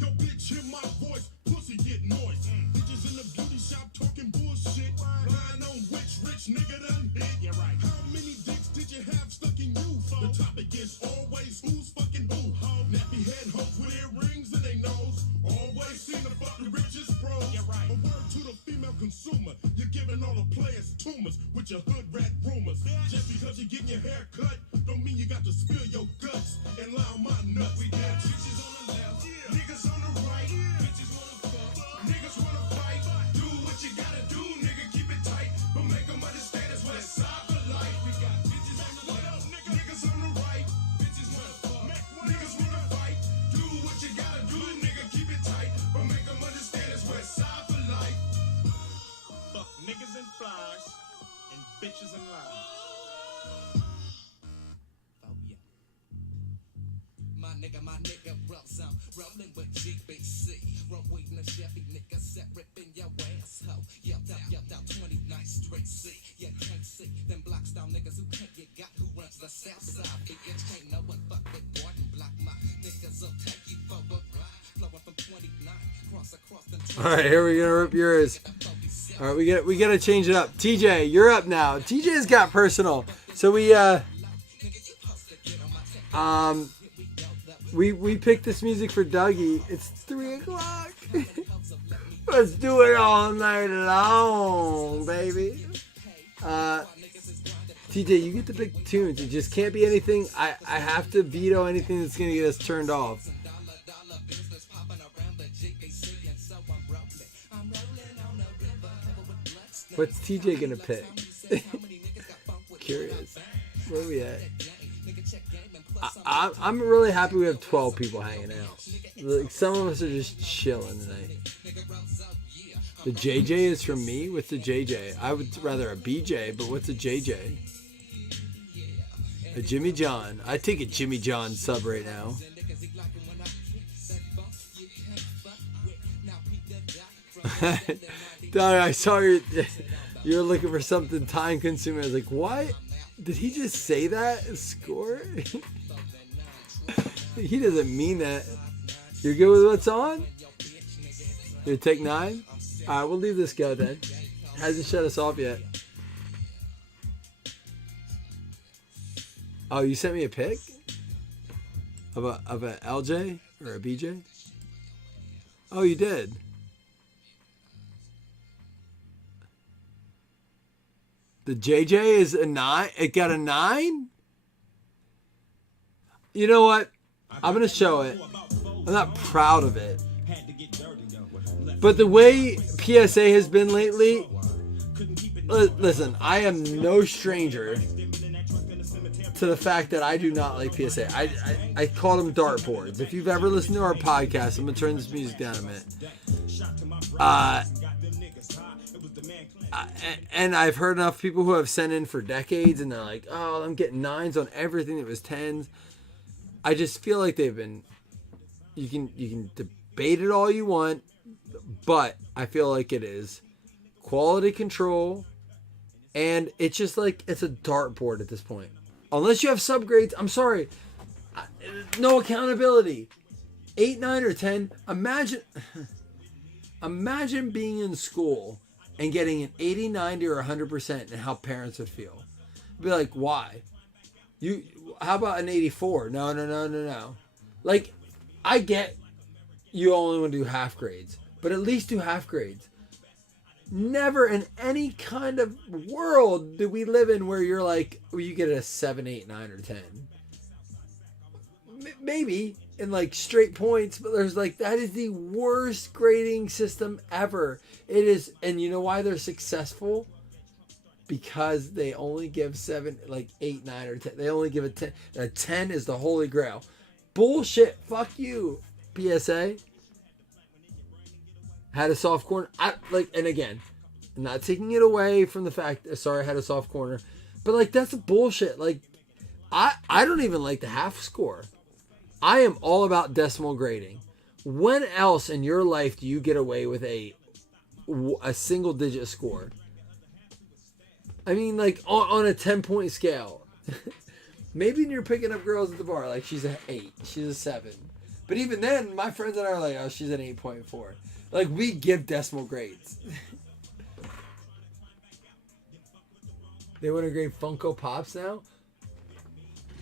Yo, bitch, hear my voice, pussy get noise. Bitches in the beauty shop talking bullshit, lying on which rich nigga done hit. Yeah, right. How many dicks did you have stuck in you? The topic is always who's fucking who. Nappy head hoes with earrings in their nose, always seem to fuck the richest pros. Yeah, right. A word to the female consumer, you're giving all the players tumors with your hood rat rumors. Just because you're getting your hair cut, don't mean you got to spill your guts and lie on my nuts. We got bitches on the left, niggas on the right, bitches wanna fuck, niggas wanna fight. Do what you gotta do, nigga, keep it tight, but make them understand it's West Side for life. We got bitches on the left, niggas on the right, bitches wanna fuck, niggas wanna fight. Do what you gotta do, nigga, keep it tight, but make them understand it's West Side for life. Fuck niggas and flies and bitches and lies. My nigga, bros, I'm rolling with GBC. Run weed in a Chevy, nigga, set ripping your ass hoe. Yelled out 29th Street C. You can't see them blocks down niggas who can't get got, who runs the south side. Bitch, can't no one fuck with Gordon Block. My niggas will take you for a ride. Flowing from 29, cross across the. All right, here we're gonna rip yours. All right, we gotta change it up. TJ, you're up now. TJ's got personal, so we picked this music for Dougie. It's 3 o'clock. Let's do it all night long, baby. TJ, you get the big tunes. It just can't be anything. I have to veto anything that's gonna get us turned off. What's TJ gonna pick? Curious. Where are we at? I'm really happy we have 12 people hanging out. Like, some of us are just chilling tonight. The JJ is from me? What's a JJ? I would rather a BJ, but what's a JJ? A Jimmy John. I take a Jimmy John sub right now. Donnie, I saw you were looking for something time consuming. I was like, what? Did he just say that? Score? He doesn't mean that. You're good with what's on? You take 9? Alright, we'll leave this go then. Hasn't shut us off yet. Oh, you sent me a pic? Of a LJ? Or a BJ? Oh, you did. The JJ is a 9? It got a 9? You know what? I'm going to show it. I'm not proud of it. But the way PSA has been lately, listen, I am no stranger to the fact that I do not like PSA. I call them dartboards. If you've ever listened to our podcast, I'm going to turn this music down a minute. And I've heard enough people who have sent in for decades and they're like, oh, I'm getting 9s on everything that was 10s. I just feel like they've been, you can debate it all you want, but I feel like it is quality control, and it's just like, it's a dartboard at this point. Unless you have subgrades, I'm sorry, no accountability. 8, 9, or 10. Imagine being in school and getting an 80, 90, or 100% and how parents would feel. Be like, why? How about an 84? No. Like, I get you only want to do half grades, but at least do half grades. Never in any kind of world do we live in where you're like, well, you get a 7, 8, 9, or 10. Maybe in like straight points, but there's like, that is the worst grading system ever. It is, and you know why they're successful? Because they only give 7, like 8, 9, or 10. They only give a 10. A 10 is the holy grail. Bullshit. Fuck you, PSA. Had a soft corner. And again, I'm not taking it away from the fact, sorry, I had a soft corner. But like, that's bullshit. Like, I don't even like the half score. I am all about decimal grading. When else in your life do you get away with a single digit score? I mean, like, on a 10-point scale. Maybe when you're picking up girls at the bar, like, she's an 8, she's a 7. But even then, my friends and I are like, oh, she's an 8.4. Like, we give decimal grades. They want to grade Funko Pops now?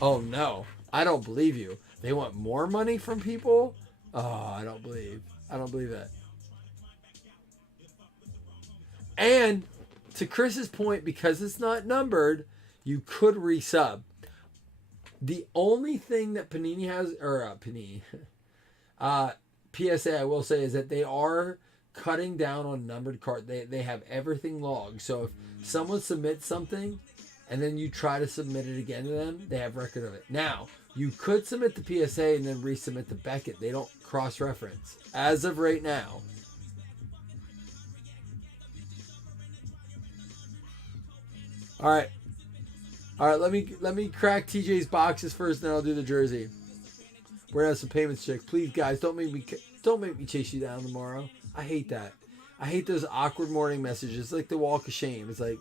Oh, no. I don't believe you. They want more money from people? Oh, I don't believe that. And to Chris's point, because it's not numbered, you could resub. The only thing that Panini has, or PSA, I will say, is that they are cutting down on numbered cards. They have everything logged. So if someone submits something and then you try to submit it again to them, they have record of it. Now, you could submit the PSA and then resubmit the Beckett. They don't cross-reference as of right now. All right, let me crack TJ's boxes first, then I'll do the jersey. We're gonna have some payments check. Please, guys, don't make me chase you down tomorrow. I hate that. I hate those awkward morning messages, like the walk of shame. It's like,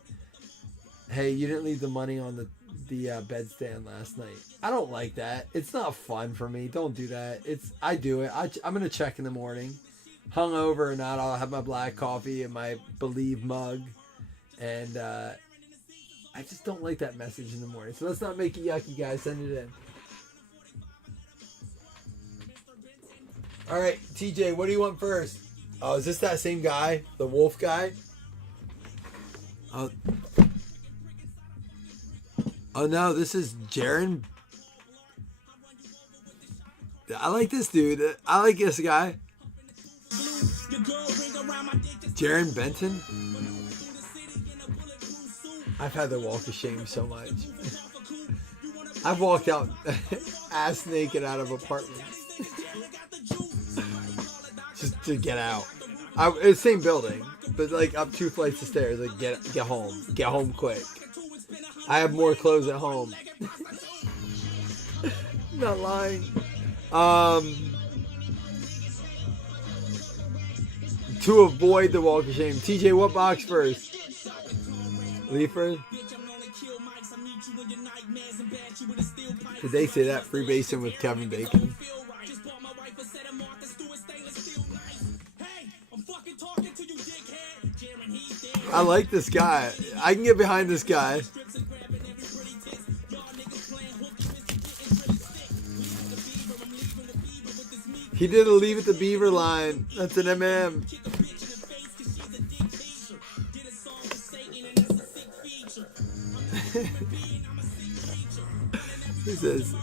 hey, you didn't leave the money on the bedstand last night. I don't like that. It's not fun for me. Don't do that. I do it. I'm gonna check in the morning, hungover or not. I'll have my black coffee and my Believe mug, and I just don't like that message in the morning. So let's not make it yucky, guys. Send it in. All right, TJ, what do you want first? Oh, is this that same guy? The wolf guy? Oh no, this is Jaron. I like this dude. I like this guy. Jaron Benton. I've had the walk of shame so much. I've walked out ass naked out of apartments just to get out. It's the same building, but like up 2 flights of stairs. Like get home quick. I have more clothes at home. Not lying. To avoid the walk of shame. TJ, what box first? Leave first? Did they say that? Free basing with Kevin Bacon. I like this guy. I can get behind this guy. He did a Leave It to Beaver line. That's an MM. He says,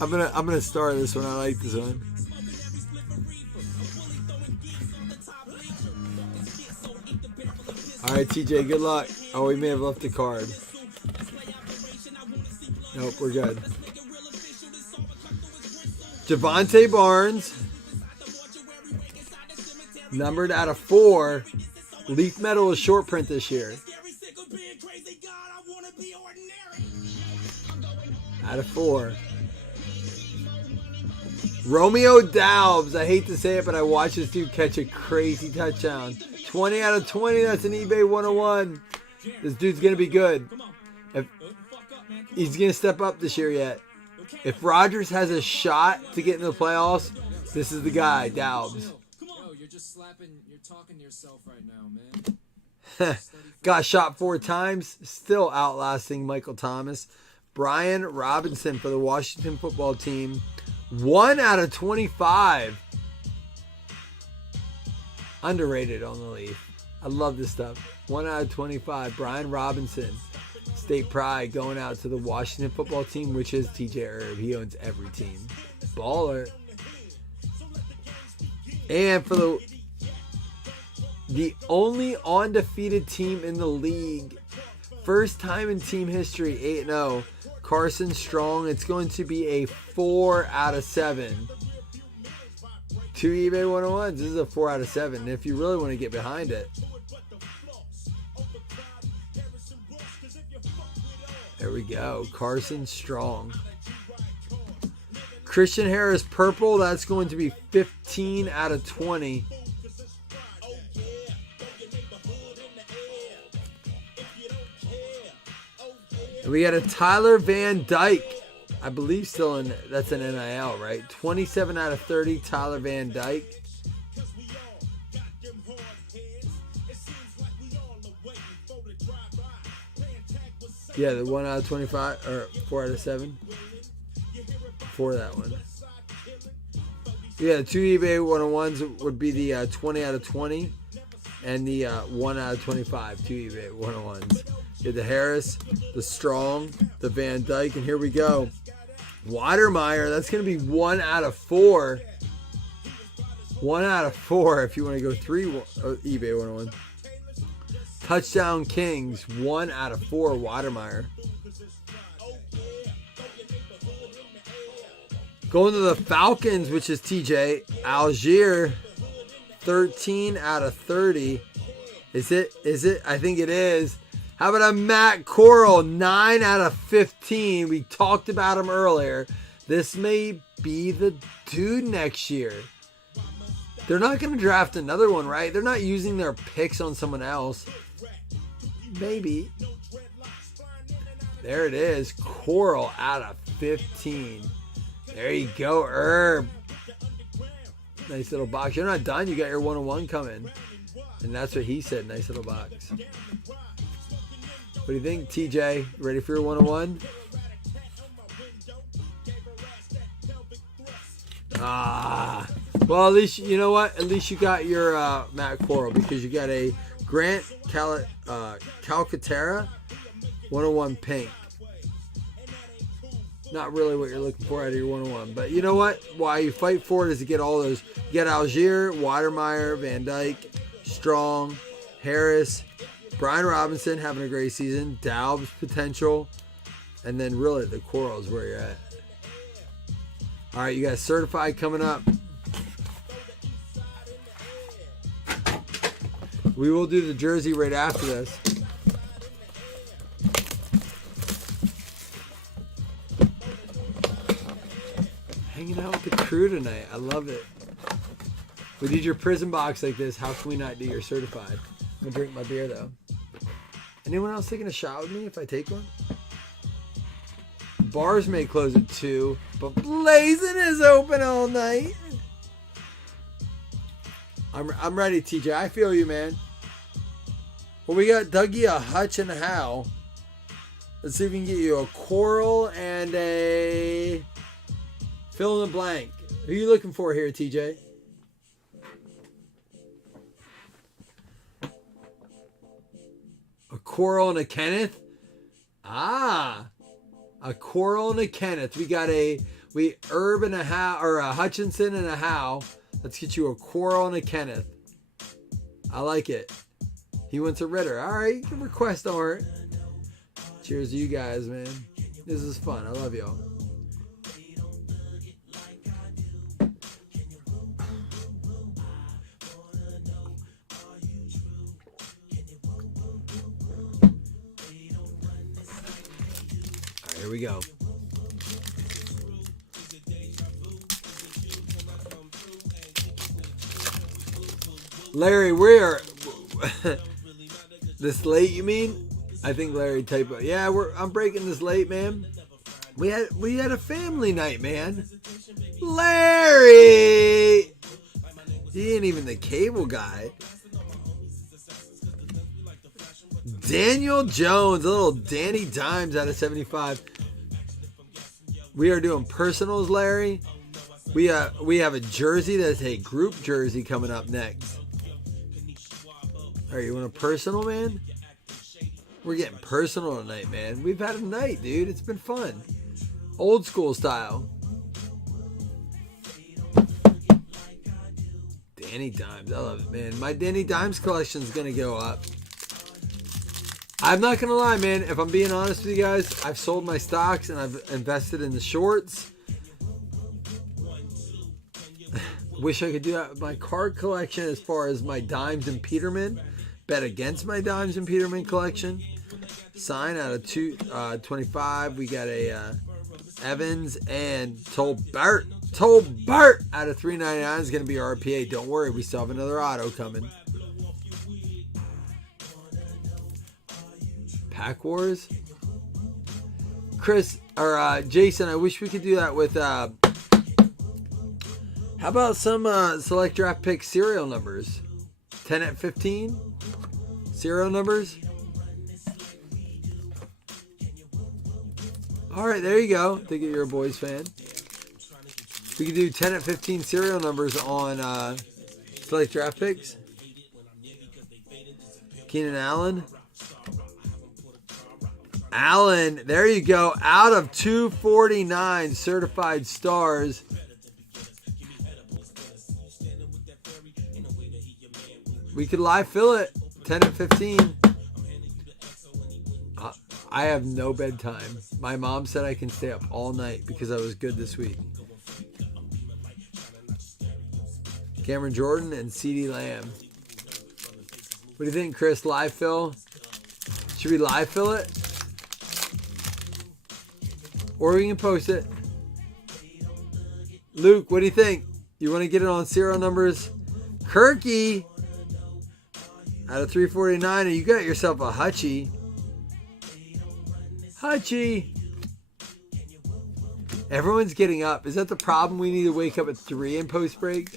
I'm gonna star this one. I like this one. All right, TJ, good luck. Oh, we may have left the card. Nope, we're good. Javonte Barnes, numbered out of 4. Leaf metal is short print this year. Out of 4. Romeo Doubs. I hate to say it, but I watched this dude catch a crazy touchdown. 20 out of 20. That's an eBay 101. This dude's going to be good. He's going to step up this year yet. If Rodgers has a shot to get into the playoffs, this is the guy, Doubs. Yo, you're just you're talking to yourself right now, man. Got shot 4 times, still outlasting Michael Thomas. Brian Robinson for the Washington football team. 1 out of 25. Underrated on the Leaf. I love this stuff. 1 out of 25. Brian Robinson. State pride going out to the Washington football team, which is TJ Erb. He owns every team. Baller. And for the only undefeated team in the league. First time in team history, 8-0. Carson Strong. It's going to be a 4 out of 7. 2 eBay 101s. This is a 4 out of 7. If you really want to get behind it. There we go. Carson Strong. Christian Harris purple. That's going to be 15 out of 20. And we got a Tyler Van Dyke. I believe still in. That's an NIL, right? 27 out of 30. Tyler Van Dyke. Yeah, the 1 out of 25 or 4 out of 7 for that one. Yeah, the 2 eBay 101s would be the 20 out of 20 and the 1 out of 25 2 eBay 101s. Yeah, the Harris, the Strong, the Van Dyke, and here we go. Watermeyer, that's going to be 1 out of 4. 1 out of 4 if you want to go 3 eBay 101. Touchdown Kings, 1 out of 4, Watermeyer. Going to the Falcons, which is TJ. Algier, 13 out of 30. Is it? I think it is. How about a Matt Corral, 9 out of 15. We talked about him earlier. This may be the dude next year. They're not going to draft another one, right? They're not using their picks on someone else. Maybe. There it is. Coral out of 15. There you go, Herb. Nice little box. You're not done. You got your 101 coming. And that's what he said. Nice little box. What do you think, TJ? Ready for your 101? Well, at least, you know what? At least you got your Matt Corral because you got a Grant Calcaterra 101 pink. Not really what you're looking for out of your 101. But you know what? Why you fight for it is to get all those. You got Algier, Watermeyer, Van Dyke, Strong, Harris, Brian Robinson having a great season. Dalb's potential. And then really the Corals where you're at. All right, you got certified coming up. We will do the jersey right after this. Hanging out with the crew tonight. I love it. We did your prison box like this. How can we not do your certified? I'm going to drink my beer, though. Anyone else taking a shot with me if I take one? Bars may close at 2, but Blazing is open all night. I'm ready, TJ. I feel you, man. Well, we got Dougie, a Hutch, and a Hal. Let's see if we can get you a Coral and a fill in the blank. Who are you looking for here, TJ? A Coral and a Kenneth? Ah. A Coral and a Kenneth. We got Herb and a Hal, or a Hutchinson and a Hal. Let's get you a Coral and a Kenneth. I like it. He wants a Ritter. All right, you can request art. Cheers to you guys, man. This is fun. I love y'all. All right, here we go. Larry, we are this late, you mean? I think Larry typo. Yeah, I'm breaking this late, man. We had a family night, man. Larry! He ain't even the cable guy. Daniel Jones, a little Danny Dimes out of 75. We are doing personals, Larry. We have a jersey that's a group jersey coming up next. All right, you want a personal, man? We're getting personal tonight, man. We've had a night, dude. It's been fun. Old school style. Danny Dimes. I love it, man. My Danny Dimes collection is going to go up. I'm not going to lie, man. If I'm being honest with you guys, I've sold my stocks and I've invested in the shorts. Wish I could do that with my card collection as far as my Dimes and Peterman. Bet against my Dimes and Peterman collection. Sign out of 225. We got a Evans and Tolbert. Tolbert out of 399 is going to be our RPA. Don't worry, we still have another auto coming. Pack Wars. Chris or Jason, I wish we could do that with. How about some select draft pick serial numbers? 10 at 15 serial numbers. All right, there you go. I think you're a boys fan. We could do 10 at 15 serial numbers on select draft picks. Keenan Allen. Allen, there you go. Out of 249 certified stars. We could live fill it. 10 and 15. I have no bedtime. My mom said I can stay up all night because I was good this week. Cameron Jordan and CeeDee Lamb. What do you think, Chris? Live fill? Should we live fill it? Or we can post it. Luke, what do you think? You want to get it on serial numbers? Kirky out of 349, and you got yourself a Hutchie. Hutchie. Everyone's getting up. Is that the problem? We need to wake up at 3 in post break.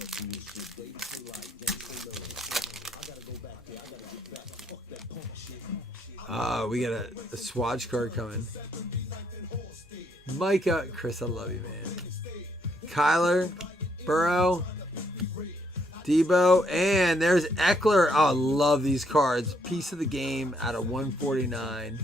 We got a Swatch card coming. Micah, Chris, I love you, man. Kyler, Burrow, Debo, and there's Eckler. Oh, I love these cards. Piece of the game out of 149.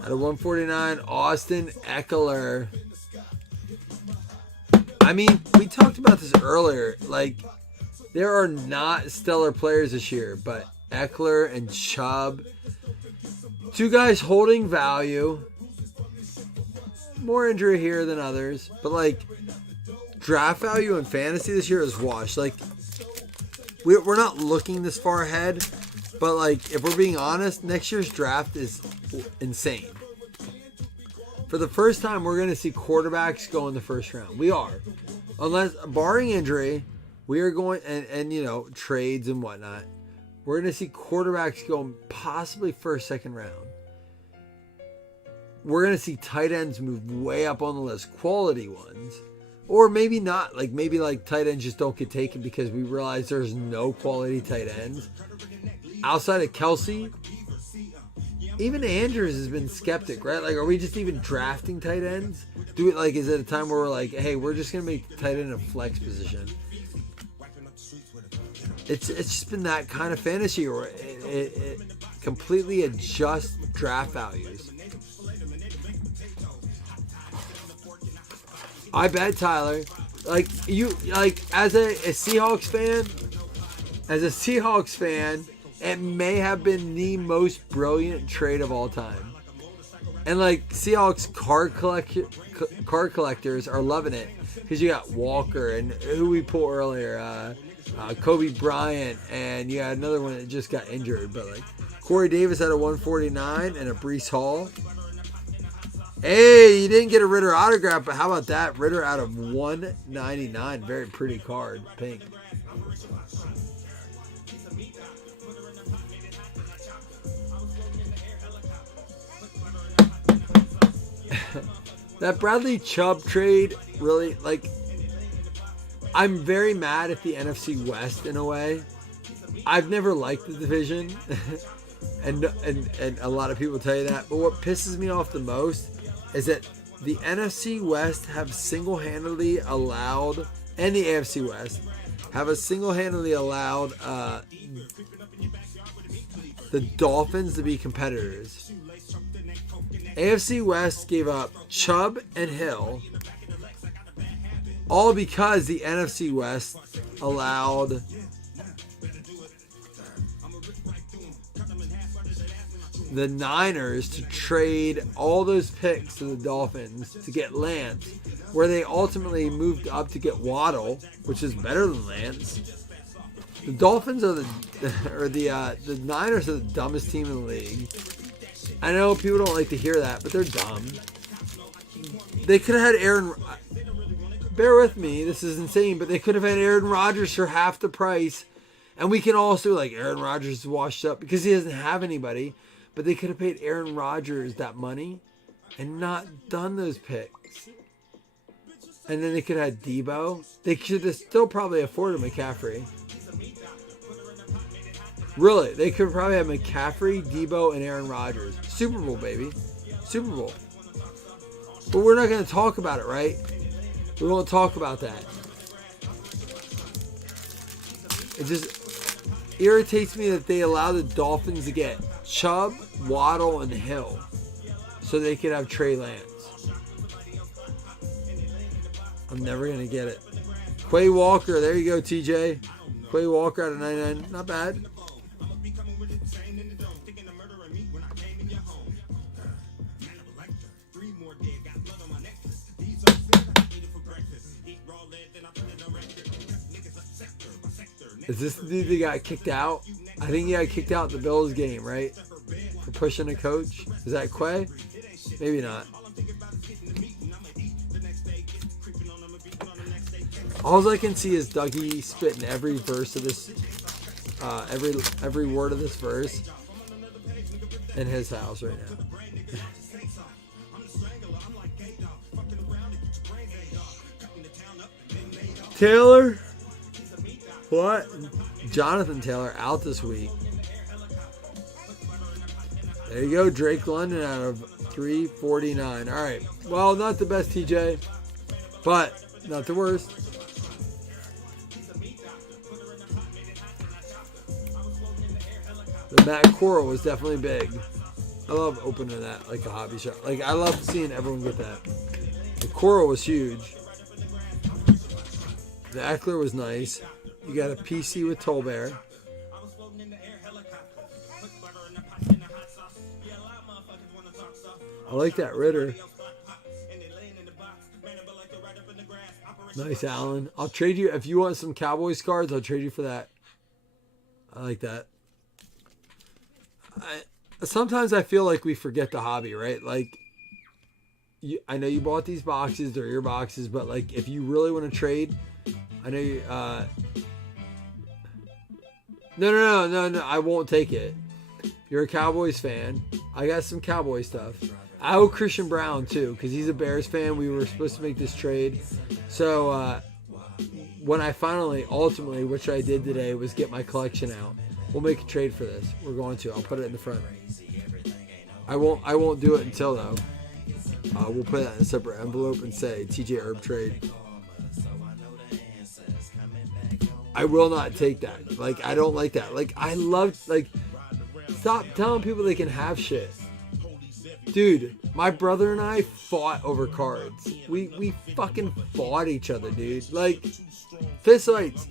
Out of 149, Austin Eckler. I mean, we talked about this earlier. Like, there are not stellar players this year, but Eckler and Chubb, two guys holding value. More injury here than others, but like draft value in fantasy this year is washed. Like, we're not looking this far ahead, but like if we're being honest, next year's draft is insane. For the first time, we're going to see quarterbacks go in the first round. We are, unless barring injury, we are going and you know, trades and whatnot. We're going to see quarterbacks go possibly first, second round. We're going to see tight ends move way up on the list, quality ones. Or maybe not. Like, maybe like tight ends just don't get taken because we realize there's no quality tight ends. Outside of Kelsey, even Andrews has been skeptic, right? Like, are we just even drafting tight ends? Do it like, is it a time where we're like, hey, we're just going to make the tight end a flex position? It's just been that kind of fantasy where it completely adjusts draft values. I bet, Tyler, like you, like as a Seahawks fan, it may have been the most brilliant trade of all time. And like Seahawks card collectors are loving it because you got Walker and who we pulled earlier, Kobe Bryant, and you had another one that just got injured. But like Corey Davis had a 149 and a Breece Hall. Hey, you didn't get a Ritter autograph, but how about that? Ritter out of 199. Very pretty card. Pink. That Bradley Chubb trade, really, like, I'm very mad at the NFC West in a way. I've never liked the division. and a lot of people tell you that. But what pisses me off the most is that the NFC West have single-handedly allowed, and the AFC West have single-handedly allowed the Dolphins to be competitors. AFC West gave up Chubb and Hill, all because the NFC West allowed the Niners to trade all those picks to the Dolphins to get Lance, where they ultimately moved up to get Waddle, which is better than Lance. The Dolphins are the Niners are the dumbest team in the league. I know people don't like to hear that, but they're dumb. They could have had Aaron. Bear with me, this is insane, but they could have had Aaron Rodgers for half the price, and we can also like Aaron Rodgers is washed up because he doesn't have anybody. But they could have paid Aaron Rodgers that money and not done those picks. And then they could have had Debo. They should have still probably afforded McCaffrey. Really, they could probably have McCaffrey, Debo, and Aaron Rodgers. Super Bowl, baby. Super Bowl. But we're not going to talk about it, right? We won't talk about that. It just irritates me that they allow the Dolphins to get Chubb, Waddle, and Hill so they could have Trey Lance. I'm never going to get it. Quay Walker, there you go, TJ. Quay Walker out of 99. Not bad. Is this the dude that got kicked out? I think he got kicked out in the Bills game, right? For pushing a coach. Is that Quay? Maybe not. All I can see is Dougie spitting every verse of this, every word of this verse in his house right now. Taylor? What? Jonathan Taylor out this week. There you go, Drake London out of 349. All right. Well, not the best TJ, but not the worst. The Matt Corral was definitely big. I love opening that like a hobby shop. Like, I love seeing everyone get that. The Corral was huge. The Eckler was nice. You got a PC with Tolbear. I like that Ritter. Nice, Allen. I'll trade you if you want some Cowboys cards. I'll trade you for that. I like that. Sometimes I feel like we forget the hobby, right? Like, I know you bought these boxes; they're your boxes. But like, if you really want to trade, I know you. No. I won't take it. You're a Cowboys fan. I got some Cowboy stuff. I owe Christian Brown too, because he's a Bears fan. We were supposed to make this trade. So when I ultimately, which I did today, was get my collection out. We'll make a trade for this. We're going to. I'll put it in the front. I won't do it until though. We'll put that in a separate envelope and say TJ Herb trade. I will not take that. Like, I don't like that. Like, I love, like, stop telling people they can have shit. Dude, my brother and I fought over cards. We fucking fought each other, dude. Like, fist fights.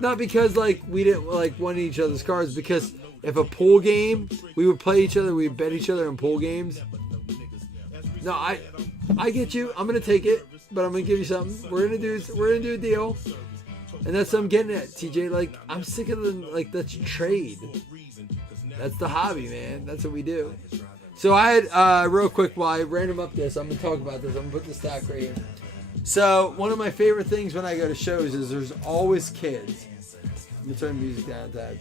Not because, like, we didn't, like, want each other's cards. Because if a pool game, we would play each other. We'd bet each other in pool games. No, I get you. I'm going to take it. But I'm going to give you something. We're going to do a deal. And that's what I'm getting at, TJ. Like, I'm sick of the, like, that's trade. That's the hobby, man. That's what we do. So I had, real quick, while I random up this, I'm going to talk about this. I'm going to put the stack right here. So one of my favorite things when I go to shows is there's always kids. Let me turn the music down a tad.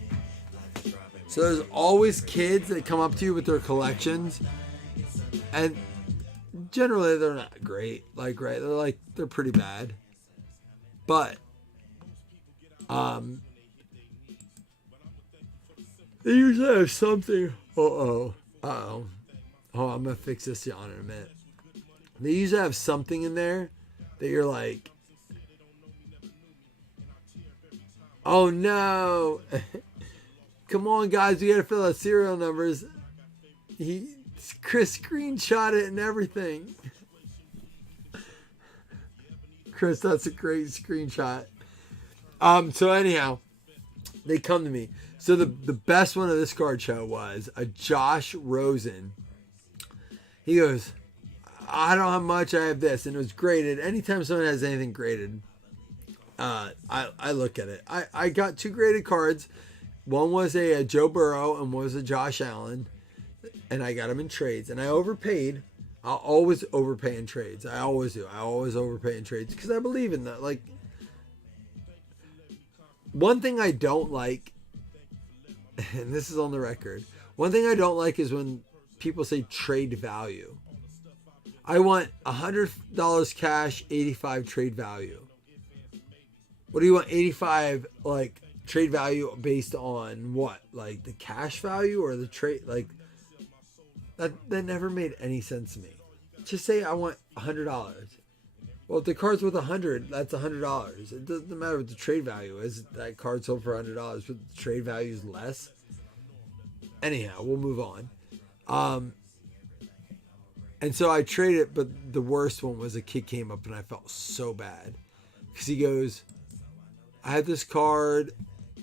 So there's always kids that come up to you with their collections. And generally they're not great. Like, right? They're pretty bad. But, they usually have something. Oh, I'm gonna fix this on in a minute. They usually have something in there that you're like, oh no. Come on, guys, we gotta fill out serial numbers. Chris screenshot it and everything. Chris, that's a great screenshot. So anyhow, they come to me. So the best one of this card show was a Josh Rosen. He goes, I don't have much, I have this. And it was graded. Anytime someone has anything graded, I look at it. I got 2 graded cards. One was a Joe Burrow and one was a Josh Allen. And I got them in trades. And I overpaid. I'll always overpay in trades. I always do. I always overpay in trades because I believe in that. Like, one thing I don't like, and this is on the record, one thing I don't like is when people say trade value. I want $100 cash, 85 trade value. What do you want 85 like trade value based on what? Like the cash value or the trade? Like that never made any sense to me. Just say I want $100. Well, if the card's worth $100, that's $100. It doesn't matter what the trade value is. That card sold for $100, but the trade value is less. Anyhow, we'll move on. And so I traded it, but the worst one was a kid came up and I felt so bad. Because he goes, I had this card.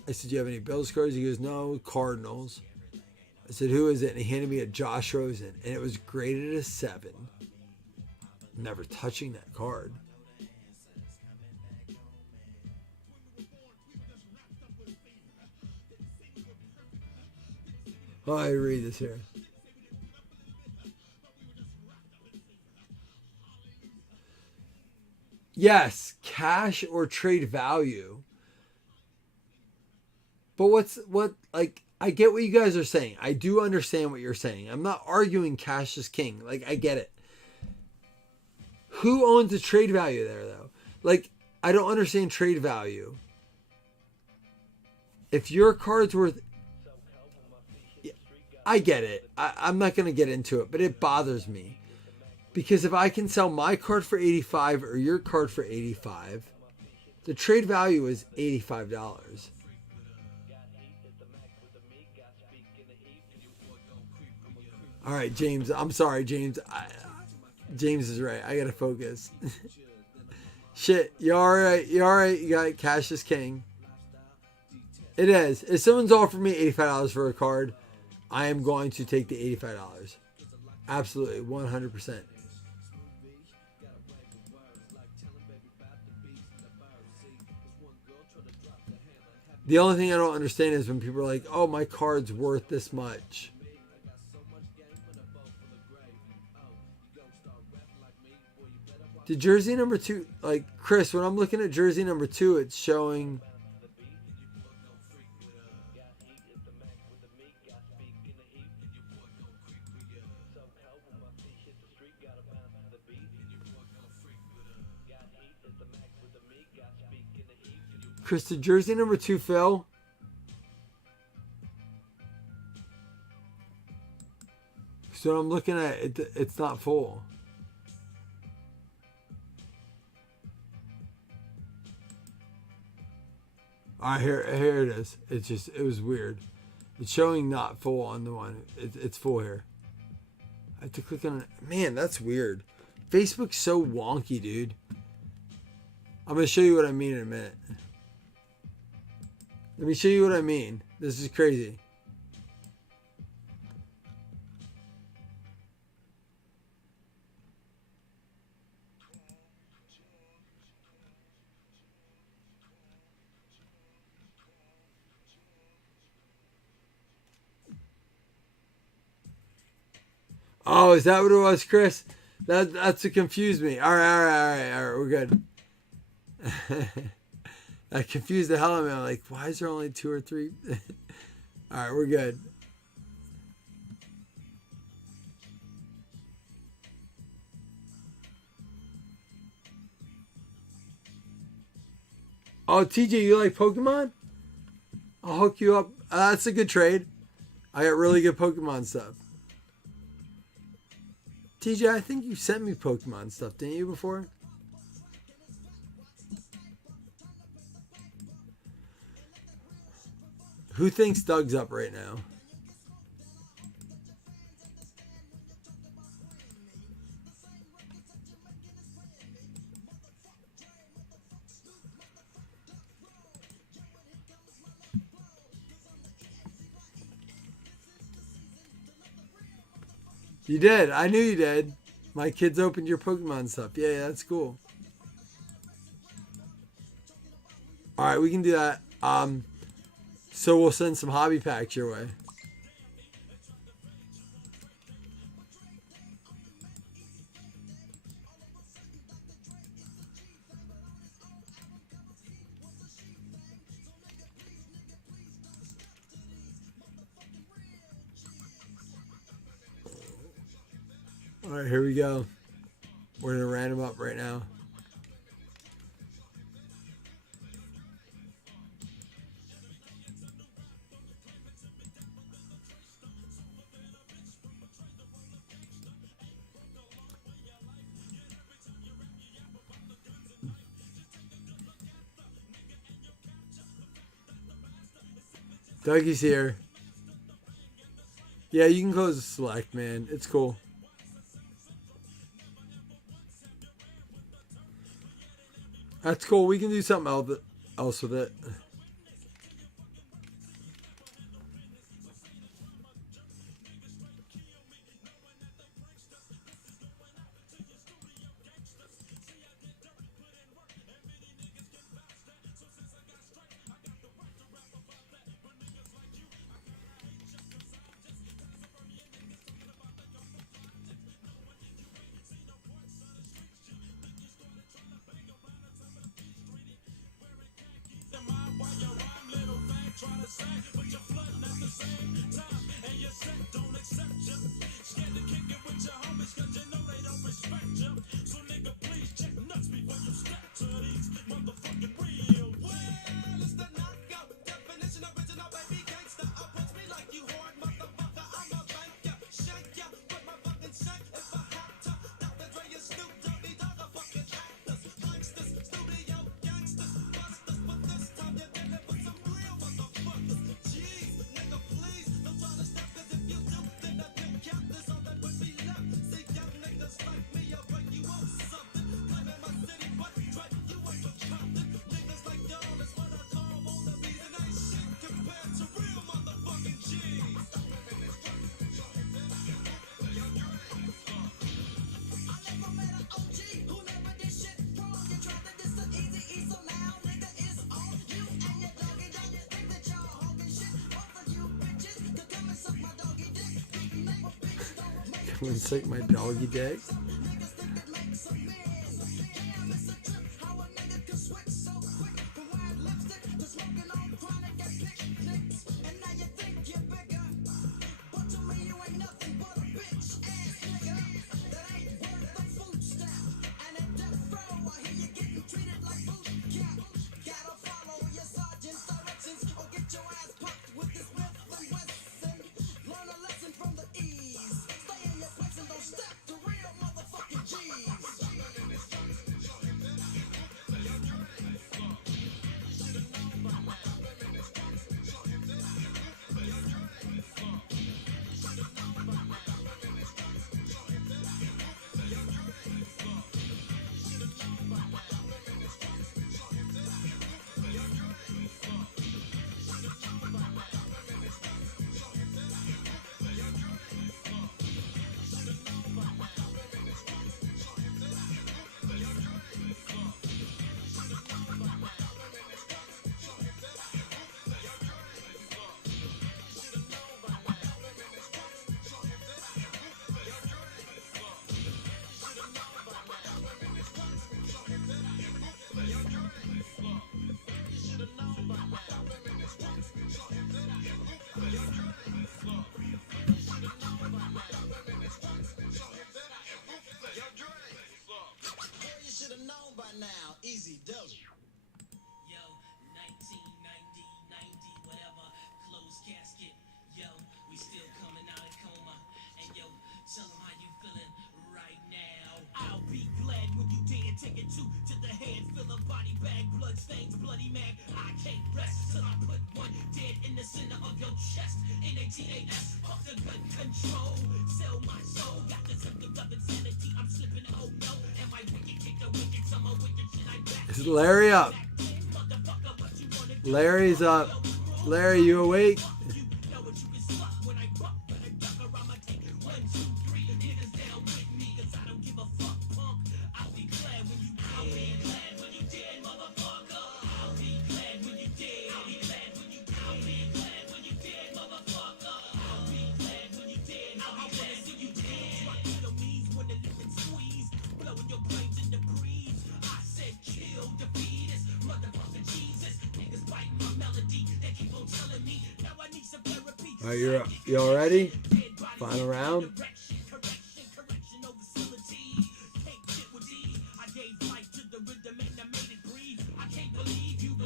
I said, do you have any Bills cards? He goes, no, Cardinals. I said, who is it? And he handed me a Josh Rosen. And it was graded a 7. Never touching that card. Oh, I read this here. Yes, cash or trade value. But I get what you guys are saying. I do understand what you're saying. I'm not arguing cash is king. Like, I get it. Who owns the trade value there, though? Like, I don't understand trade value. If your card's worth... I get it. I'm not going to get into it, but it bothers me. Because if I can sell my card for 85 or your card for 85, the trade value is $85. All right, James. I'm sorry, James. James is right. I got to focus. Shit, you alright? You alright? You got it. Cash is king. It is. If someone's offered me $85 for a card, I am going to take the $85. Absolutely, 100%. The only thing I don't understand is when people are like, oh, my card's worth this much. The jersey number 2, like, Chris, when I'm looking at jersey number 2, it's showing... Chris, the jersey number 2 fell. So I'm looking at it, it's not full. Alright, here it is. It was weird. It's showing not full on the one. It's full here. I have to click on it. Man, that's weird. Facebook's so wonky, dude. I'm going to show you what I mean in a minute. Let me show you what I mean. This is crazy. Oh, is that what it was, Chris? That's what confused me. All right, we're good. I confused the hell out of me. I'm like, why is there only 2 or 3? All right, we're good. Oh, TJ, you like Pokemon? I'll hook you up. That's a good trade. I got really good Pokemon stuff. TJ, I think you sent me Pokemon stuff, didn't you, before? Who thinks Doug's up right now? You did. I knew you did. My kids opened your Pokemon stuff. Yeah, that's cool. All right, we can do that. So we'll send some hobby packs your way. All right, here we go. We're gonna random up right now. Dougie's here. Yeah, you can close the select, man. It's cool. That's cool. We can do something else with it. Come and suck my doggy dick. Easy does. Yo, 1990, 90, whatever. Closed casket. Yo, we still coming out of coma. And yo, tell them how you feeling right now. I'll be glad when you dare take it to the head. Fill a body bag, blood stains, bloody mag. I can't rest till I put one dead in the center of your chest. NATAS, off the gun control. Sell my soul, got the symptoms of insanity. I'm slipping, oh no. Am I wicked, kick a wicked, some wicked shit I back. Is Larry up? Larry's up. Larry, you awake? All right, you're up. You all ready? Final round.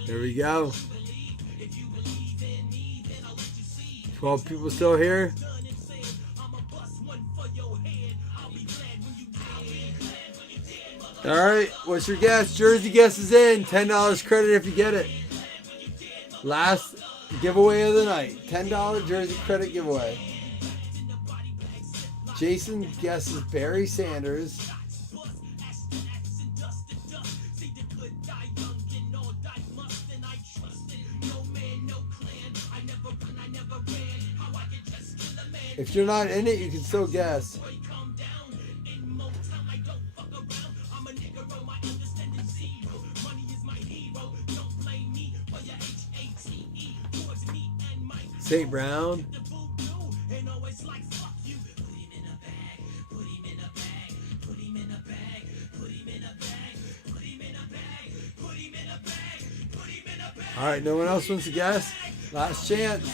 There we go. 12 people still here. All right, what's your guess? Jersey guess is in. $10 credit if you get it. Last giveaway of the night. $10 jersey credit giveaway. Jason guesses Barry Sanders. If you're not in it, you can still guess. St. Brown. All right, no one else wants to guess? Last chance.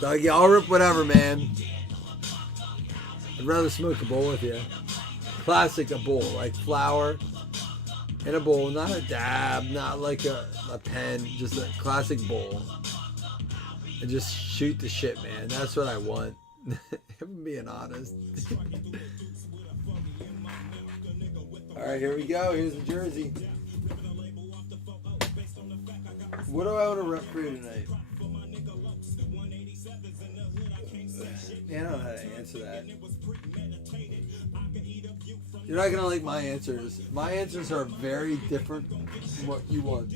Dougie, I'll rip whatever, man. I'd rather smoke a bowl with you. Classic, a bowl, like flour in a bowl, not a dab, not like a pen, just a classic bowl. And just shoot the shit, man. That's what I want. If I'm being honest. All right, here we go. Here's the jersey. What do I want to rep for you tonight? Man, I don't know how to answer that. You're not going to like my answers. My answers are very different from what you want.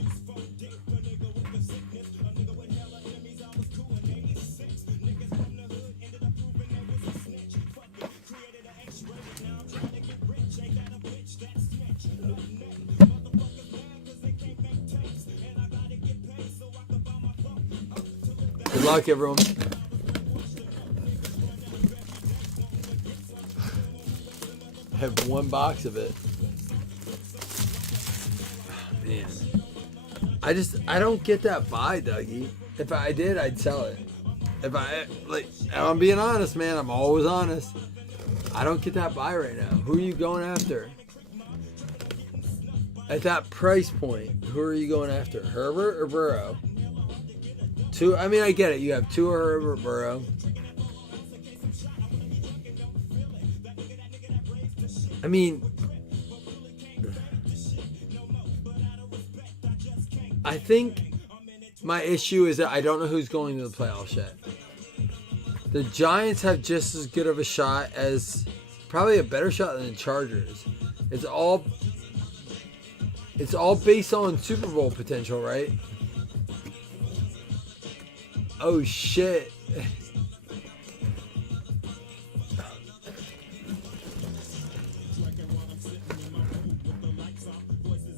luck, everyone. I have one box of it. Oh, man. I don't get that buy, Dougie. If I did, I'd sell it. If I'm being honest, man. I'm always honest. I don't get that buy right now. Who are you going after? At that price point, who are you going after? Herbert or Burrow? I mean, I get it. You have Tua, Herbert, Burrow. I mean, I think my issue is that I don't know who's going to the playoffs yet. The Giants have just as good of a shot as, probably a better shot than the Chargers. It's all based on Super Bowl potential, right? Oh shit.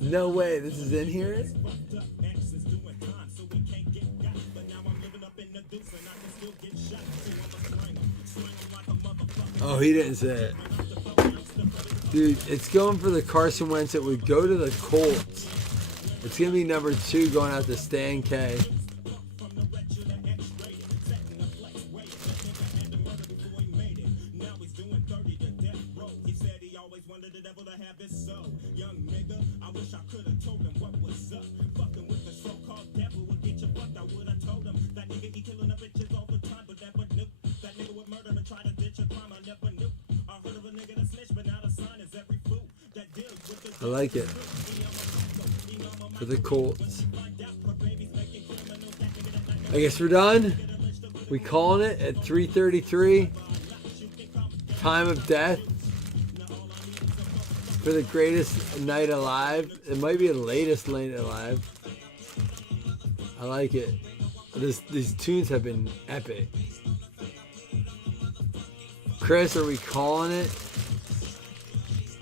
No way, this is in here? Oh, he didn't say it. Dude, it's going for the Carson Wentz. It would go to the Colts. It's going to be number 2 going out to Stan K. I like it. For the Colts. I guess we're done. We calling it at 3:33. Time of death. For the greatest night alive. It might be the latest night alive. I like it. These tunes have been epic. Chris, are we calling it?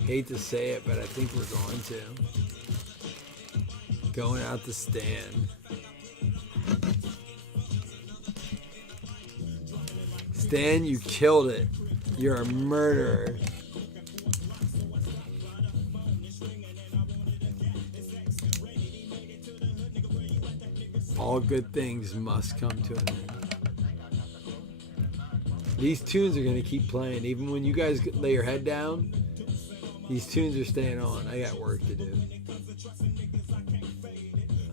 Hate to say it, but I think we're going to. Going out to Stan. Stan, you killed it. You're a murderer. All good things must come to an end. These tunes are going to keep playing. Even when you guys lay your head down, these tunes are staying on. I got work to do.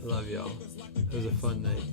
I love y'all. It was a fun night.